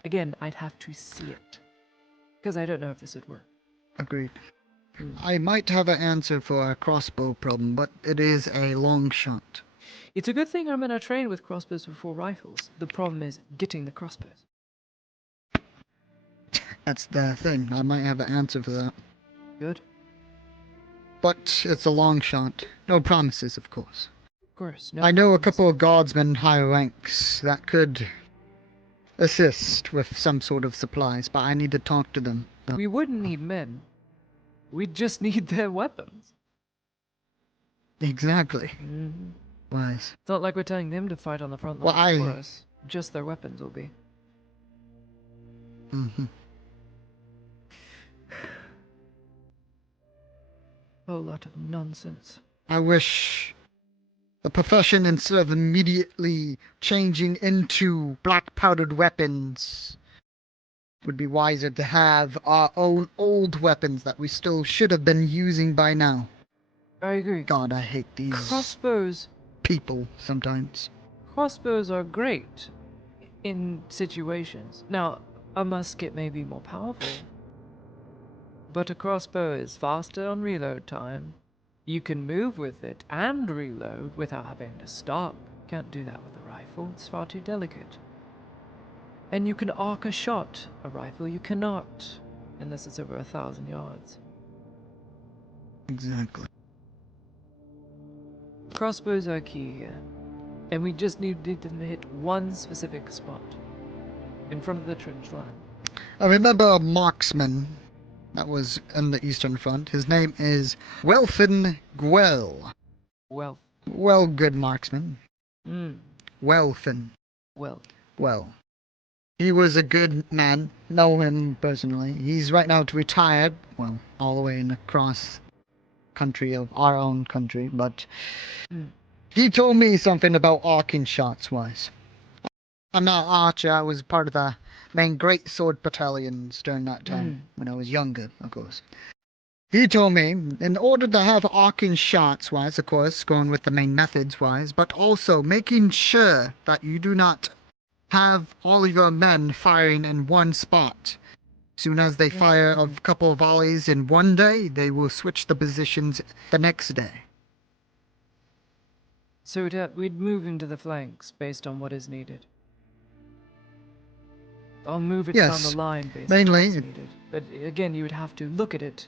Again, I'd have to see it, because I don't know if this would work. Agreed. I might have an answer for our crossbow problem, but it is a long shot. It's a good thing I'm in a train with crossbows before rifles. The problem is getting the crossbows. That's the thing. I might have an answer for that. Good. But it's a long shot. No promises, of course. Of course. No I know a couple of guardsmen higher ranks that could assist with some sort of supplies, but I need to talk to them. We wouldn't need men. We'd just need their weapons. Exactly. Mhm. Wise. It's not like we're telling them to fight on the front Well, lines for us. Just their weapons will be. Mm-hmm. A lot of nonsense. I wish the profession, instead of immediately changing into black powdered weapons, would be wiser to have our own old weapons that we still should have been using by now. I agree. God, I hate these Crossbows. people sometimes. Crossbows are great in situations. Now, a musket may be more powerful, but a crossbow is faster on reload time. You can move with it and reload without having to stop. Can't do that with a rifle, it's far too delicate. And you can arc a shot. A rifle you cannot, unless it's over 1,000 yards. Exactly. Crossbows are key here, and we just need them to hit one specific spot in front of the trench line. I remember a marksman that was in the Eastern Front. His name is Welfin Gwell. Well, good marksman. Welfin. Well. He was a good man. Know him personally. He's right now retired. Well, all the way in across country of our own country, but he told me something about arcing shots wise. I'm not an archer. I was part of the main great sword battalions during that time when I was younger, of course. He told me, in order to have arcing shots wise, of course, going with the main methods wise, but also making sure that you do not have all of your men firing in one spot. Soon as they fire a couple of volleys in one day, they will switch the positions the next day. So we'd move into the flanks based on what is needed. I'll move it down the line based on what's needed. But again, you would have to look at it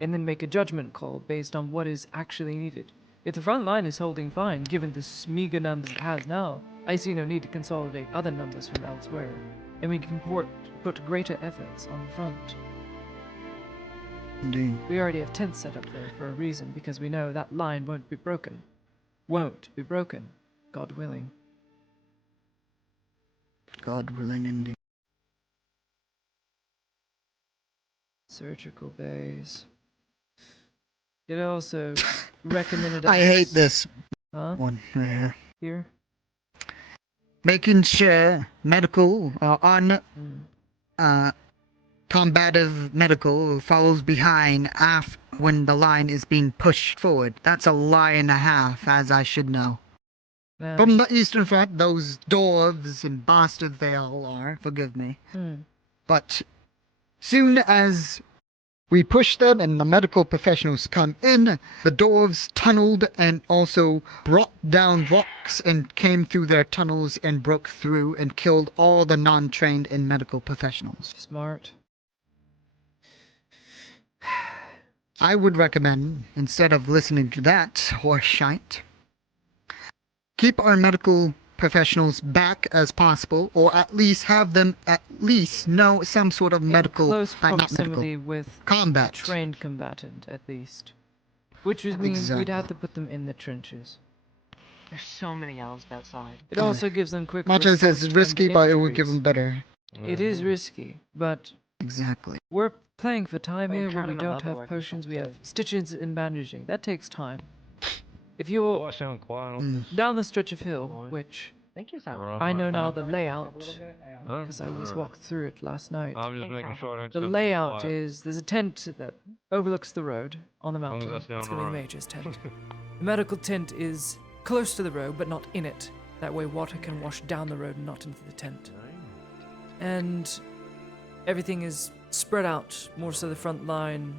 and then make a judgment call based on what is actually needed. If the front line is holding fine, given the meager numbers it has now, I see no need to consolidate other numbers from elsewhere, and we can put greater efforts on the front. Indeed. We already have tents set up there for a reason, because we know that line won't be broken. Won't be broken, God willing. God willing, indeed. Surgical bays. It also recommended. I hate this Huh? one right here. Here. Making sure medical combative medical follows behind when the line is being pushed forward. That's a lie and a half, as I should know. Yeah. From the Eastern Front, those dwarves and bastards they all are, forgive me. But soon as we push them and the medical professionals come in, the dwarves tunneled and also brought down rocks and came through their tunnels and broke through and killed all the non-trained and medical professionals. Smart. I would recommend, instead of listening to that horse shite, keep our medical professionals back as possible, or at least have them at least know some sort of medical, Close not proximity medical, with combat. a trained combatant, at least. Which would mean we'd have to put them in the trenches. There's so many elves outside. It also gives them quick. Much as it's response risky, and but it would injuries. give them better. It is risky, but exactly. We're playing for time Well, here you're where we trying to don't level have like potions, we have yourself, stitches and bandaging. That takes time. If you're down the stretch of hill, which Thank you, Sam. I know now the layout, because I was walked through it last night. I'm just making sure I don't The step layout quiet. is, there's a tent that overlooks the road on the long as mountain. that's down It's the going to be the road. mage's tent. The medical tent is close to the road, but not in it. That way water can wash down the road and not into the tent. And everything is spread out, more so the front line,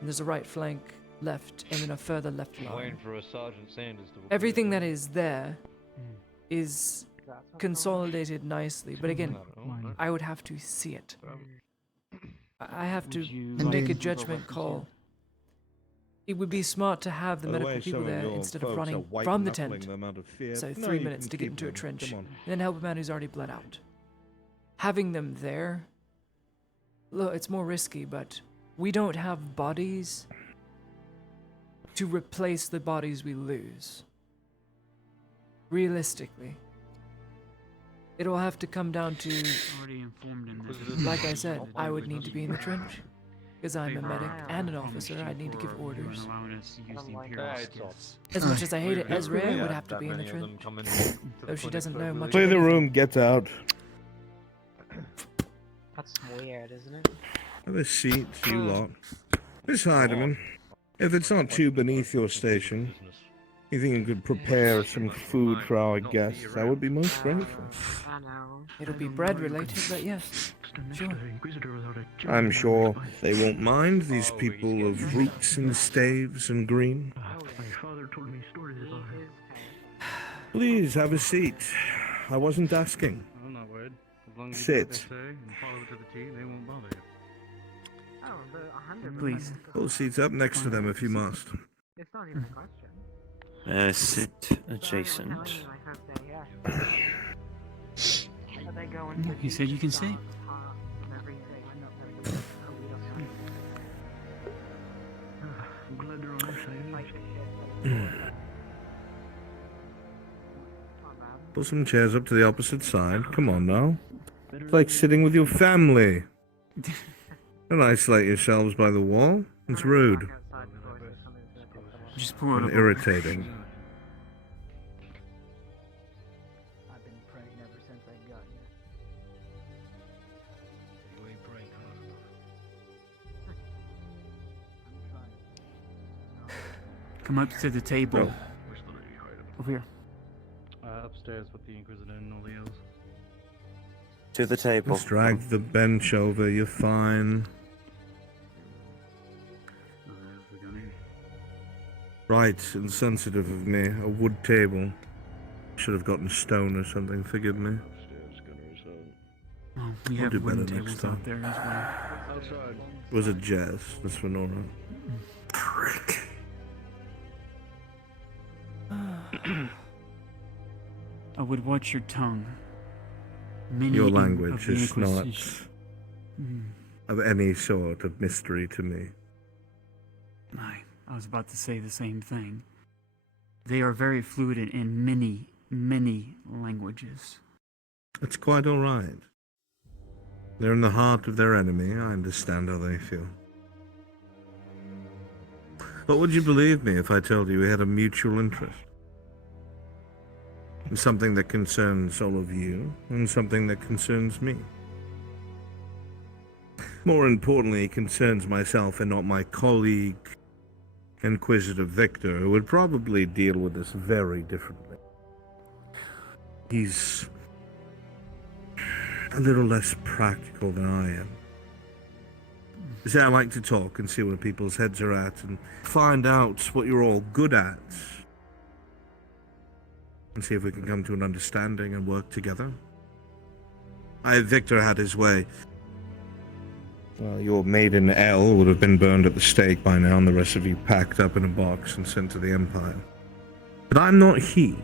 and there's a right flank, left, and then a further left I'm line. waiting for a Sergeant Sanders to. Everything that is there is consolidated nicely, but again, I would have to see it. I have to make a judgment call. It would be smart to have the By the medical way, people some of there your instead of folks are running white from the knuckling tent. them out of fear. So No, 3 you minutes can to get keep into a them. trench, Come on. then help a man who's already bled out. Having them there, look, it's more risky, but we don't have bodies to replace the bodies we lose. Realistically. It'll have to come down to, Already informed in this. like I said, I would need to be in the trench. Because I'm a medic and an officer, I need to give orders. As much as I hate it, Ezra would have to be in the trench. Though she doesn't know much Clear of the anything. room, get out. That's weird, isn't it? Have a seat, you lot. Miss Heidemann, if it's not too beneath your station, you think you could prepare some food for our guests, I would be most grateful. I know. It'll be bread related, but yes, sure. I'm sure they won't mind, these people of roots and staves and green. Please have a seat. I wasn't asking. I'm not worried. As long as you do what they Sit. say and follow it to the T, they won't bother you. Oh, but 100%. Please. Pull seats up next to them if you must. It's not even a question. Sit adjacent. I hope they, yeah. But they go into You said you can sit. parts and everything. Oh, we don't know. I'm glad they're on our side. Like the shit. Pull some chairs up to the opposite side. Come on now. It's like sitting with your family. Don't isolate yourselves by the wall. It's rude Just pull it and up. irritating. I've been praying ever since I got here. You ain't praying Come up to the table. Over here. Upstairs with the Inquisitor and all the elves. To the table. Just drag the bench over, you're fine. Right, insensitive of me. A wood table. Should have gotten stone or something, forgive me. Oh, we We'll have do better wooden next tables time. out there as well. It was a jest, Miss Venora. Prick. I would watch your tongue. Many Your of language the is not Inquisition- Mm. of any sort of mystery to me. I was about to say the same thing. They are very fluid in many, many languages. It's quite alright. They're in the heart of their enemy, I understand how they feel. But would you believe me if I told you we had a mutual interest? In something that concerns all of you, and something that concerns me. More importantly, it concerns myself and not my colleague, Inquisitor Victor, who would probably deal with this very differently. He's a little less practical than I am. You see, I like to talk and see where people's heads are at and find out what you're all good at. And see if we can come to an understanding and work together. Victor had his way. Well, your maiden Elle would have been burned at the stake by now, and the rest of you packed up in a box and sent to the Empire. But I'm not he.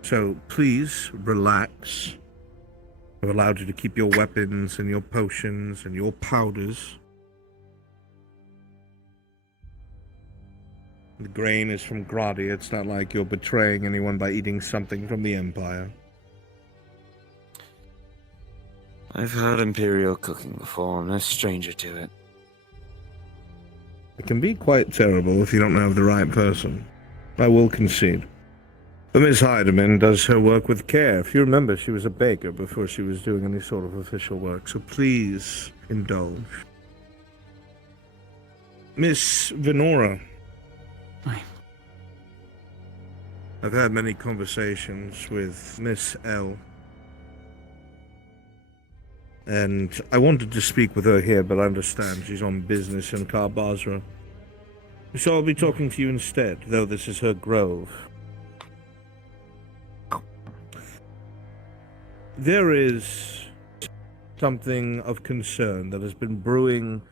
So please relax. I've allowed you to keep your weapons and your potions and your powders. The grain is from Gradia. It's not like you're betraying anyone by eating something from the Empire. I've had Imperial cooking before. I'm no stranger to it. It can be quite terrible if you don't have the right person. I will concede. But Miss Heidemann does her work with care. If you remember, she was a baker before she was doing any sort of official work, so please indulge. Miss Venora. Aye. I've had many conversations with Miss L. And I wanted to speak with her here, but I understand she's on business in Karbazra. So I'll be talking to you instead, though this is her grove. There is something of concern that has been brewing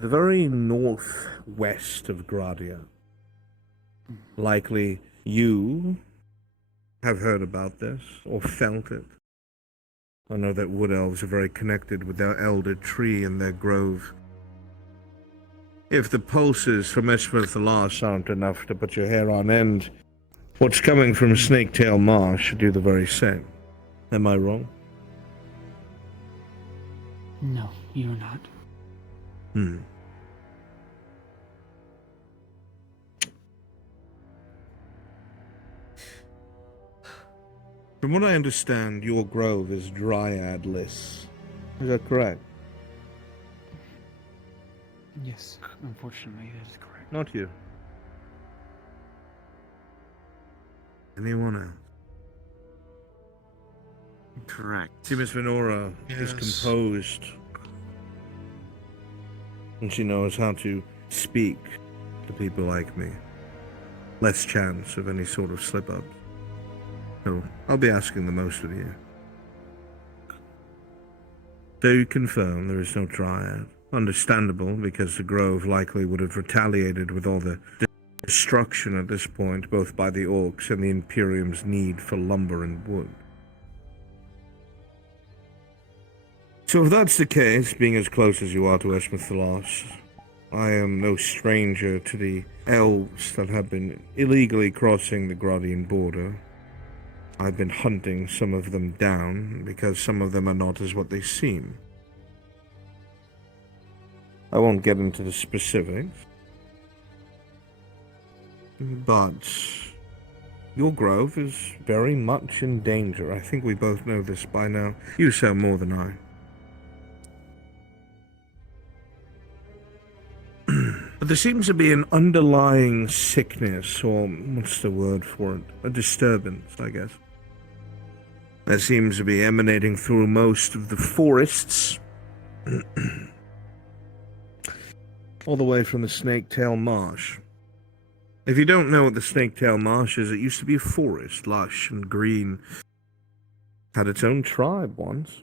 the very northwest of Gradia. Likely you have heard about this, or felt it. I know that wood elves are very connected with their elder tree and their grove. If the pulses from Esmith the Last aren't enough to put your hair on end, what's coming from Snaketail Marsh should do the very same. Am I wrong? No, you're not. From what I understand, your grove is dryadless. Is that correct? Yes, unfortunately, that is correct. Not you. Anyone else? Correct. See, Miss Venora is composed. And she knows how to speak to people like me. Less chance of any sort of slip-up. So I'll be asking the most of you. So you confirm there is no Dryad. Understandable, because the Grove likely would have retaliated with all the destruction at this point, both by the Orcs and the Imperium's need for lumber and wood. So if that's the case, being as close as you are to Esmith-Thalas, I am no stranger to the elves that have been illegally crossing the Gradian border. I've been hunting some of them down, because some of them are not as what they seem. I won't get into the specifics, but your grove is very much in danger. I think we both know this by now. You so more than I. But there seems to be an underlying sickness, or what's the word for it? A disturbance, I guess. That seems to be emanating through most of the forests. All the way from the Snaketail Marsh. If you don't know what the Snaketail Marsh is, it used to be a forest, lush and green. Had its own tribe once.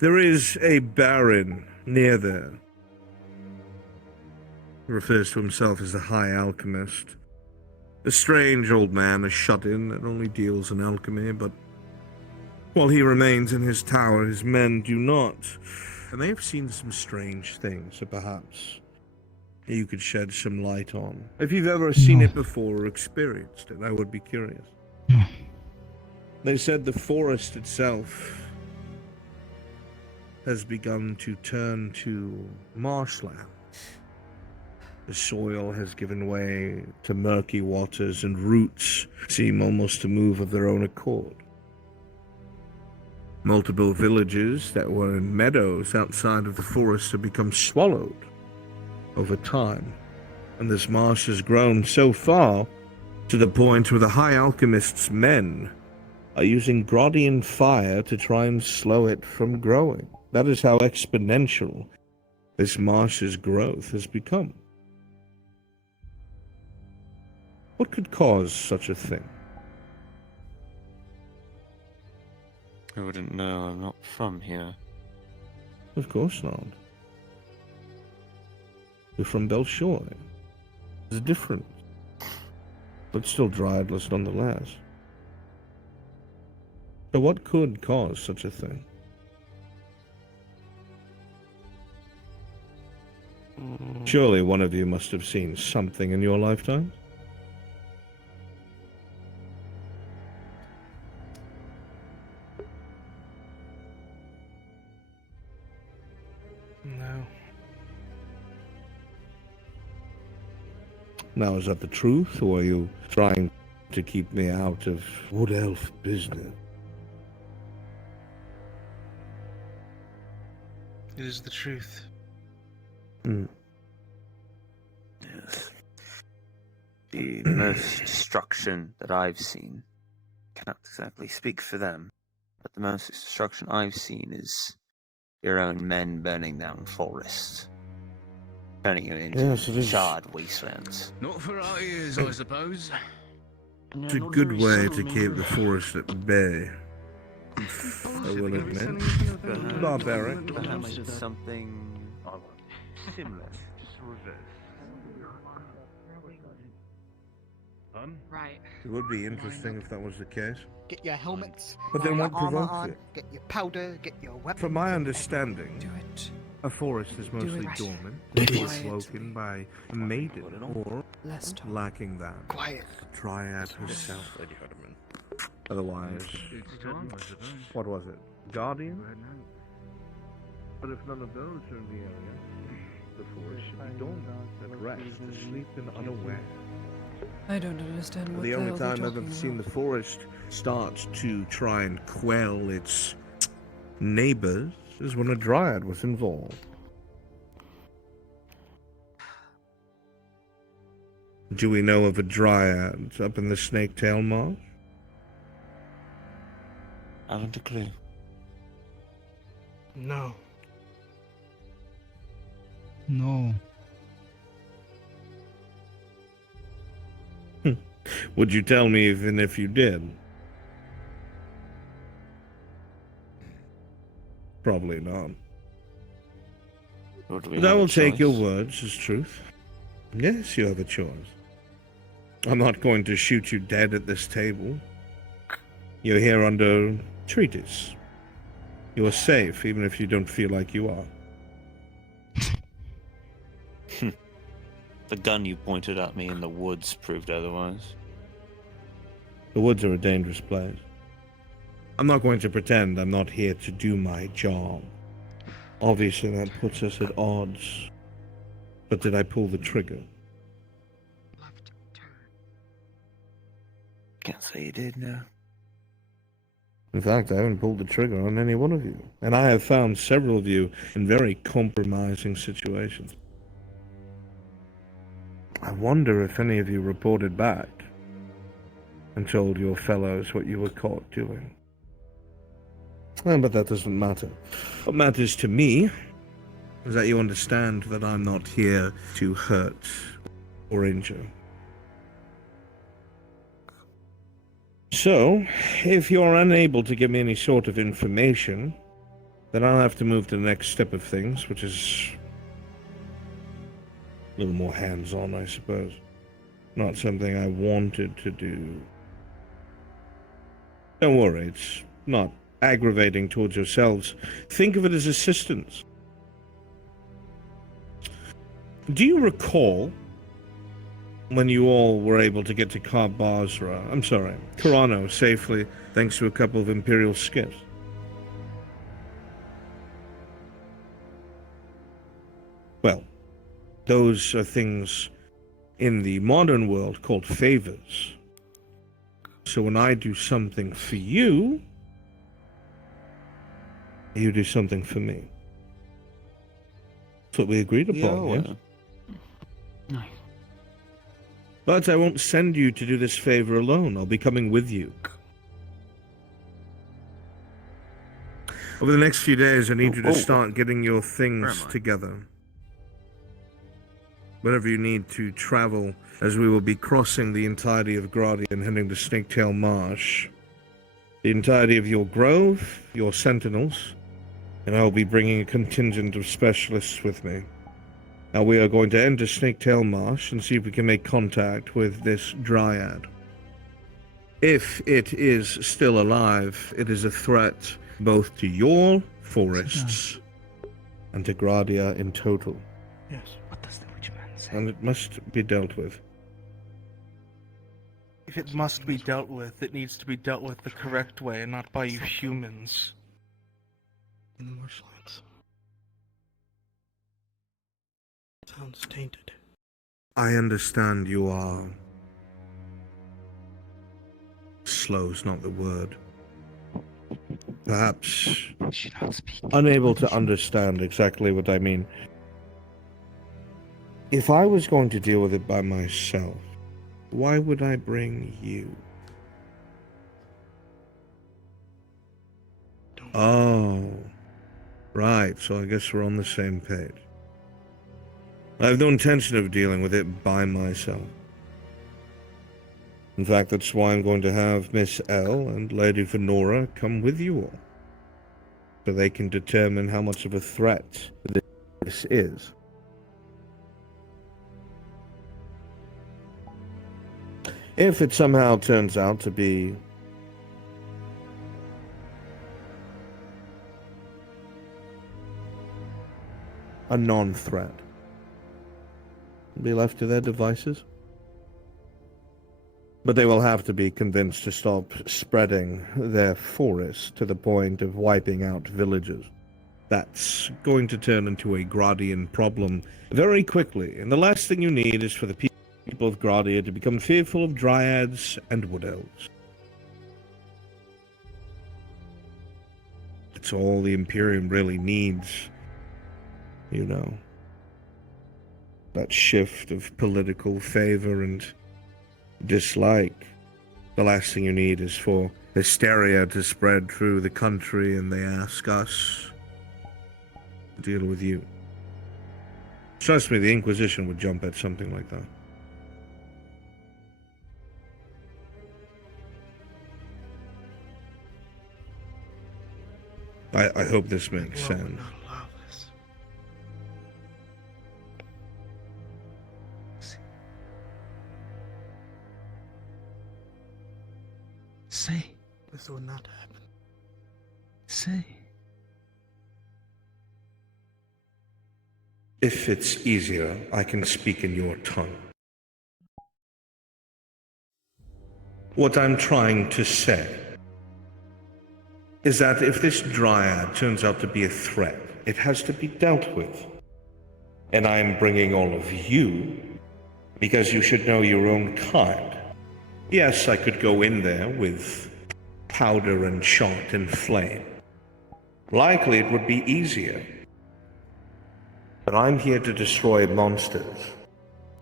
There is a baron near there. He refers to himself as the High Alchemist. A strange old man, a shut-in that only deals in alchemy, but while he remains in his tower, his men do not. And they have seen some strange things that perhaps you could shed some light on. If you've ever seen it before or experienced it, I would be curious. They said the forest itself has begun to turn to marshland. The soil has given way to murky waters, and roots seem almost to move of their own accord. Multiple villages that were in meadows outside of the forest have become swallowed over time, and this marsh has grown so far to the point where the High Alchemist's men are using Grodian fire to try and slow it from growing. That is how exponential this marsh's growth has become. What could cause such a thing? I wouldn't know. I'm not from here. Of course not. You're from Belshore. There's a difference. But still Dryadless nonetheless. So what could cause such a thing? Surely one of you must have seen something in your lifetime? No. Now, is that the truth, or are you trying to keep me out of Wood Elf business? It is the truth. Yes. The most destruction that I've seen, cannot exactly speak for them, but the most destruction I've seen is your own men burning down forests, turning you into charred wastelands. Not for our ears, I suppose. It's a good way to keep the forest at bay. I will admit. Barbaric. Perhaps it's something similar, just reverse. Right. It would be interesting if that was the case. Get your helmets. But then get what your armor provokes on, it? Get your powder. Get your weapons. From my understanding, Do it. a forest is mostly it. dormant, Quietly. awoken by a maiden, or Less talk. lacking that, Quiet. Dryad herself. Otherwise, what was it? Guardian? But if none of those are in the area, the forest should be dormant, at rest, asleep and unaware. I don't understand what The only hell they're time I've talking ever seen the about. forest start to try and quell its neighbors is when a dryad was involved. Do we know of a dryad up in the Snaketail Marsh? I haven't a clue. No. No. Would you tell me even if you did? Probably not. But I will take your words as truth. Yes, you have a choice. I'm not going to shoot you dead at this table. You're here under treatise. You are safe, even if you don't feel like you are. The gun you pointed at me in the woods proved otherwise. The woods are a dangerous place. I'm not going to pretend I'm not here to do my job. Obviously, that puts us at odds. But did I pull the trigger? Can't say you did, no. In fact, I haven't pulled the trigger on any one of you. And I have found several of you in very compromising situations. I wonder if any of you reported back and told your fellows what you were caught doing. But that doesn't matter. What matters to me is that you understand that I'm not here to hurt or injure. So, if you're unable to give me any sort of information, then I'll have to move to the next step of things, which is a little more hands-on, I suppose. Not something I wanted to do. Don't worry, it's not aggravating towards yourselves. Think of it as assistance. Do you recall when you all were able to get to Carano safely thanks to a couple of Imperial skiffs? Well, those are things in the modern world called favors. So when I do something for you, you do something for me. That's what we agreed upon, yes? Nice. But I won't send you to do this favor alone. I'll be coming with you. Over the next few days, I need you to start getting your things together. Whatever you need to travel, as we will be crossing the entirety of Gradia and heading to Snaketail Marsh. The entirety of your grove, your sentinels, and I will be bringing a contingent of specialists with me. Now we are going to enter Snaketail Marsh and see if we can make contact with this dryad. If it is still alive, it is a threat both to your forests and to Gradia in total. Yes. What does the witch man say? And it must be dealt with. If it must be dealt with, it needs to be dealt with the correct way and not by you humans. More silence. Sounds tainted. I understand you are... slow's not the word. Perhaps unable to understand exactly what I mean. If I was going to deal with it by myself, why would I bring you? Oh, right, so I guess we're on the same page. I have no intention of dealing with it by myself. In fact, that's why I'm going to have Miss L and Lady Venora come with you all, so they can determine how much of a threat this is. If it somehow turns out to be a non-threat, be left to their devices. But they will have to be convinced to stop spreading their forest to the point of wiping out villages. That's going to turn into a Gradian problem very quickly, and the last thing you need is for the people of Gradia to become fearful of dryads and wood elves. That's all the Imperium really needs, you know. That shift of political favor and dislike. The last thing you need is for hysteria to spread through the country and they ask us to deal with you. Trust me, the Inquisition would jump at something like that. I hope this makes sense. Say. This will not happen. Say. If it's easier, I can speak in your tongue. What I'm trying to say is that if this dryad turns out to be a threat, it has to be dealt with. And I'm bringing all of you because you should know your own kind. Yes, I could go in there with powder and shot and flame. Likely it would be easier. But I'm here to destroy monsters.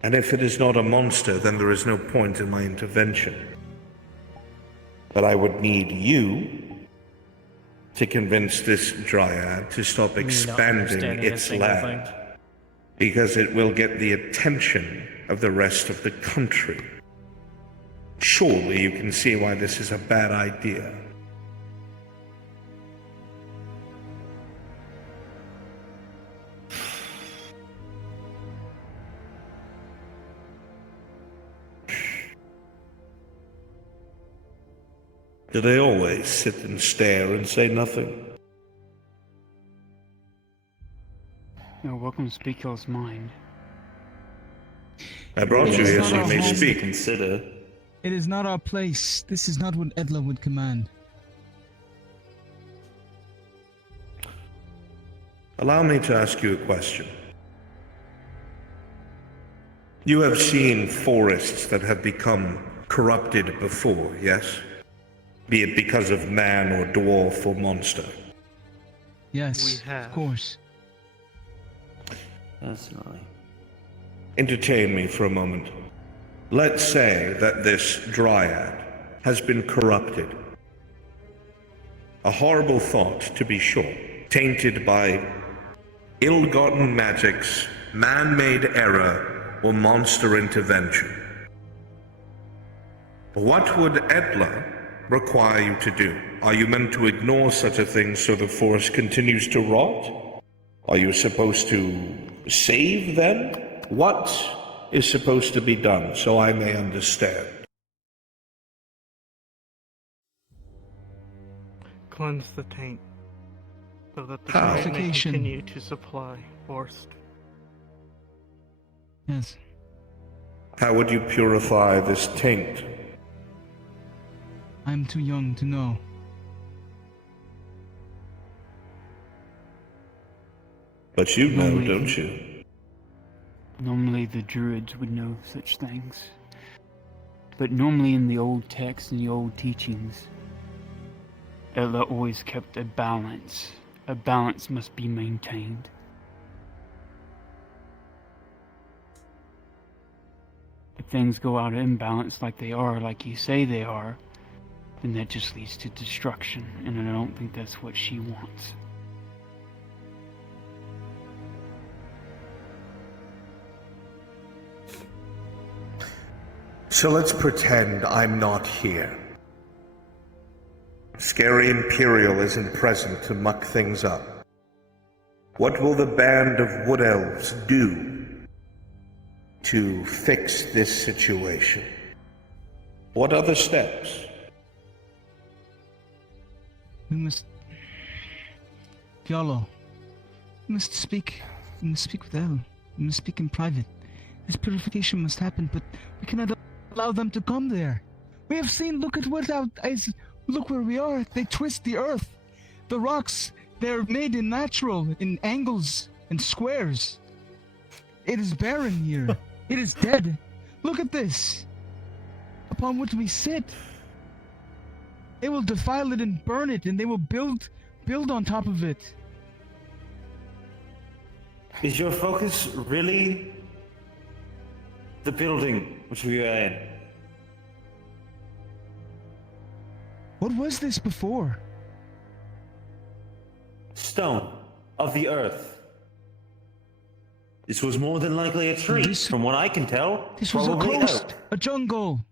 And if it is not a monster, then there is no point in my intervention. But I would need you to convince this dryad to stop expanding its land. Because it will get the attention of the rest of the country. Surely you can see why this is a bad idea. Do they always sit and stare and say nothing? You're welcome to speak your mind. I brought you here so you may speak. Consider. It is not our place. This is not what Edla would command. Allow me to ask you a question. You have seen forests that have become corrupted before, yes? Be it because of man or dwarf or monster. Yes, of course. Personally. Entertain me for a moment. Let's say that this dryad has been corrupted. A horrible thought, to be sure, tainted by ill-gotten magics, man-made error, or monster intervention. What would Edla require you to do? Are you meant to ignore such a thing so the forest continues to rot? Are you supposed to save them? What is supposed to be done, so I may understand? Cleanse the taint, so that the How? taint may continue to supply forest. Yes. How would you purify this taint? I'm too young to know. But you know, don't you? Normally the druids would know such things. But normally in the old texts and the old teachings, Ella always kept a balance. A balance must be maintained. If things go out of imbalance like they are, like you say they are, then that just leads to destruction, and I don't think that's what she wants. So let's pretend I'm not here. Scary Imperial isn't present to muck things up. What will the band of Wood Elves do to fix this situation? What other steps? We must... Fialo, we must speak with Elle. We must speak in private. This purification must happen, but we cannot allow them to come there. We have seen, look where we are. They twist the earth. The rocks, they're made in natural, in angles and squares. It is barren here. It is dead. Look at this. Upon which we sit. They will defile it and burn it, and they will build on top of it. Is your focus really the building which we are in? What was this before? Stone of the earth. This was more than likely a tree, from what I can tell. This was a coast, a jungle.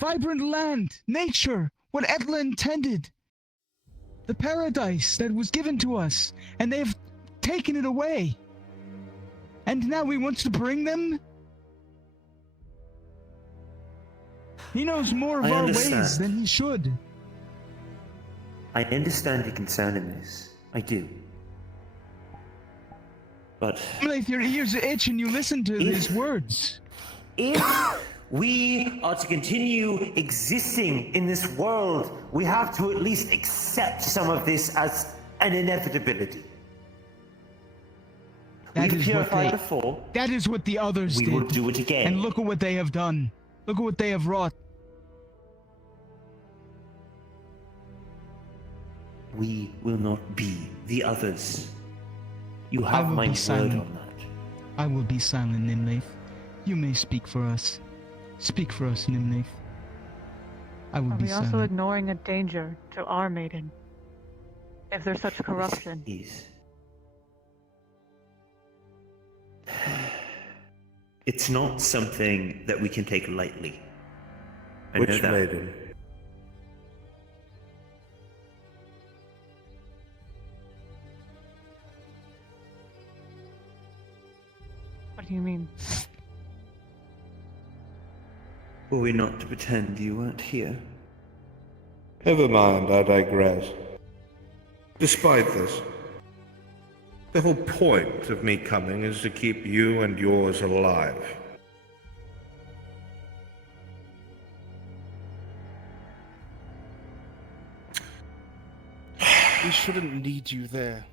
Vibrant land, nature, what Etla intended. The paradise that was given to us, and they have taken it away. And now he wants to bring them? He knows more of our ways than he should. I understand the concern in this. I do. But If your ears itch and you listen to these words. If we are to continue existing in this world, we have to at least accept some of this as an inevitability. We've purified before. That is what the others did. We will do it again. And look at what they have done. Look at what they have wrought. We will not be the others. You have my word on that. I will be silent, Nimlaith. You may speak for us. Speak for us, Nimlaith. I will be silent. Are we also ignoring a danger to our maiden? If there's such corruption. Yes. It's not something that we can take lightly. Which maiden? What do you mean? Were we not to pretend you weren't here? Never mind, I digress. Despite this, the whole point of me coming is to keep you and yours alive. We shouldn't need you there.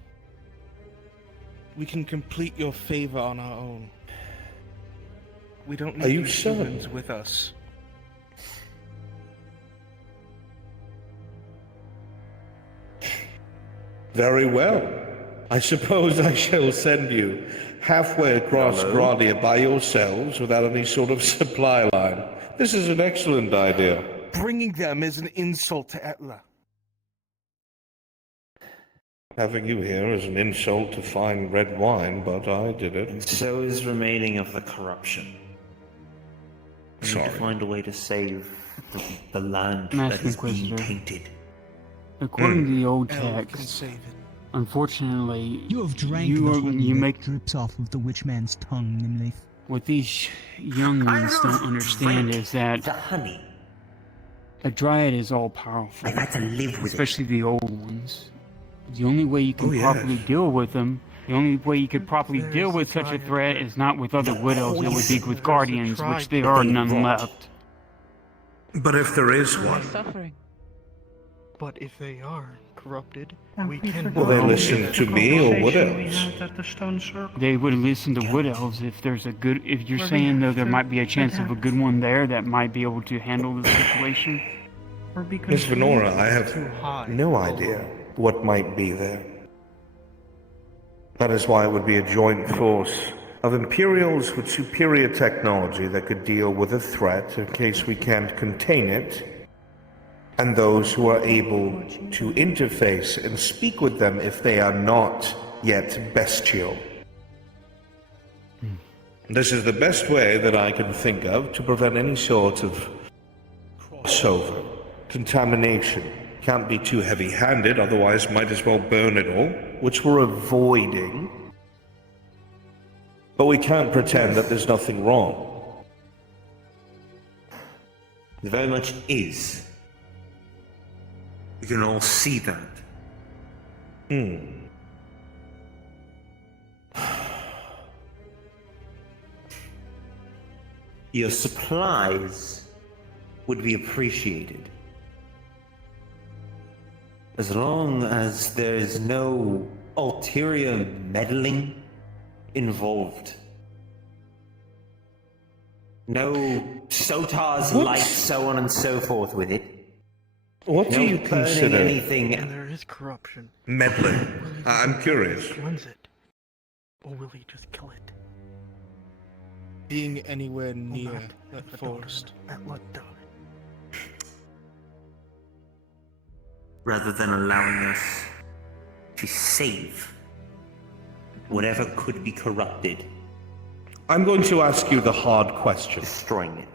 We can complete your favor on our own. We don't Are need you these sure? humans with us. Very well. I suppose I shall send you halfway across Hello? Gradia by yourselves without any sort of supply line. This is an excellent idea. Bringing them is an insult to Etla. Having you here is an insult to fine red wine, but I did it. And so is remaining of the corruption. We need to Sorry. find a way to save the land Master that is being Inquisitor. tainted. According to the old Elf can text, save it. unfortunately, You have drank you the are, honey you that make drips off of the witch man's tongue, Nimleif. what these young ones don't understand is that The honey. a dryad is all powerful. I've had to live with especially the old ones. The only way you can Oh, yes. properly deal with them, the only way you could properly deal with such a threat is not with other widows, it would be with guardians, which there are none left. But if there is one, Suffering. But if they are corrupted, And we we can... forgot will they the listen to me or wood conversation we elves? had at the stone circle. They would listen to wood elves if there's a good. If you're Where we saying though have there to might be a chance of a adapt. good one there that might be able to handle the situation. Or be Miss controlled. Venora, I have Too high. no idea what might be there. That is why it would be a joint force of Imperials with superior technology that could deal with a threat in case we can't contain it, and those who are able to interface and speak with them if they are not yet bestial. This is the best way that I can think of to prevent any sort of crossover, contamination. Can't be too heavy-handed, otherwise might as well burn it all, which we're avoiding. But we can't pretend that there's nothing wrong. There very much is. We can all see that. Your supplies would be appreciated. As long as there is no ulterior meddling involved. No SOTARs, What? lights, so on and so forth with it. What do No you burning consider anything. And there is corruption. meddling? I'm curious. Cleanse it. Or will he just kill it? Being anywhere near that forest. Rather than allowing us to save whatever could be corrupted. I'm going to ask you the hard question. Destroying it.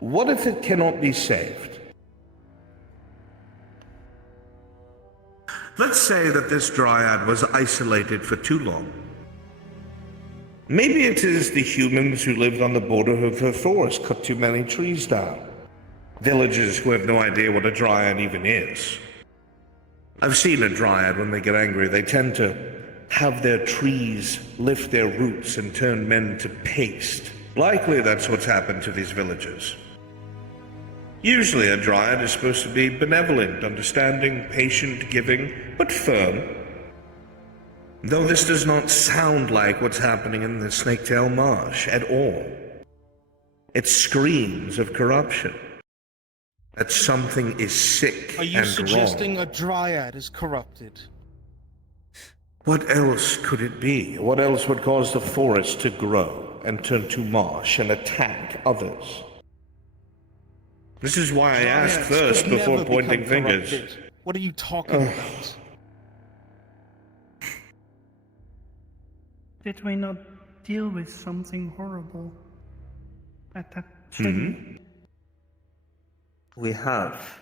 What if it cannot be saved? Let's say that this dryad was isolated for too long. Maybe it is the humans who lived on the border of her forest cut too many trees down. Villagers who have no idea what a dryad even is. I've seen a dryad when they get angry. They tend to have their trees lift their roots and turn men to paste. Likely that's what's happened to these villagers. Usually a dryad is supposed to be benevolent, understanding, patient, giving, but firm. Though this does not sound like what's happening in the Snaketail Marsh at all. It screams of corruption. That something is sick Are you and suggesting wrong. a dryad is corrupted? What else could it be? What else would cause the forest to grow and turn to marsh and attack others? This is why I asked Dryads first could before never pointing become fingers. corrupted. What are you talking about? Did we not deal with something horrible at that city? We have.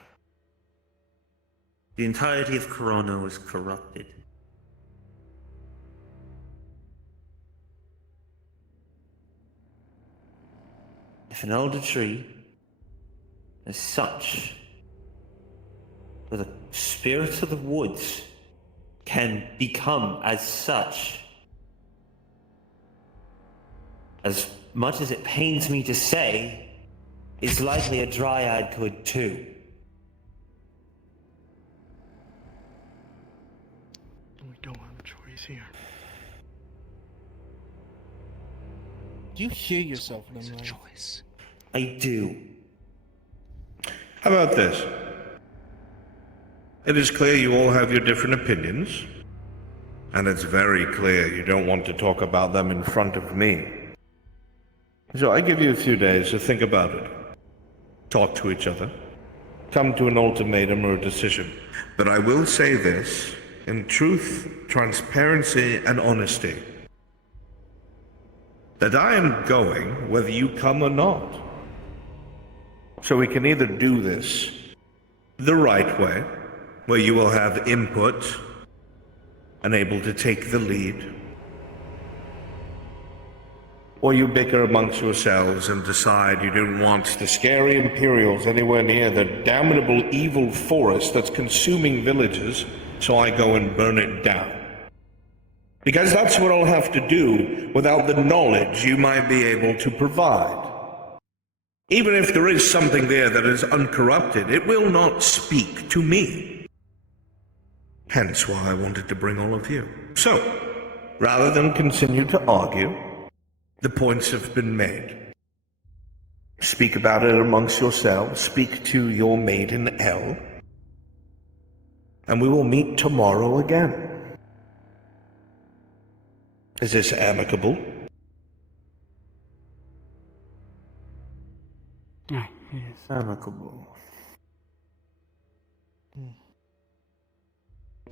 The entirety of Corona was corrupted. If an elder tree, as such, with a spirit of the woods, can become as such, as much as it pains me to say, it's likely a dryad could too. We don't have a choice here. Do you hear yourself in them, right? I do. How about this? It is clear you all have your different opinions, and it's very clear you don't want to talk about them in front of me. So I give you a few days to think about it. Talk to each other. Come to an ultimatum or a decision. But I will say this, in truth, transparency, and honesty, that I am going whether you come or not. So we can either do this the right way, where you will have input and able to take the lead, or you bicker amongst yourselves and decide you don't want the scary Imperials anywhere near the damnable evil forest that's consuming villages, so I go and burn it down. Because that's what I'll have to do without the knowledge you might be able to provide. Even if there is something there that is uncorrupted, it will not speak to me. Hence why I wanted to bring all of you. So, rather than continue to argue, the points have been made. Speak about it amongst yourselves, speak to your maiden El, and we will meet tomorrow again. Is this amicable? Yeah, it is. Amicable.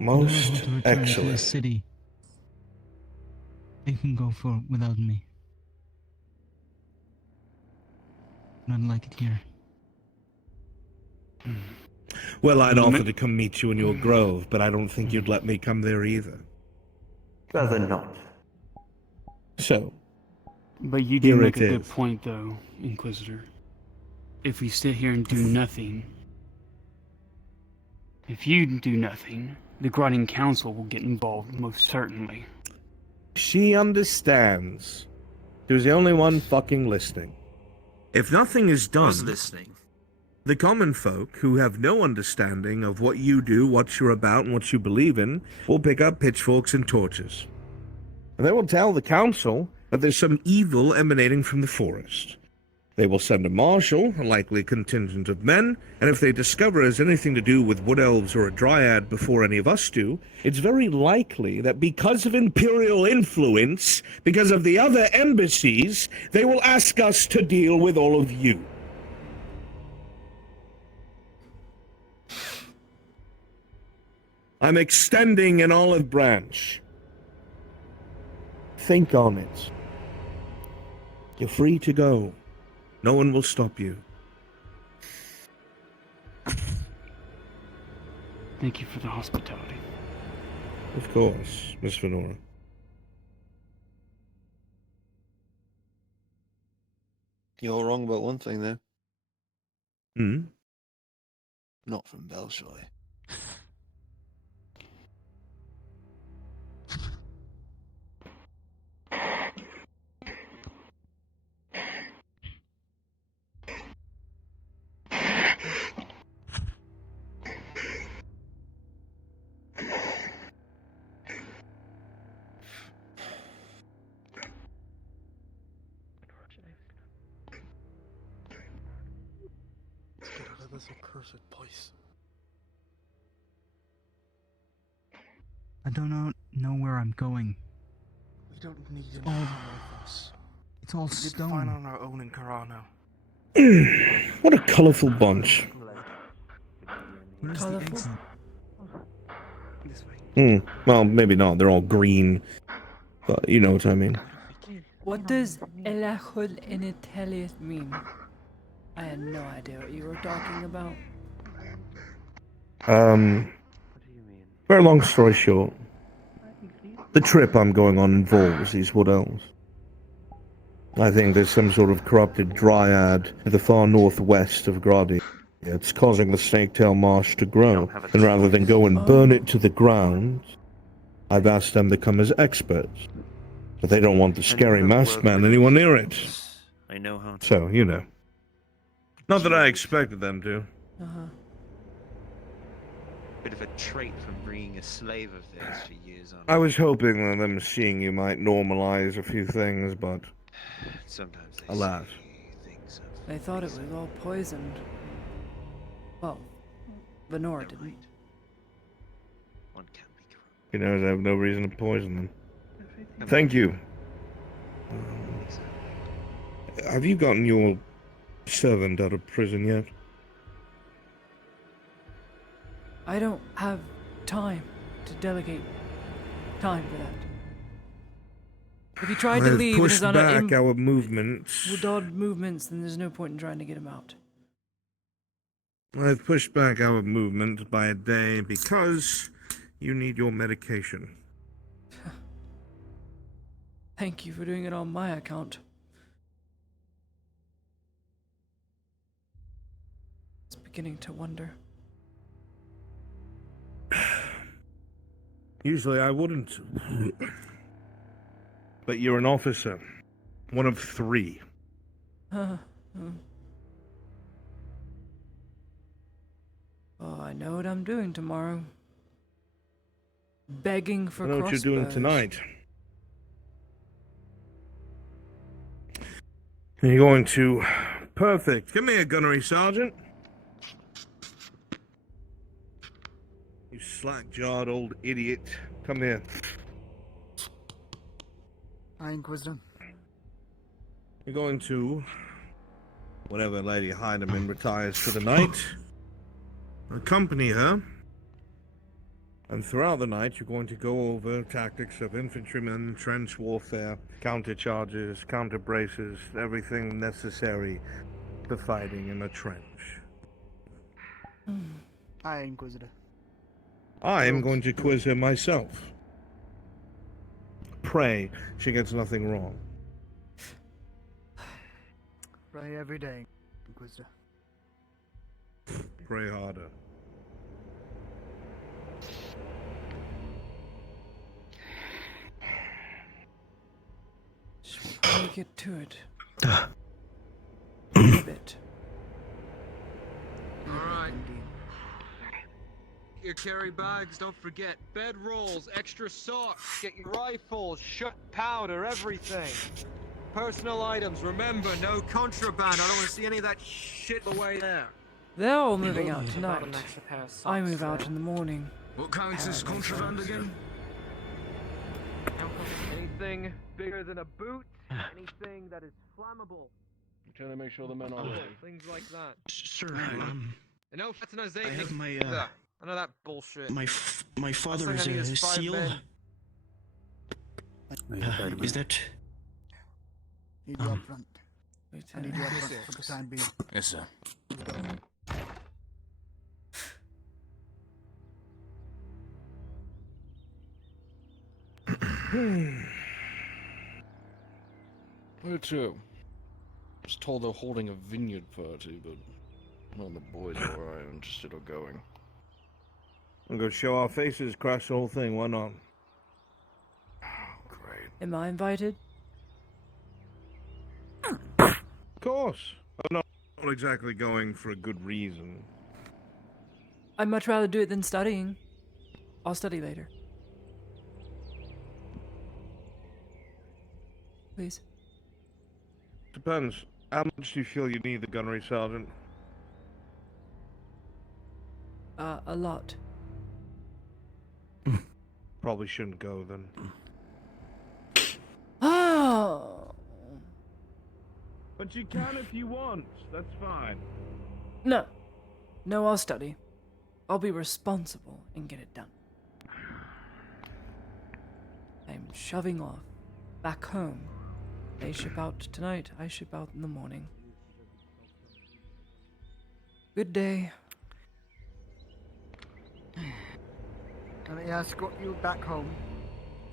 Most I don't want to return to the excellent. city. They can go for without me. I don't like it here. Well, I'd offer to come meet you in your grove, but I don't think you'd let me come there either. Rather not. So, But you do here make it a good is. point, though, Inquisitor. If we sit here and do nothing, if you do nothing, the Grotting Council will get involved, most certainly. She understands. She was the only one fucking listening. If nothing is done, Who's listening? the common folk, who have no understanding of what you do, what you're about, and what you believe in, will pick up pitchforks and torches. And they will tell the council that there's some evil emanating from the forest. They will send a marshal, a likely contingent of men, and if they discover it has anything to do with wood elves or a dryad before any of us do, it's very likely that because of Imperial influence, because of the other embassies, they will ask us to deal with all of you. I'm extending an olive branch. Think on it. You're free to go. No one will stop you. Thank you for the hospitality. Of course, Miss Venora. You're wrong about one thing, though. Hmm? Not from Belshoi. Let's get out of this accursed place. I don't know where I'm going. We don't need all- anyone with us. It's all We did stone. fine on our own in Carano. What a colorful bunch. Where's the Colourful? exit? Well, maybe not. They're all green. But you know what I mean. What does Elahul Initelius mean? I had no idea what you were talking about. Very long story short, the trip I'm going on involves these wood elves. I think there's some sort of corrupted dryad to the far northwest of Gradi. It's causing the snaketail marsh to grow, and rather than go and burn it to the ground, I've asked them to come as experts. But they don't want the scary masked man anywhere near it. I know how to. So, you know. Not that I expected them to. Uh-huh. Bit of a trait from being a slave of theirs for years on. I was hoping that them seeing you might normalize a few things, but Sometimes they Alas. say things of They thought it was all poisoned. Well, Lenore didn't. one can't be corrupt. You know, I have no reason to poison them. Thank you. Have you gotten your servant out of prison yet? I don't have time to delegate time for that. If he tried to I've leave and pushed is on back our movements. with odd movements, then there's no point in trying to get him out. I've pushed back our movement by a day because you need your medication. Thank you for doing it on my account. I was beginning to wonder. Usually I wouldn't. But you're an officer. One of 3. Oh, I know what I'm doing tomorrow. Begging for I know what you're doing crossbows. tonight. You're going to... Perfect. Come here, gunnery sergeant. You slack-jawed old idiot. Come here. Aye, Inquisitor. You're going to... Whenever Lady Heidemann retires for the night, accompany her. And throughout the night, you're going to go over tactics of infantrymen, trench warfare, counter charges, counter braces, everything necessary for fighting in a trench. Aye, Inquisitor. I am going to quiz her myself. Pray she gets nothing wrong. Pray every day, Inquisitor. Pray harder. Should we probably get to it? A bit. Alright. Your carry bags, don't forget. Bed rolls, extra socks, get your rifles, shot powder, everything. Personal items, remember, no contraband. I don't want to see any of that shit the way there. They're all moving out tonight. I move out in the morning. What counts as contraband again? Anything bigger than a boot, anything that is flammable. I'm trying to make sure the men are ready. Things like that. Sir, No, that's not I have my, I know that bullshit. my father Last is thing I need a is 5 seal. men. Is that... Need you up front. I need you up front for the time being. Yes, sir. Where to? Was told they're holding a vineyard party, but none of the boys are interested or going. We'll go show our faces, crash the whole thing. Why not? Great. Am I invited? Of course. I'm not exactly going for a good reason. I'd much rather do it than studying. I'll study later. Please. Depends. How much do you feel you need the gunnery sergeant? A lot. Probably shouldn't go then. Oh. But you can if you want. That's fine. No. No, I'll study. I'll be responsible and get it done. I'm shoving off. Back home. They ship out tonight. I ship out in the morning. Good day. Let me escort you back home.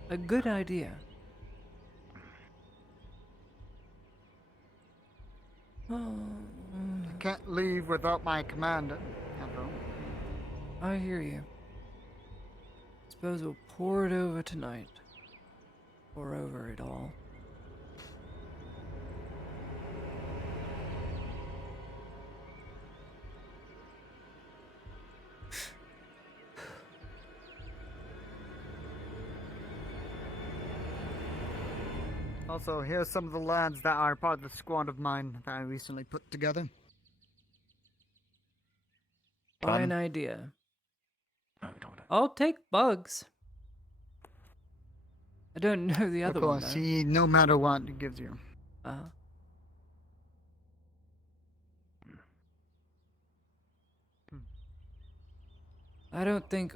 A good idea. Oh. Can't leave without my commander. Hello. I hear you. Suppose we'll pour it over tonight. Pour over it all. Also, here's some of the lads that are part of the squad of mine that I recently put together. Fine idea. I'll take bugs. I don't know the other Of one course, though. he, no matter what, he gives you. I don't think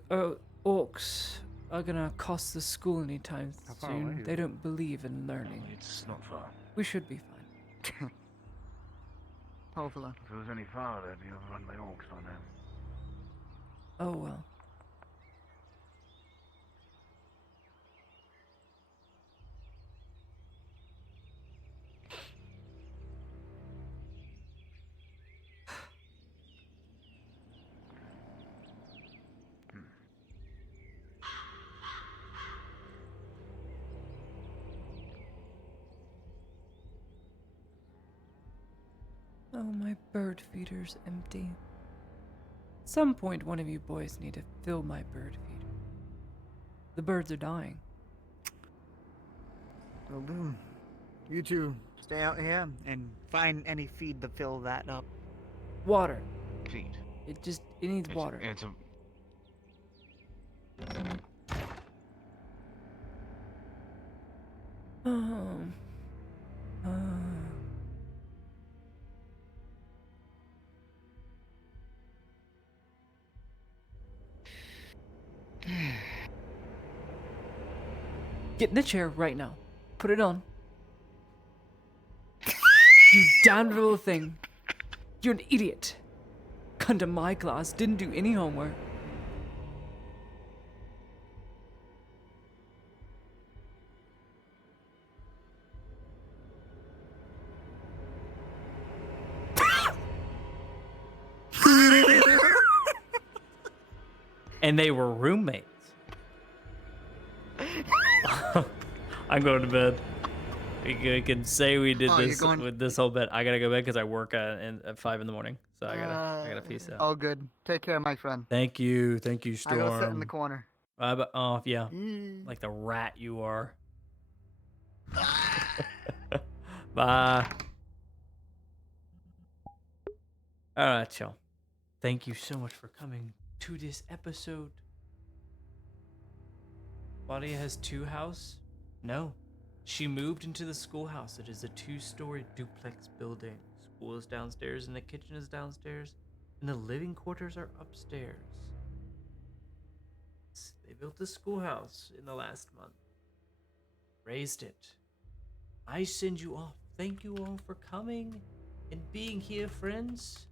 orcs are gonna cost the school anytime far away soon. is They it? don't believe in learning. It's not far. We should be fine. Hopefully. If it was any farther, they'd be overrun by orcs by now. Oh well. Oh, my bird feeder's empty. At some point, one of you boys need to fill my bird feeder. The birds are dying. Will do. You two stay out here and find any feed to fill that up. Water. Feed. It needs water. It's a... Get in the chair right now. Put it on. You damned little thing. You're an idiot. Come to my class, didn't do any homework. And they were roommates. I'm going to bed. We can say we did this with this whole bit. I gotta go bed because I work at 5 in the morning, so I gotta peace out. All good. Take care, my friend. Thank you, Storm. I go sit in the corner. Oh yeah, like the rat you are. Bye. All right, y'all. Thank you so much for coming to this episode. Claudia has 2 houses? No. She moved into the schoolhouse. It is a 2-story duplex building. School is downstairs and the kitchen is downstairs, and the living quarters are upstairs. They built the schoolhouse in the last month. Raised it. I send you off. Thank you all for coming and being here, friends.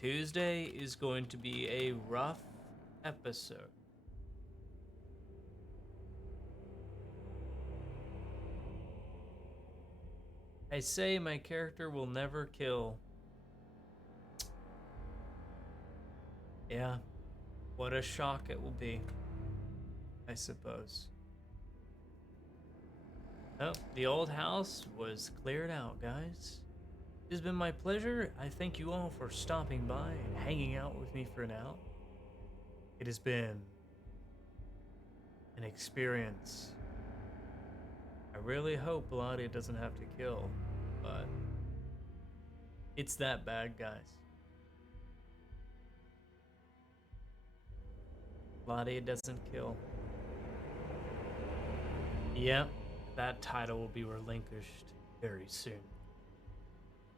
Tuesday is going to be a rough episode. I say my character will never kill. Yeah, what a shock it will be, I suppose. Oh, the old house was cleared out, guys. It has been my pleasure. I thank you all for stopping by and hanging out with me for now. It has been an experience. I really hope Vladia doesn't have to kill, but it's that bad, guys. Vladia doesn't kill. Yep, that title will be relinquished very soon.